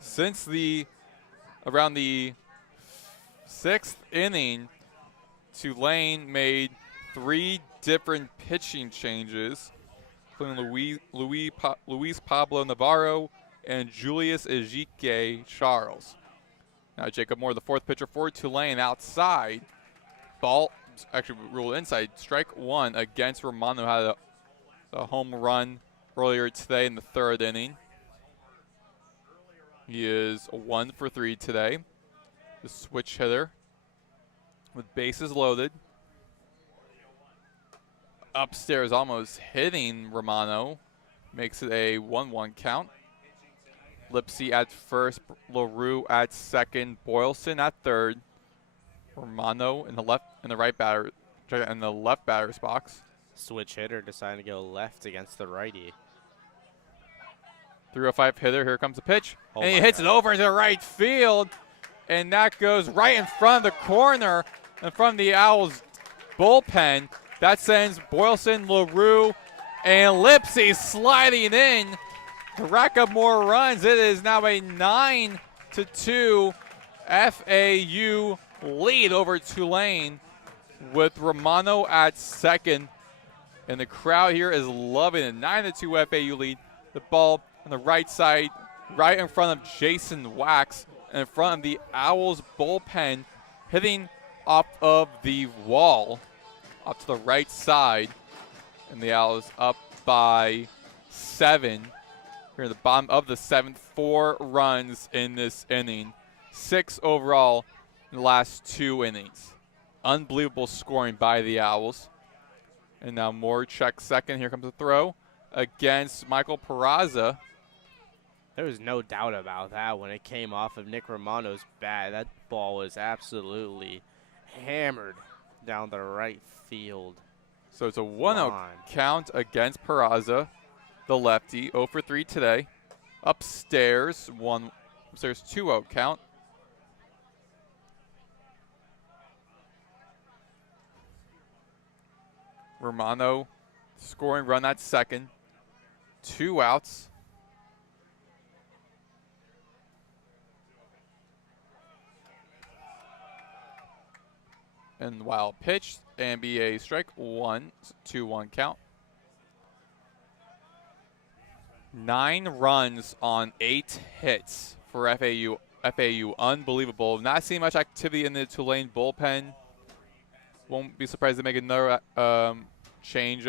Since around the 6th inning, Tulane made 3 different pitching changes, including Luis Pablo Navarro and Julius Ezequiel Charles. Now Jacob Moore, the 4th pitcher for Tulane, outside. Ball actually ruled inside. Strike 1 against Romano. Had a home run earlier today in the 3rd inning. He is 1 for 3 today. The switch hitter with bases loaded. Upstairs almost hitting Romano. Makes it a 1-1 count. Lipsy at first, LaRue at second, Boylston at third. Romano in the left batter's box. Switch hitter deciding to go left against the righty. 305 hitter, here comes the pitch. And he hits it over into right field. And that goes right in front of the corner, in front of the Owls bullpen. That sends Boylston, LaRue, and Lipsy sliding in to rack up more runs. It is now a 9-2 FAU lead over Tulane with Romano at second. And the crowd here is loving it. 9-2 FAU lead. The ball on the right side, right in front of Jason Wax, and in front of the Owls bullpen, hitting off of the wall, up to the right side. And the Owls up by 7. Here at the bottom of the 7th, 4 runs in this inning. 6 overall in the last 2 innings. Unbelievable scoring by the Owls. And now Moore checks second. Here comes the throw against Michael Peraza. There was no doubt about that when it came off of Nick Romano's bat. That ball was absolutely hammered down the right field. So it's a 1-0 count against Peraza, the lefty. 0 for 3 today. Upstairs 2-0 count. Romano scoring run at second. 2 outs. And wild pitch and be a strike 1, 2-1 count. 9 runs on 8 hits for FAU. Unbelievable. Not seeing much activity in the Tulane bullpen. Won't be surprised to make another change.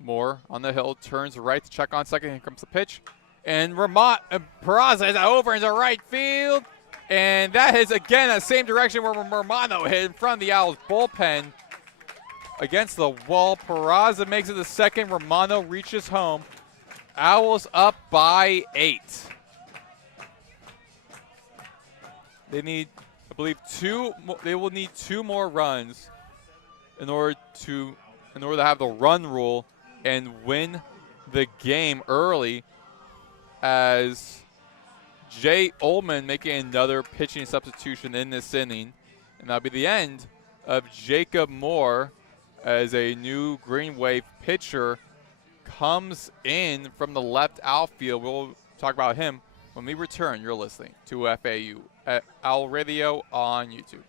Moore on the hill, turns right to check on second. Here comes the pitch. And Peraza is over into right field. And that is, again, the same direction where Romano hit in front of the Owls bullpen. Against the wall, Peraza makes it the second. Romano reaches home. Owls up by 8. They need, I believe, they will need 2 more runs in order to have the run rule and win the game early, as Jay Ullman making another pitching substitution in this inning. And that'll be the end of Jacob Moore as a new Green Wave pitcher comes in from the left outfield. We'll talk about him when we return. You're listening to FAU at Owl Radio on YouTube.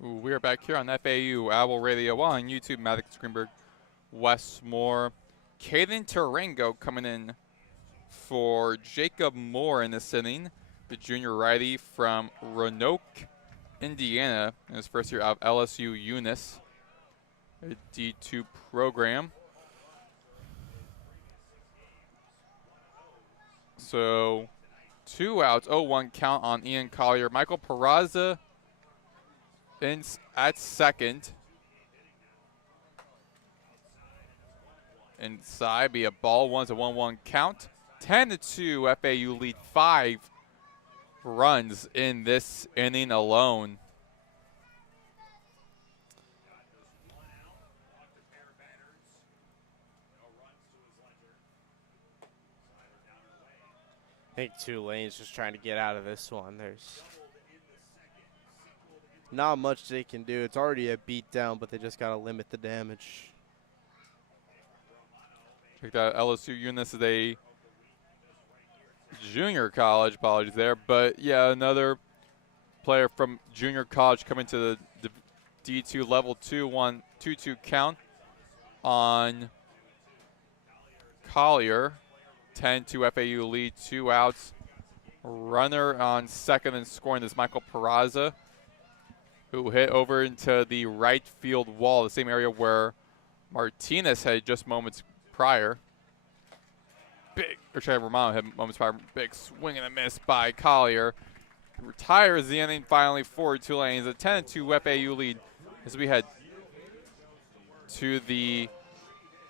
We are back here on FAU Owl Radio on YouTube. Maddox, Greenberg, Westmore. Caden Tarango coming in for Jacob Moore in this inning, the junior righty from Roanoke, Indiana, in his first year out of LSU Eunice, a D2 program. So 2 outs, 0-1 count on Ian Collier. Michael Peraza at second. Inside, be a ball. 1-1 count. 10-2, FAU lead 5 runs in this inning alone. I think Tulane's just trying to get out of this one. There's not much they can do. It's already a beatdown, but they just got to limit the damage. Check that. LSU Eunice is a junior college. Apologies there. But, yeah, another player from junior college coming to the D2 level 2-1, 2-2 count on Collier. 10-2 FAU lead, 2 outs. Runner on second and scoring is Michael Peraza, who hit over into the right field wall, the same area where Martinez had just moments prior. Romano had moments prior. Big swing and a miss by Collier. Retires the inning finally for Tulane. It's a 10-2 FAU lead as we head to the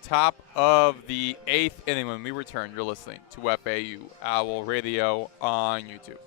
top of the 8th inning. When we return, you're listening to FAU Owl Radio on YouTube.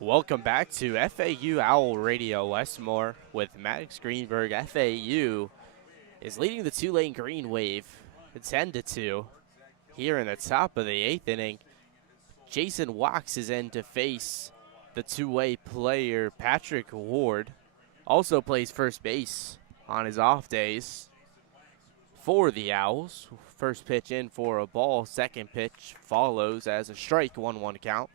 Welcome back to FAU Owl Radio Westmore with Maddox Greenberg. FAU is leading the Tulane Green Wave 10-2 here in the top of the 8th inning. Jason Wax is in to face the two-way player Patrick Ward. Also plays first base on his off days for the Owls. First pitch in for a ball. Second pitch follows as a strike, 1-1 count.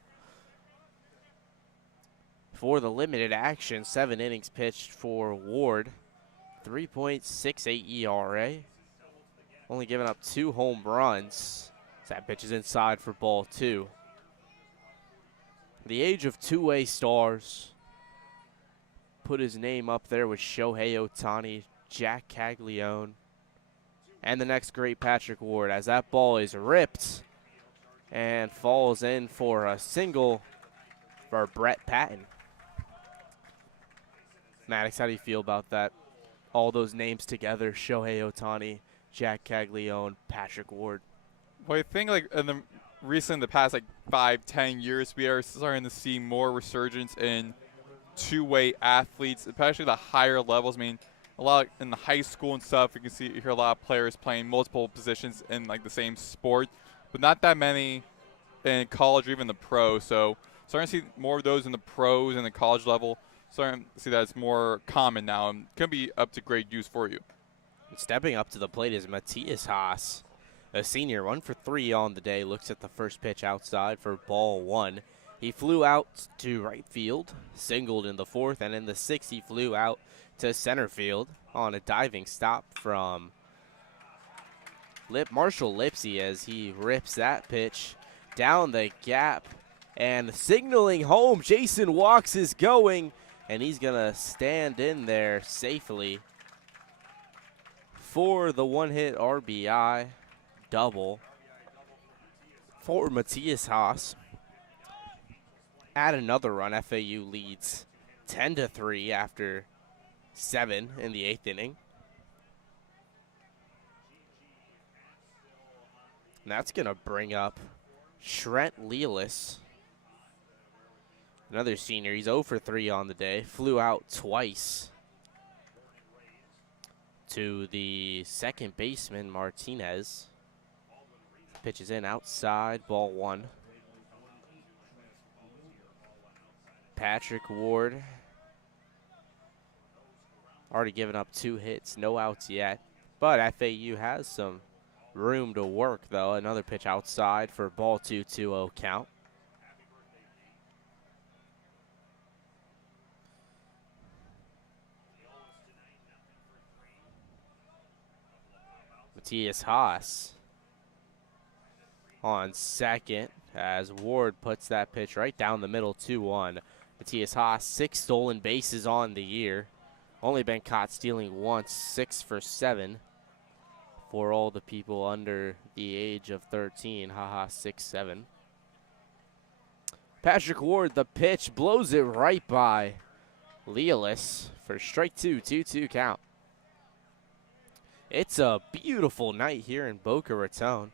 For the limited action, 7 innings pitched for Ward, 3.68 ERA. Only giving up 2 home runs. That pitch is inside for ball 2. The age of two-way stars. Put his name up there with Shohei Ohtani, Jack Caglione, and the next great Patrick Ward, as that ball is ripped and falls in for a single for Brett Patton. Maddox, how do you feel about that? All those names together, Shohei Ohtani, Jack Caglione, Patrick Ward. Well, I think like in the past like 5-10 years, we are starting to see more resurgence in two-way athletes, especially the higher levels. I mean, a lot in the high school and stuff, you can hear a lot of players playing multiple positions in like the same sport, but not that many in college or even the pro. So starting to see more of those in the pros and the college level. Starting to see that it's more common now and can be up to great use for you. Stepping up to the plate is Matthias Haas, a senior, 1 for 3 on the day. Looks at the first pitch outside for ball 1. He flew out to right field, singled in the 4th, and in the 6th he flew out to center field on a diving stop from Marshall Lipsy as he rips that pitch down the gap and signaling home. Jason Wax is going and he's going to stand in there safely for the one-hit RBI double for Matthias Haas. Add another run, FAU leads 10-3 after 7 in the 8th inning. And that's going to bring up Trent Lealis, another senior. He's 0 for 3 on the day. Flew out twice to the second baseman, Martinez. Pitches in outside, ball 1. Patrick Ward already given up 2 hits, no outs yet. But FAU has some room to work, though. Another pitch outside for ball 2, 2-0 count. Matthias Haas on second as Ward puts that pitch right down the middle, 2-1. Matthias Haas, 6 stolen bases on the year. Only been caught stealing once, 6 for 7. For all the people under the age of 13, haha, 6'7". Patrick Ward, the pitch, blows it right by Lealis for strike 2, 2-2 count. It's a beautiful night here in Boca Raton.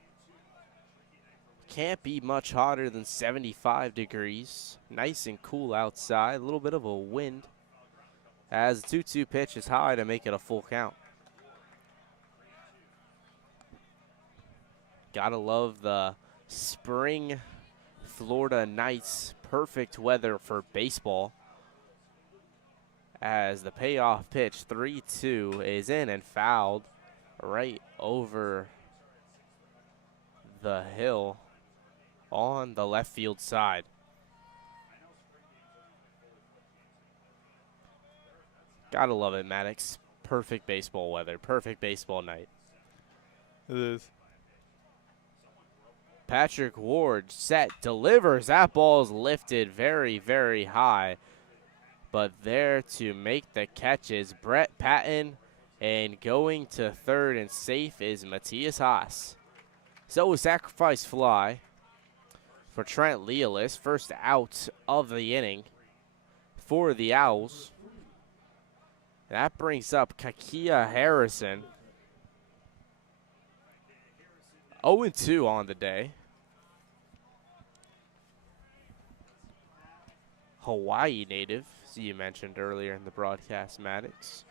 Can't be much hotter than 75 degrees. Nice and cool outside, a little bit of a wind. As the 2-2 pitch is high to make it a full count. Gotta love the spring Florida nights. Perfect weather for baseball. As the payoff pitch, 3-2, is in and fouled right over the hill on the left field side. Gotta love it, Maddox. Perfect baseball weather, perfect baseball night. It is. Patrick Ward set, delivers. That ball's lifted very, very high. But there to make the catches, Brett Patton, and going to third and safe is Matthias Haas. So a sacrifice fly for Trent Lealis, first out of the inning for the Owls. That brings up Kakia Harrison. 0-2 on the day. Hawaii native, as you mentioned earlier in the broadcast, Maddox.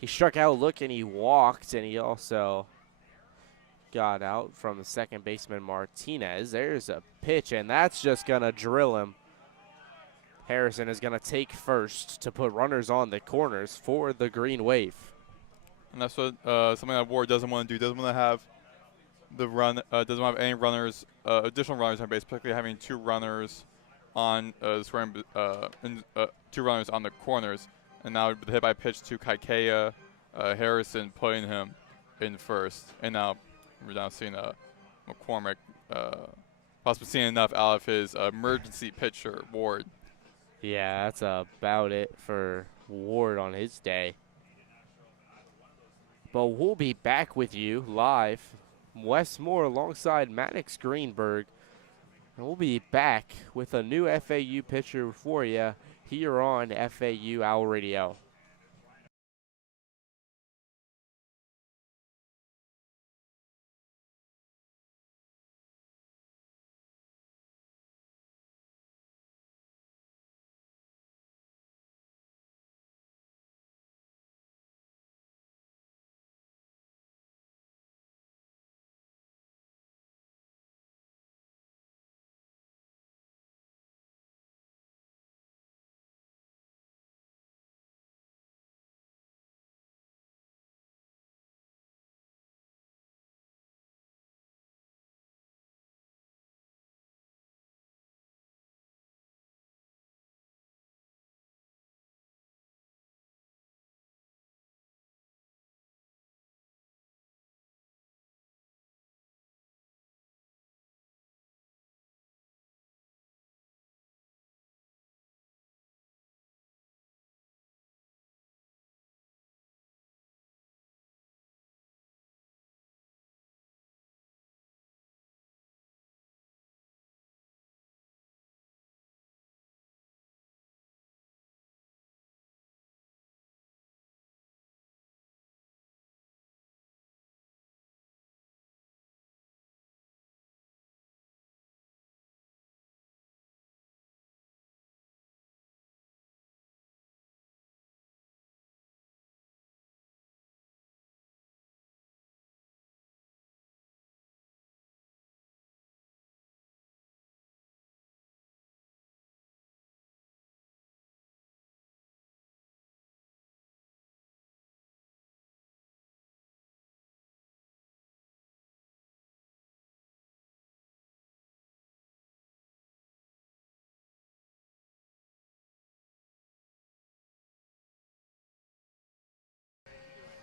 He struck out a look and he walked, and he also got out from the second baseman Martinez. There's a pitch, and that's just going to drill him. Harrison is going to take first to put runners on the corners for the Green Wave. And that's what something that Ward doesn't want to do. Doesn't want to have the run. Doesn't want to have any runners, additional runners on base, particularly having 2 runners on two runners on the corners. And now the hit by pitch to Kaikea Harrison, putting him in first. And now we're now seeing McCormick possibly seeing enough out of his emergency pitcher, Ward. Yeah, that's about it for Ward on his day. But we'll be back with you live. Wes Moore alongside Maddox Greenberg. And we'll be back with a new FAU pitcher for you here on FAU Owl Radio.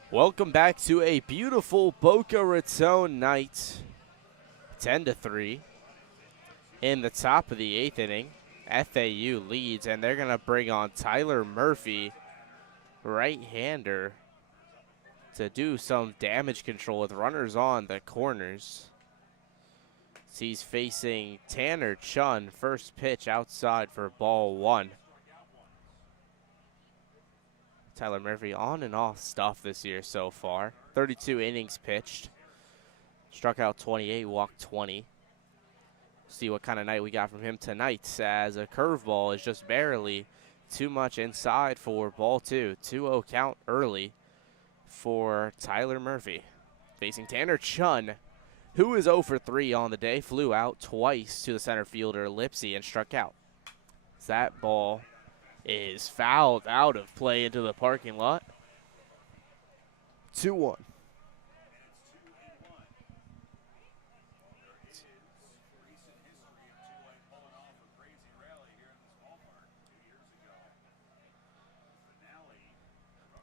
Welcome back to a beautiful Boca Raton night. 10-3 in the top of the 8th inning. FAU leads, and they're going to bring on Tyler Murphy, right-hander, to do some damage control with runners on the corners. He's facing Tanner Chun, first pitch outside for ball 1. Tyler Murphy on and off stuff this year so far. 32 innings pitched. Struck out 28, walked 20. See what kind of night we got from him tonight, as a curveball is just barely too much inside for ball 2. 2-0 count early for Tyler Murphy. Facing Tanner Chun, who is 0 for 3 on the day, flew out twice to the center fielder Lipsy and struck out. That ball is fouled out of play into the parking lot. 2-1.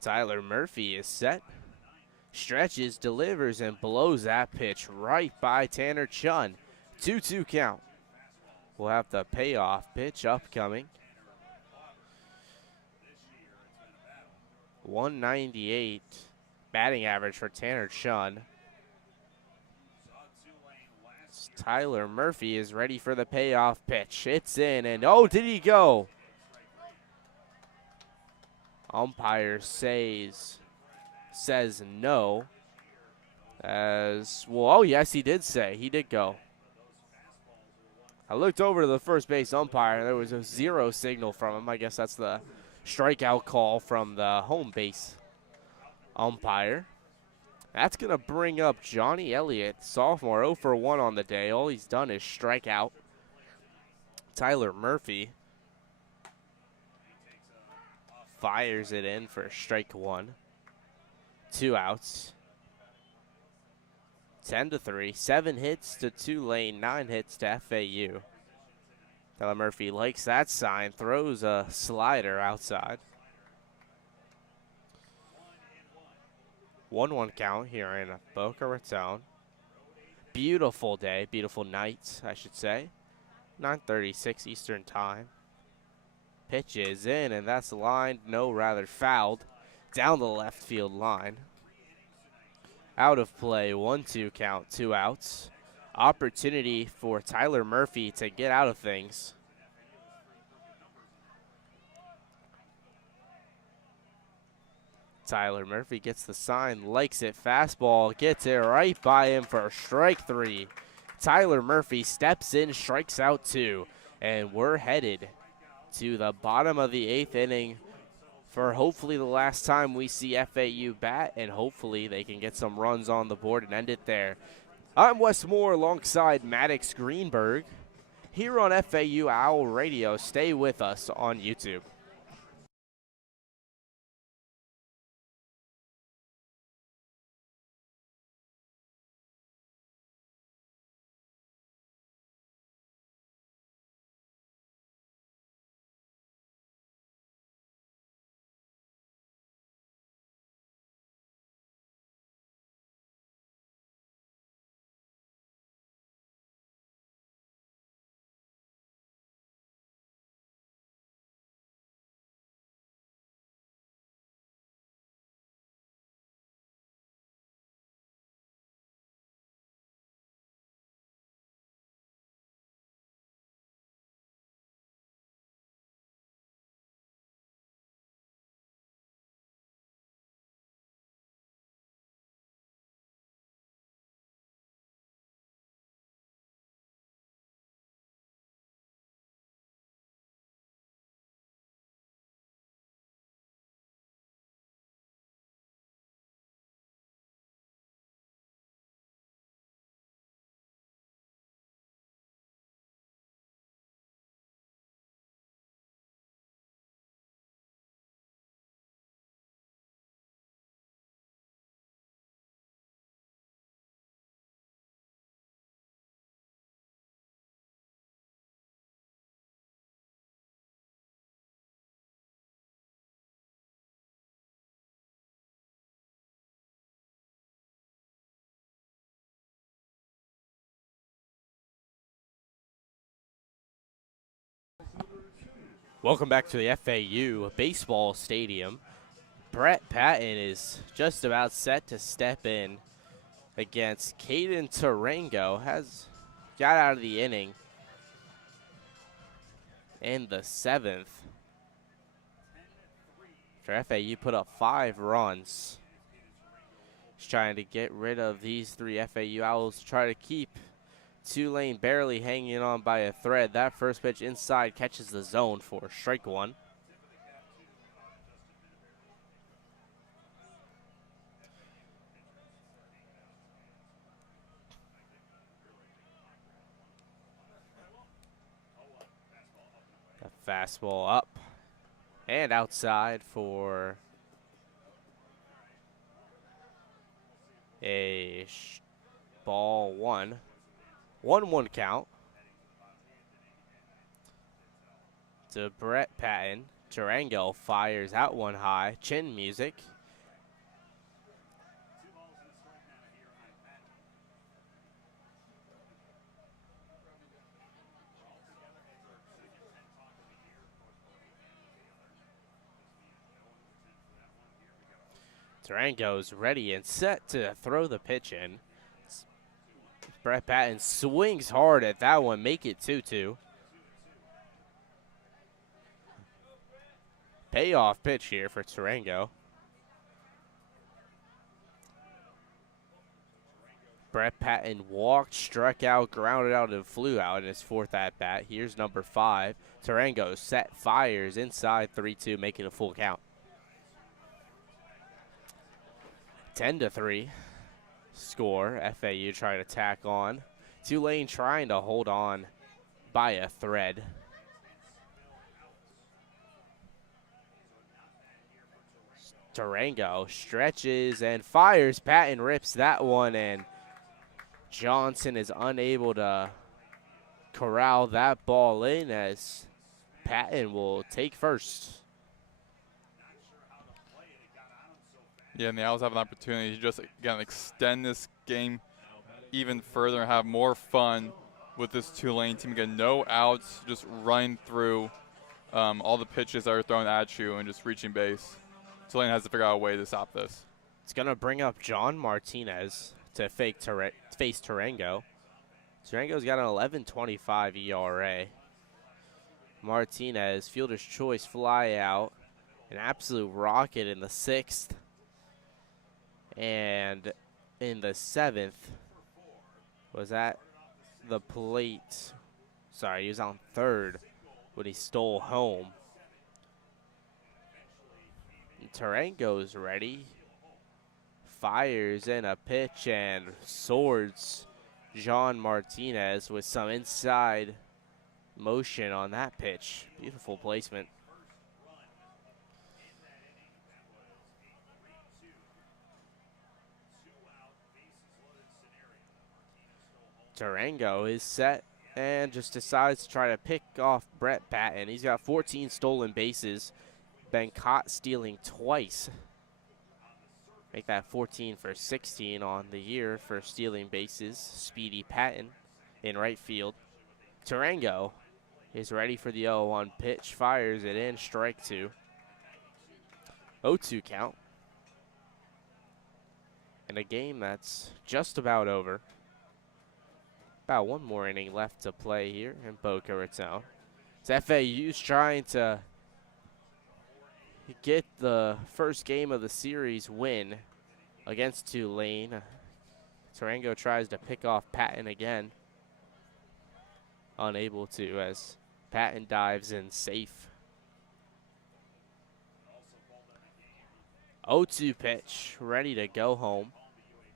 Tyler Murphy is set, stretches, delivers, and blows that pitch right by Tanner Chun. 2-2 count. We'll have the payoff pitch upcoming. 198 batting average for Tanner Chun. Tyler Murphy is ready for the payoff pitch. It's in, and oh, did he go? Umpire says no. As well, oh yes, he did say. He did go. I looked over to the first base umpire. There was a 0 signal from him. I guess that's the strikeout call from the home base umpire. That's going to bring up Johnny Elliott, sophomore, 0 for 1 on the day. All he's done is strike out. Tyler Murphy fires it in for strike 1. 2 outs. 10-3, 7 hits to Tulane, 9 hits to FAU. Tyler Murphy likes that sign, throws a slider outside. 1-1 count here in Boca Raton. Beautiful day, beautiful night, I should say. 9:36 Eastern time. Pitch is in, and that's lined, no, rather fouled, down the left field line. Out of play, 1-2 count, 2 outs. Opportunity for Tyler Murphy to get out of things. Tyler Murphy gets the sign, likes it, fastball, gets it right by him for strike 3. Tyler Murphy steps in, strikes out 2, and we're headed to the bottom of the 8th inning for hopefully the last time we see FAU bat, and hopefully they can get some runs on the board and end it there. I'm Wes Moore alongside Maddox Greenberg here on FAU Owl Radio. Stay with us on YouTube. Welcome back to the FAU baseball stadium. Brett Patton is just about set to step in against Caden Tarango. Has got out of the inning in the 7th. After FAU put up 5 runs. He's trying to get rid of these 3 FAU Owls to try to keep Tulane barely hanging on by a thread. That first pitch inside catches the zone for strike 1. A fastball up and outside for a ball 1. 1-1 count to Brett Patton. Tarango fires out one high. Chin music. Tarango's ready and set to throw the pitch in. Brett Patton swings hard at that one, make it 2-2. Payoff pitch here for Tarango. Brett Patton walked, struck out, grounded out, and flew out in his 4th at-bat. Here's number 5. Tarango set, fires inside 3-2, making a full count. 10-3. Score. FAU trying to tack on. Tulane trying to hold on by a thread. Tarango stretches and fires. Patton rips that one, and Johnson is unable to corral that ball in as Patton will take first. Yeah, and the Owls have an opportunity to just, again, extend this game even further and have more fun with this Tulane team. Again, no outs, just running through all the pitches that are thrown at you and just reaching base. Tulane has to figure out a way to stop this. It's going to bring up John Martinez to face Tarango. Tarango's got an 11.25 ERA. Martinez, fielder's choice fly out. An absolute rocket in the 6th. And in the 7th, was at the plate. Sorry, he was on 3rd when he stole home. And Tarango's ready. Fires in a pitch and swords John Martinez with some inside motion on that pitch. Beautiful placement. Tarango is set and just decides to try to pick off Brett Patton. He's got 14 stolen bases, been caught stealing twice. Make that 14 for 16 on the year for stealing bases. Speedy Patton in right field. Tarango is ready for the 0-1 pitch, fires it in, strike 2. 0-2 count. And a game that's just about over. About one more inning left to play here in Boca Raton. It's FAU's trying to get the first game of the series win against Tulane. Tarango tries to pick off Patton again. Unable to as Patton dives in safe. 0-2 pitch, ready to go home.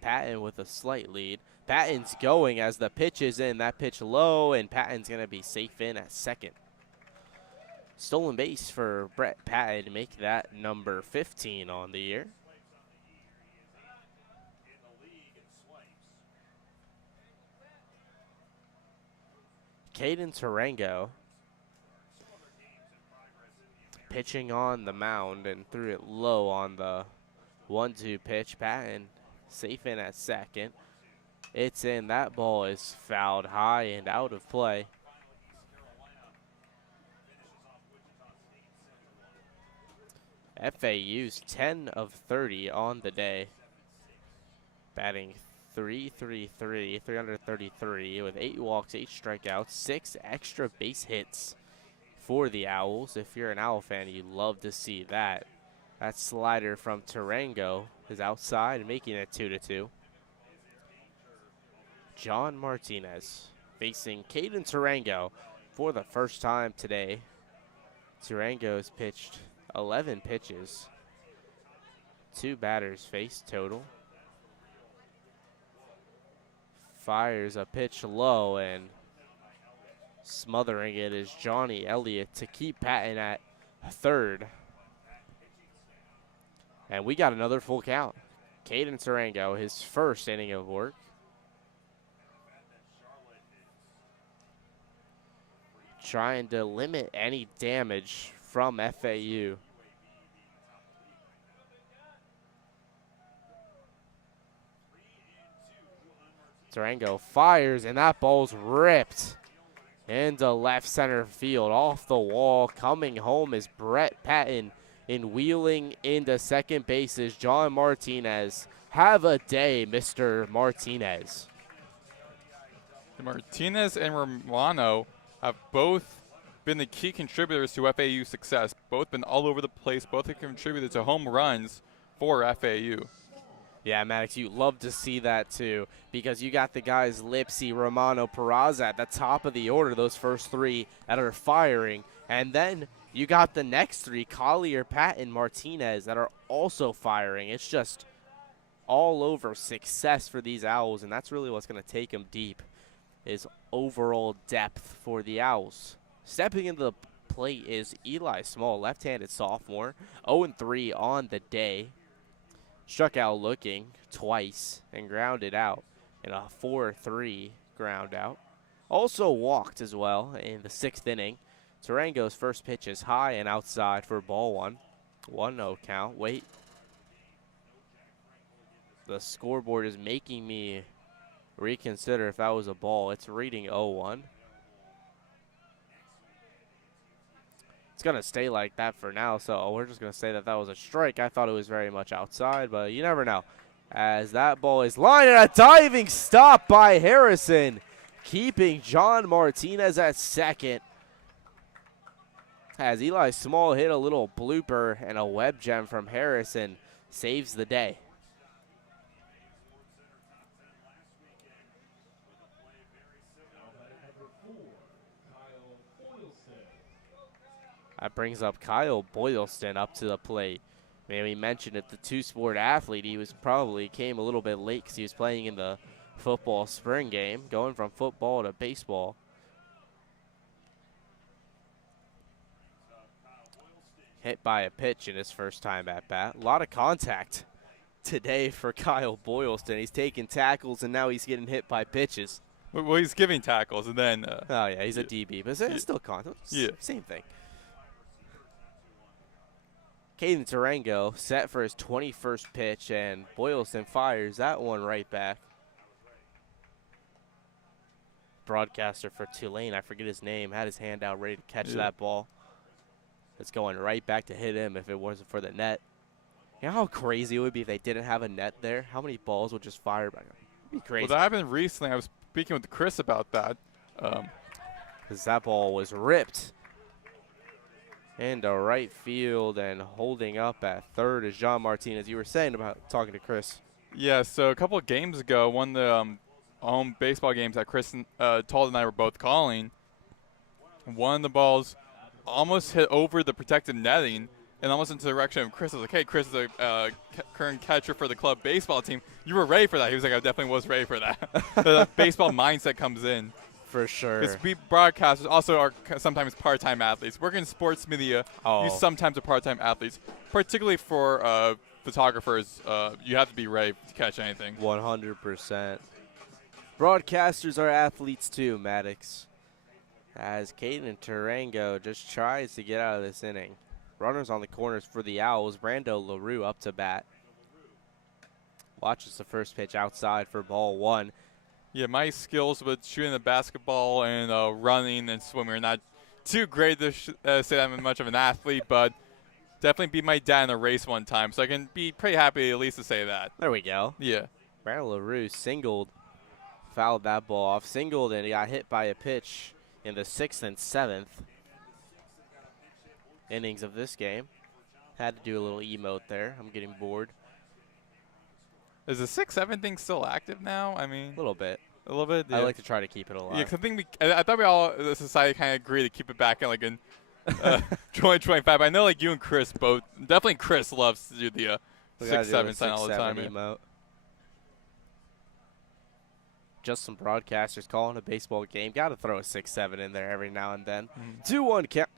Patton with a slight lead. Patton's going as the pitch is in. That pitch low, and Patton's going to be safe in at 2nd. Stolen base for Brett Patton to make that number 15 on the year. Caden Tarango pitching on the mound and threw it low on the 1-2 pitch. Patton safe in at 2nd. It's in. That ball is fouled high and out of play. FAU's 10 of 30 on the day. Batting 333 with 8 walks, 8 strikeouts, 6 extra base hits for the Owls. If you're an Owl fan, you love to see that. That slider from Tarango is outside, making it 2-2. John Martinez facing Caden Tarango for the first time today. Tarango's pitched 11 pitches. 2 batters faced total. Fires a pitch low, and smothering it is Johnny Elliott to keep Patton at third. And we got another full count. Caden Tarango, his first inning of work. Trying to limit any damage from FAU. Tarango fires, and that ball's ripped into left center field. Off the wall, coming home is Brett Patton, and wheeling into second base is John Martinez. Have a day, Mr. Martinez. Martinez and Romano have both been the key contributors to FAU's success. Both been all over the place. Both have contributed to home runs for FAU. Yeah, Maddox, you love to see that too, because you got the guys Lipsy, Romano, Peraza at the top of the order, those first 3 that are firing. And then you got the next 3, Collier, Patton, Martinez, that are also firing. It's just all over success for these Owls, and that's really what's going to take them deep, is overall depth for the Owls. Stepping into the plate is Eli Small, left-handed sophomore, 0-3 on the day. Struck out looking twice and grounded out in a 4-3 ground out. Also walked as well in the 6th inning. Tarango's first pitch is high and outside for ball 1. 1-0 count. Wait. The scoreboard is making me reconsider if that was a ball. It's reading 0-1. It's going to stay like that for now, so we're just going to say that that was a strike. I thought it was very much outside, but you never know. As that ball is lined, and a diving stop by Harrison, keeping John Martinez at second. As Eli Small hit a little blooper, and a web gem from Harrison saves the day. That brings up Kyle Boylston up to the plate. We mentioned it, the two-sport athlete. He was probably came a little bit late because he was playing in the football spring game, going from football to baseball. Hit by a pitch in his first time at bat. A lot of contact today for Kyle Boylston. He's taking tackles, and now he's getting hit by pitches. Well, he's giving tackles, and then... oh, yeah, he's a DB, but it's still contact. Yeah. Same thing. Caden Tarango set for his 21st pitch, and Boylston fires that one right back. Broadcaster for Tulane, I forget his name, had his hand out ready to catch that ball. It's going right back to hit him if it wasn't for the net. You know how crazy it would be if they didn't have a net there? How many balls would just fire back? It'd be crazy. Well, that happened recently. I was speaking with Chris about that. Because that ball was ripped into right field, and holding up at third is John Martinez. You were saying about talking to Chris. Yeah, so a couple of games ago, one of the home baseball games that Chris Todd and I were both calling, one of the balls almost hit over the protected netting and almost into the direction of Chris. I was like, hey, Chris is a current catcher for the club baseball team. You were ready for that. He was like, I definitely was ready for that. The baseball mindset comes in. For sure. Because we broadcasters also are sometimes part-time athletes. Working in sports media, you sometimes are part-time athletes. Particularly for photographers, you have to be ready to catch anything. 100%. Broadcasters are athletes too, Maddox. As Caden Tarango just tries to get out of this inning. Runners on the corners for the Owls. Brando LaRue up to bat. Watches the first pitch outside for ball 1. Yeah, my skills with shooting the basketball and running and swimming are not too great to say I'm much of an athlete, but Definitely beat my dad in a race one time, so I can be pretty happy at least to say that. There we go. Yeah. Brandon LaRue singled, fouled that ball off, singled, and he got hit by a pitch in the 6th and 7th innings of this game. Had to do a little emote there. I'm getting bored. Is the 6-7 thing still active now? I mean, A little bit. a little bit. Yeah. I like to try to keep it alive. Yeah, 'cause I think I thought we all, the society, kind of agree to keep it back in like in 2025. I know like you and Chris both. Definitely Chris loves to do the 6-7 sign all the time. Emote. Just some broadcasters calling a baseball game. Got to throw a 6-7 in there every now and then. 2-1 count.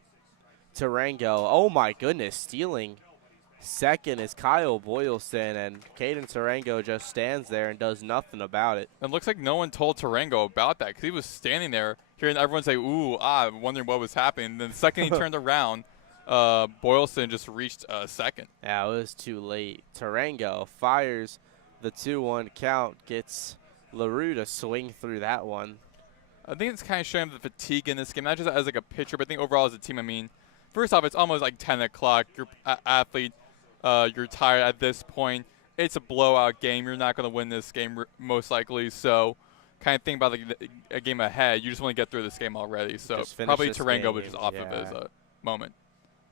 Tarango. Oh my goodness, stealing. Second is Kyle Boylston, and Caden Tarango just stands there and does nothing about it. It looks like no one told Tarango about that because he was standing there hearing everyone say, ooh, wondering what was happening. Then the second he turned around, Boylston just reached second. Yeah, it was too late. Tarango fires the 2-1 count, gets LaRue to swing through that one. I think it's kind of showing the fatigue in this game, not just as like a pitcher, but I think overall as a team. I mean, first off, it's almost like 10 o'clock. You're an athlete. You're tired at this point. It's a blowout game. You're not going to win this game most likely. So kind of think about like a game ahead. You just want to get through this game already. So probably Tarango was just off of his moment.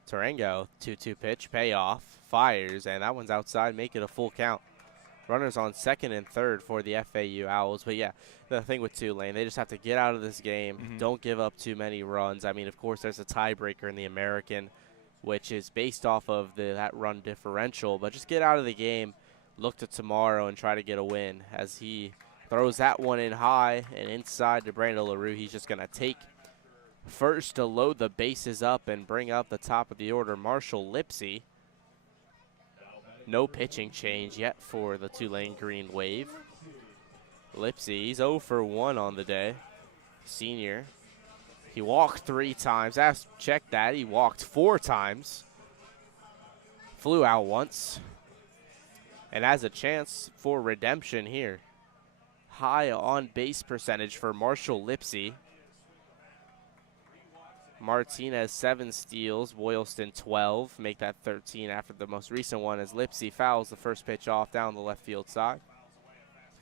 Tarango, 2-2 pitch, payoff, fires, and that one's outside, make it a full count. Runners on second and third for the FAU Owls. But, yeah, the thing with Tulane, they just have to get out of this game. Don't give up too many runs. I mean, of course, there's a tiebreaker in the American, which is based off of that run differential. But just get out of the game, look to tomorrow, and try to get a win. As he throws that one in high and inside to Brandon LaRue, he's just going to take first to load the bases up and bring up the top of the order, Marshall Lipsy. No pitching change yet for the Tulane Green Wave. Lipsy, he's 0 for 1 on the day. Senior. He walked 3 times. Check that. He walked 4 times. Flew out once. And has a chance for redemption here. High on base percentage for Marshall Lipsy. Martinez 7 steals, Boylston 12, make that 13 after the most recent one as Lipsy fouls the first pitch off down the left field side.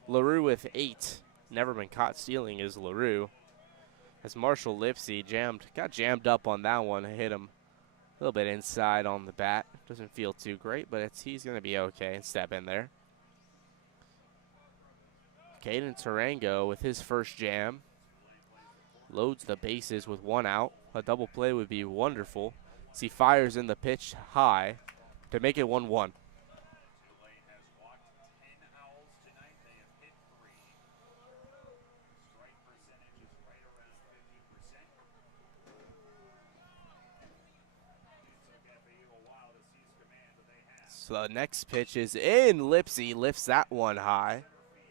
LaRue with 8, never been caught stealing is LaRue. As Marshall Lipsy got jammed up on that one, hit him a little bit inside on the bat. Doesn't feel too great, but he's going to be okay and step in there. Caden Tarango with his first jam. Loads the bases with 1 out. A double play would be wonderful. As he fires in the pitch high to make it 1-1. So the next pitch is in. Lipsy lifts that one high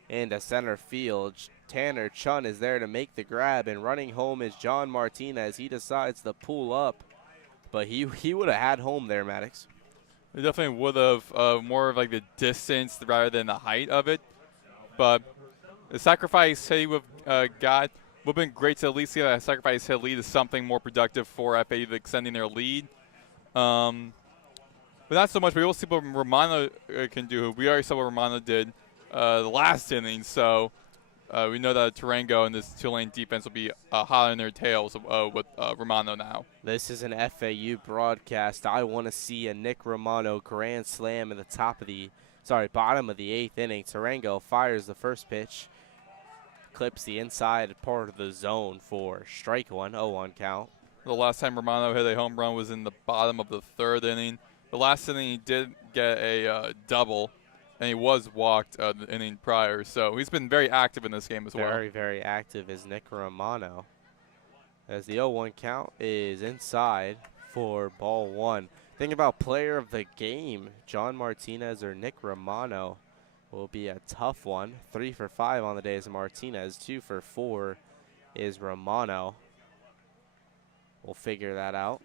into center field. Tanner Chun is there to make the grab, and running home is John Martinez. He decides to pull up, but he would have had home there, Maddox. He definitely would have more of like the distance rather than the height of it. But the sacrifice he would have got would have been great to at least see that sacrifice hit lead to something more productive for FAU extending their lead. But not so much. We will see what Romano can do. We already saw what Romano did the last inning, so we know that Tarango and this Tulane defense will be hot on their tails with Romano now. This is an FAU broadcast. I want to see a Nick Romano grand slam in the bottom of the 8th inning. Tarango fires the first pitch, clips the inside part of the zone for strike 1, 0-1 count. The last time Romano hit a home run was in the bottom of the 3rd inning. The last inning he did get a double, and he was walked the inning prior. So he's been very active in this game as well. Very, very active is Nick Romano. As the 0-1 count is inside for ball 1. Think about player of the game, John Martinez or Nick Romano. Will be a tough one. 3 for 5 on the day is Martinez. 2 for 4 is Romano. We'll figure that out.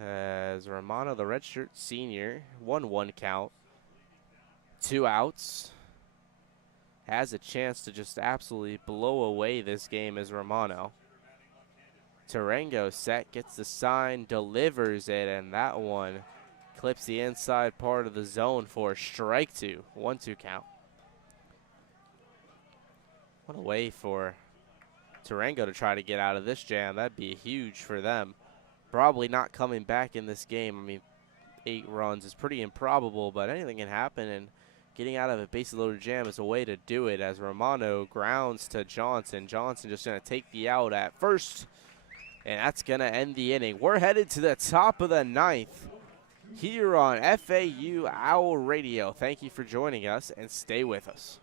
As Romano, the redshirt senior, 1-1 count, 2 outs, has a chance to just absolutely blow away this game as Romano. Tarango set, gets the sign, delivers it, and that one clips the inside part of the zone for strike two. 1-2 count. What a way for Tarango to try to get out of this jam. That'd be huge for them. Probably not coming back in this game. I mean, 8 runs is pretty improbable, but anything can happen, and getting out of a base loaded jam is a way to do it as Romano grounds to Johnson. Johnson just going to take the out at first, and that's going to end the inning. We're headed to the top of the 9th here on FAU Owl Radio. Thank you for joining us, and stay with us.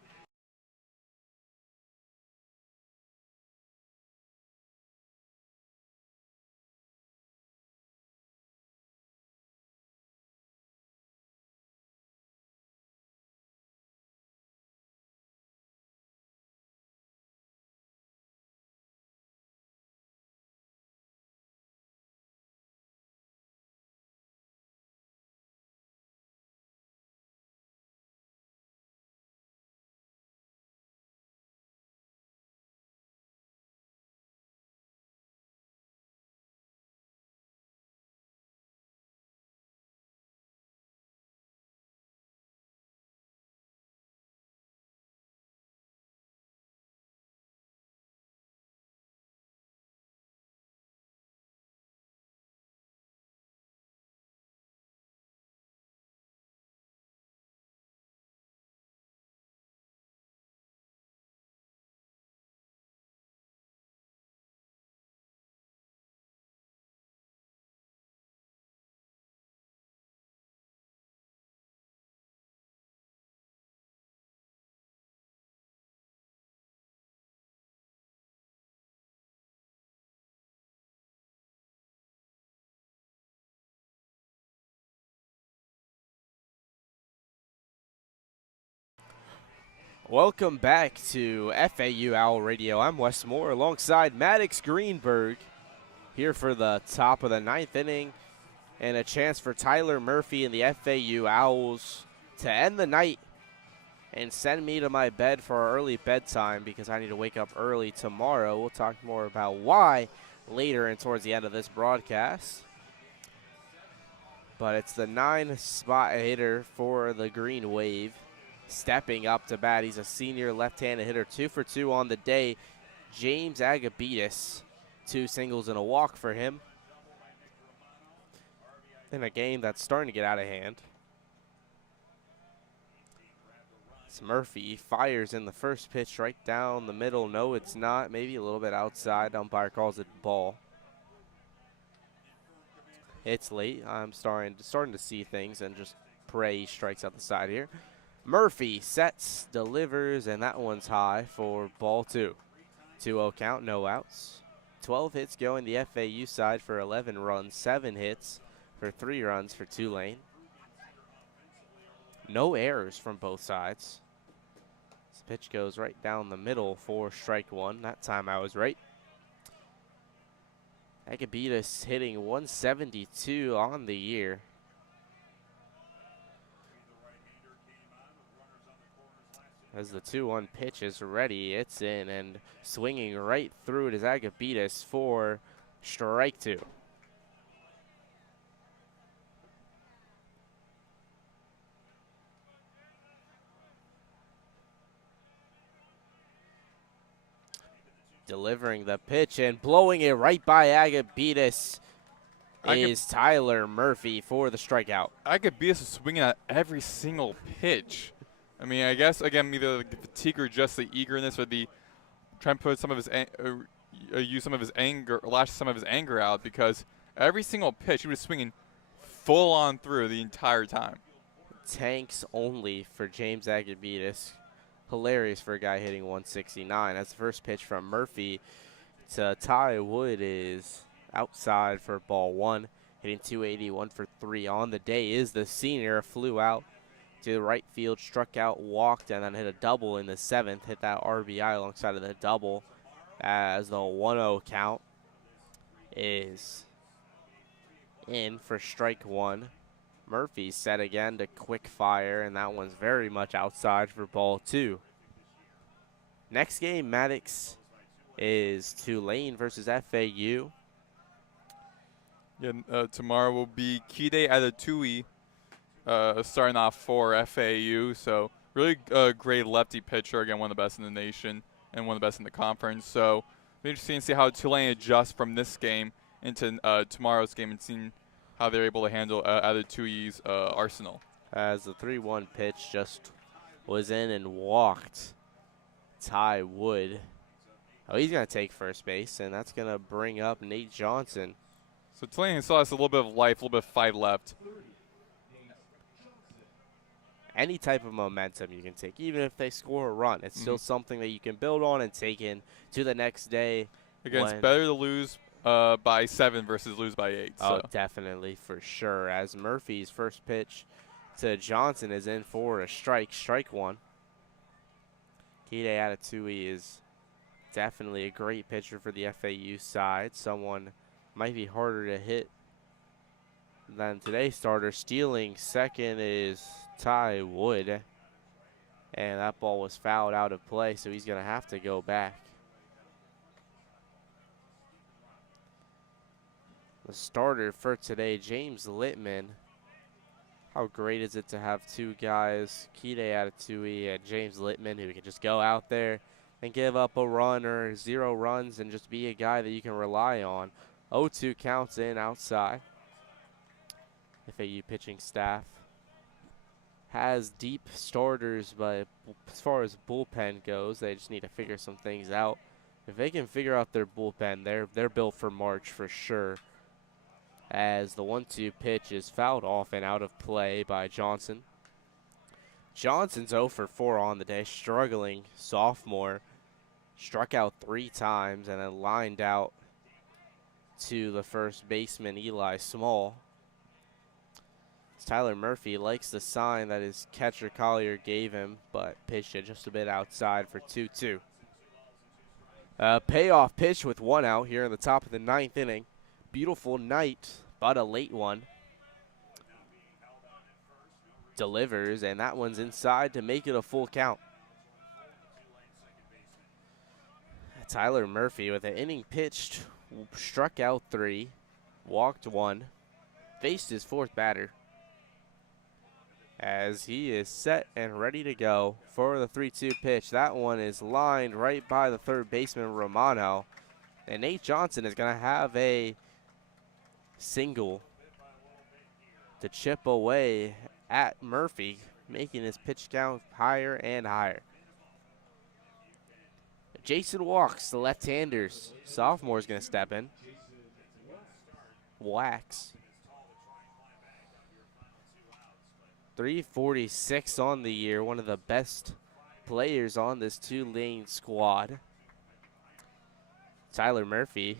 Welcome back to FAU Owl Radio. I'm Wes Moore alongside Maddox Greenberg here for the top of the 9th inning, and a chance for Tyler Murphy and the FAU Owls to end the night and send me to my bed for our early bedtime because I need to wake up early tomorrow. We'll talk more about why later and towards the end of this broadcast. But it's the 9-spot hitter for the Green Wave. Stepping up to bat, he's a senior left-handed hitter, 2 for 2 on the day. James Agabitis, 2 singles and a walk for him in a game that's starting to get out of hand. It's Murphy fires in the first pitch right down the middle. No, it's not. Maybe a little bit outside. Umpire calls it ball. It's late. I'm starting to see things and just pray he strikes out the side here. Murphy sets, delivers, and that one's high for ball 2. 2-0 count, no outs. 12 hits going the FAU side for 11 runs, 7 hits for 3 runs for Tulane. No errors from both sides. This pitch goes right down the middle for strike 1. That time I was right. Agabitis hitting 172 on the year. As the 2-1 pitch is ready, it's in, and swinging right through it is Agabitis for strike 2. Delivering the pitch and blowing it right by Agabitis is Tyler Murphy for the strikeout. Agabitis is swinging at every single pitch. I mean, I guess, again, either the fatigue or just the eagerness or the trying to put some of his use some of his anger, lash some of his anger out, because every single pitch he was swinging full on through the entire time. Tanks only for James Agabitis. Hilarious for a guy hitting 169. That's the first pitch from Murphy to Ty Wood is outside for ball 1. Hitting 280, 1 for 3 on the day is the senior. Flew out to the right field, struck out, walked, and then hit a double in the 7th. Hit that RBI alongside of the double as the 1-0 count is in for strike 1. Murphy set again to quick fire, and that one's very much outside for ball 2. Next game, Maddox, is Tulane versus FAU. Yeah, tomorrow will be Kide Adatui starting off for FAU. So really great lefty pitcher. Again, one of the best in the nation and one of the best in the conference. So it'll be interesting to see how Tulane adjusts from this game into tomorrow's game and seeing how they're able to handle Adatui's arsenal. As the 3-1 pitch just was in and walked Ty Wood. Oh, he's going to take first base, and that's going to bring up Nate Johnson. So Tulane still has a little bit of life, a little bit of fight left. Any type of momentum you can take, even if they score a run, it's still something that you can build on and take in to the next day. Again, it's better to lose by 7 versus lose by 8. Oh, So. definitely, for sure. As Murphy's first pitch to Johnson is in for a strike one. Kide Adatui is definitely a great pitcher for the FAU side. Someone might be harder to hit than today's starter. Stealing second is Ty Wood. And that ball was fouled out of play, so he's going to have to go back. The starter for today, James Littman. How great is it to have two guys, Kide Adatui and James Littman, who can just go out there and give up a run or 0 runs and just be a guy that you can rely on. 0-2 counts in outside. FAU pitching staff has deep starters, but as far as bullpen goes, they just need to figure some things out. If they can figure out their bullpen, they're built for March for sure. As the 1-2 pitch is fouled off and out of play by Johnson. Johnson's 0 for 4 on the day, struggling sophomore. Struck out 3 times and then lined out to the first baseman, Eli Small. Tyler Murphy likes the sign that his catcher Collier gave him, but pitched it just a bit outside for 2-2. Payoff pitch with 1 out here in the top of the 9th inning. Beautiful night, but a late one. Delivers, and that one's inside to make it a full count. Tyler Murphy with an inning pitched, struck out 3, walked 1, faced his 4th batter. As he is set and ready to go for the 3-2 pitch. That one is lined right by the third baseman, Romano. And Nate Johnson is going to have a single to chip away at Murphy, making his pitch count higher and higher. Jason Walks, the left-handers. Sophomore is going to step in. Wax. 346 on the year, one of the best players on this Tulane squad. Tyler Murphy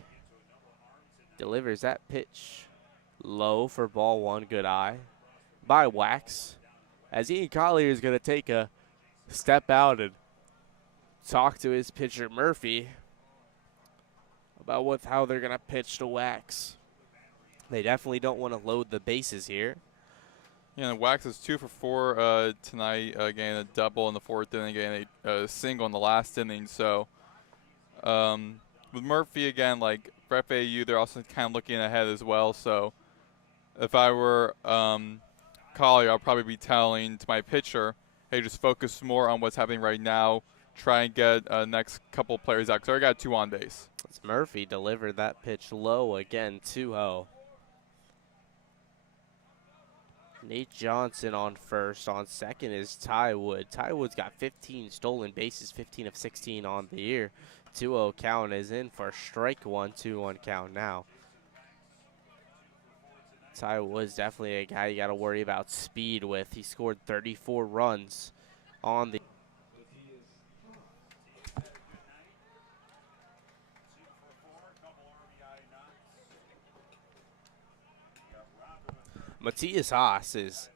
delivers that pitch low for ball 1, good eye by Wax. As Ian Collier is going to take a step out and talk to his pitcher Murphy about how they're going to pitch to Wax. They definitely don't want to load the bases here. Yeah, and Wax is 2 for 4 tonight, getting a double in the 4th inning, getting a single in the last inning. So with Murphy, again, like for FAU, they're also kind of looking ahead as well. So if I were Collier, I'll probably be telling to my pitcher, hey, just focus more on what's happening right now. Try and get next couple players out, because I already got 2 on base. As Murphy delivered that pitch low again, 2-0. Nate Johnson on first. On second is Ty Wood. Ty Wood's got 15 stolen bases, 15 of 16 on the year. 2-0 count is in for strike 1, 2-1 count now. Ty Wood's definitely a guy you got to worry about speed with. He scored 34 runs on the Matthias Haas is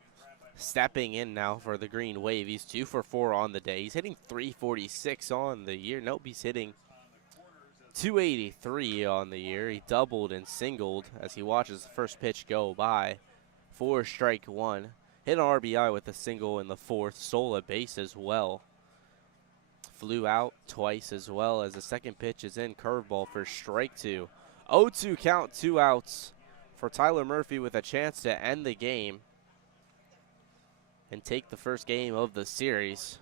stepping in now for the Green Wave. He's 2 for 4 on the day. He's hitting 346 on the year. Nope, he's hitting 283 on the year. He doubled and singled as he watches the first pitch go by for strike 1. Hit an RBI with a single in the 4th. Stole a base as well. Flew out twice as well as the second pitch is in. Curveball for strike 2. 0-2 count, 2 outs for Tyler Murphy with a chance to end the game and take the first game of the series.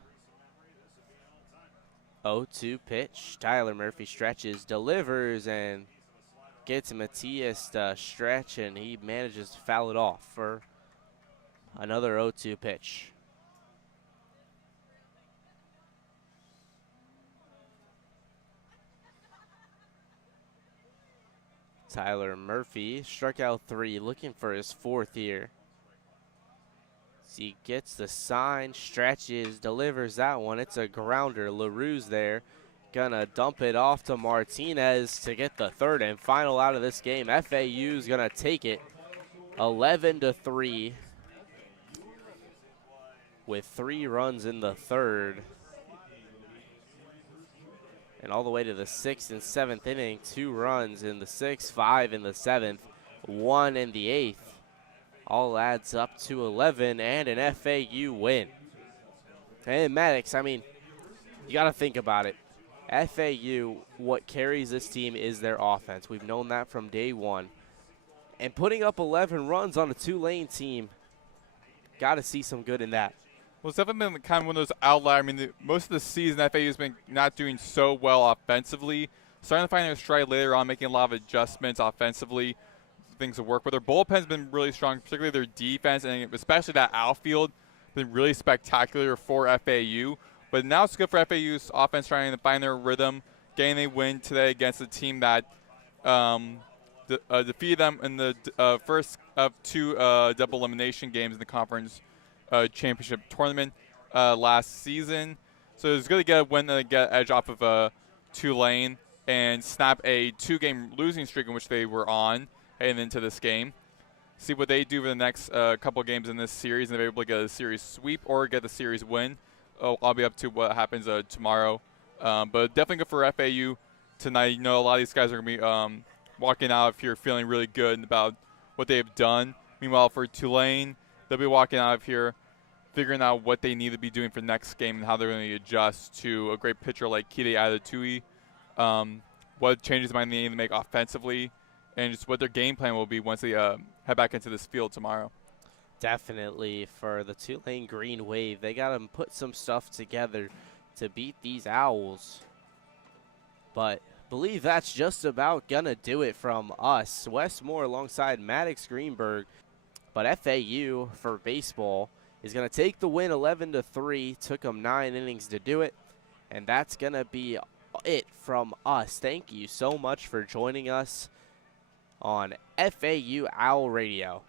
0-2 pitch. Tyler Murphy stretches, delivers, and gets Matias to stretch, and he manages to foul it off for another 0-2 pitch. Tyler Murphy struck out 3, looking for his 4th here. He gets the sign, stretches, delivers that one. It's a grounder. LaRue's there. Gonna dump it off to Martinez to get the 3rd and final out of this game. FAU's gonna take it 11-3 with 3 runs in the 3rd. And all the way to the 6th and 7th inning, 2 runs in the 6th, 5 in the 7th, 1 in the 8th. All adds up to 11 and an FAU win. And Maddox, I mean, you got to think about it. FAU, what carries this team is their offense. We've known that from day one. And putting up 11 runs on a Tulane team, got to see some good in that. Well, it's definitely been kind of one of those outliers. I mean, most of the season, FAU has been not doing so well offensively. Starting to find their stride later on, making a lot of adjustments offensively. Things to work with. Their bullpen's been really strong, particularly their defense, and especially that outfield been really spectacular for FAU. But now it's good for FAU's offense trying to find their rhythm, getting a win today against a team that defeated them in the first of 2 double elimination games in the conference championship tournament last season. So it's good to get a win and get edge off of Tulane and snap a 2-game losing streak in which they were on heading into this game. See what they do for the next couple games in this series, and if they're able to get a series sweep or get the series win. I'll be up to what happens tomorrow. But definitely good for FAU tonight. You know, a lot of these guys are going to be walking out of here feeling really good about what they've done. Meanwhile, for Tulane, they'll be walking out of here figuring out what they need to be doing for the next game and how they're going to adjust to a great pitcher like Kide Adatui, what changes they might need to make offensively, and just what their game plan will be once they head back into this field tomorrow. Definitely for the Tulane Green Wave, they got to put some stuff together to beat these Owls. But believe that's just about going to do it from us. Wes Moore alongside Maddox Greenberg. But FAU for baseball is going to take the win 11-3. Took them 9 innings to do it. And that's going to be it from us. Thank you so much for joining us on FAU Owl Radio.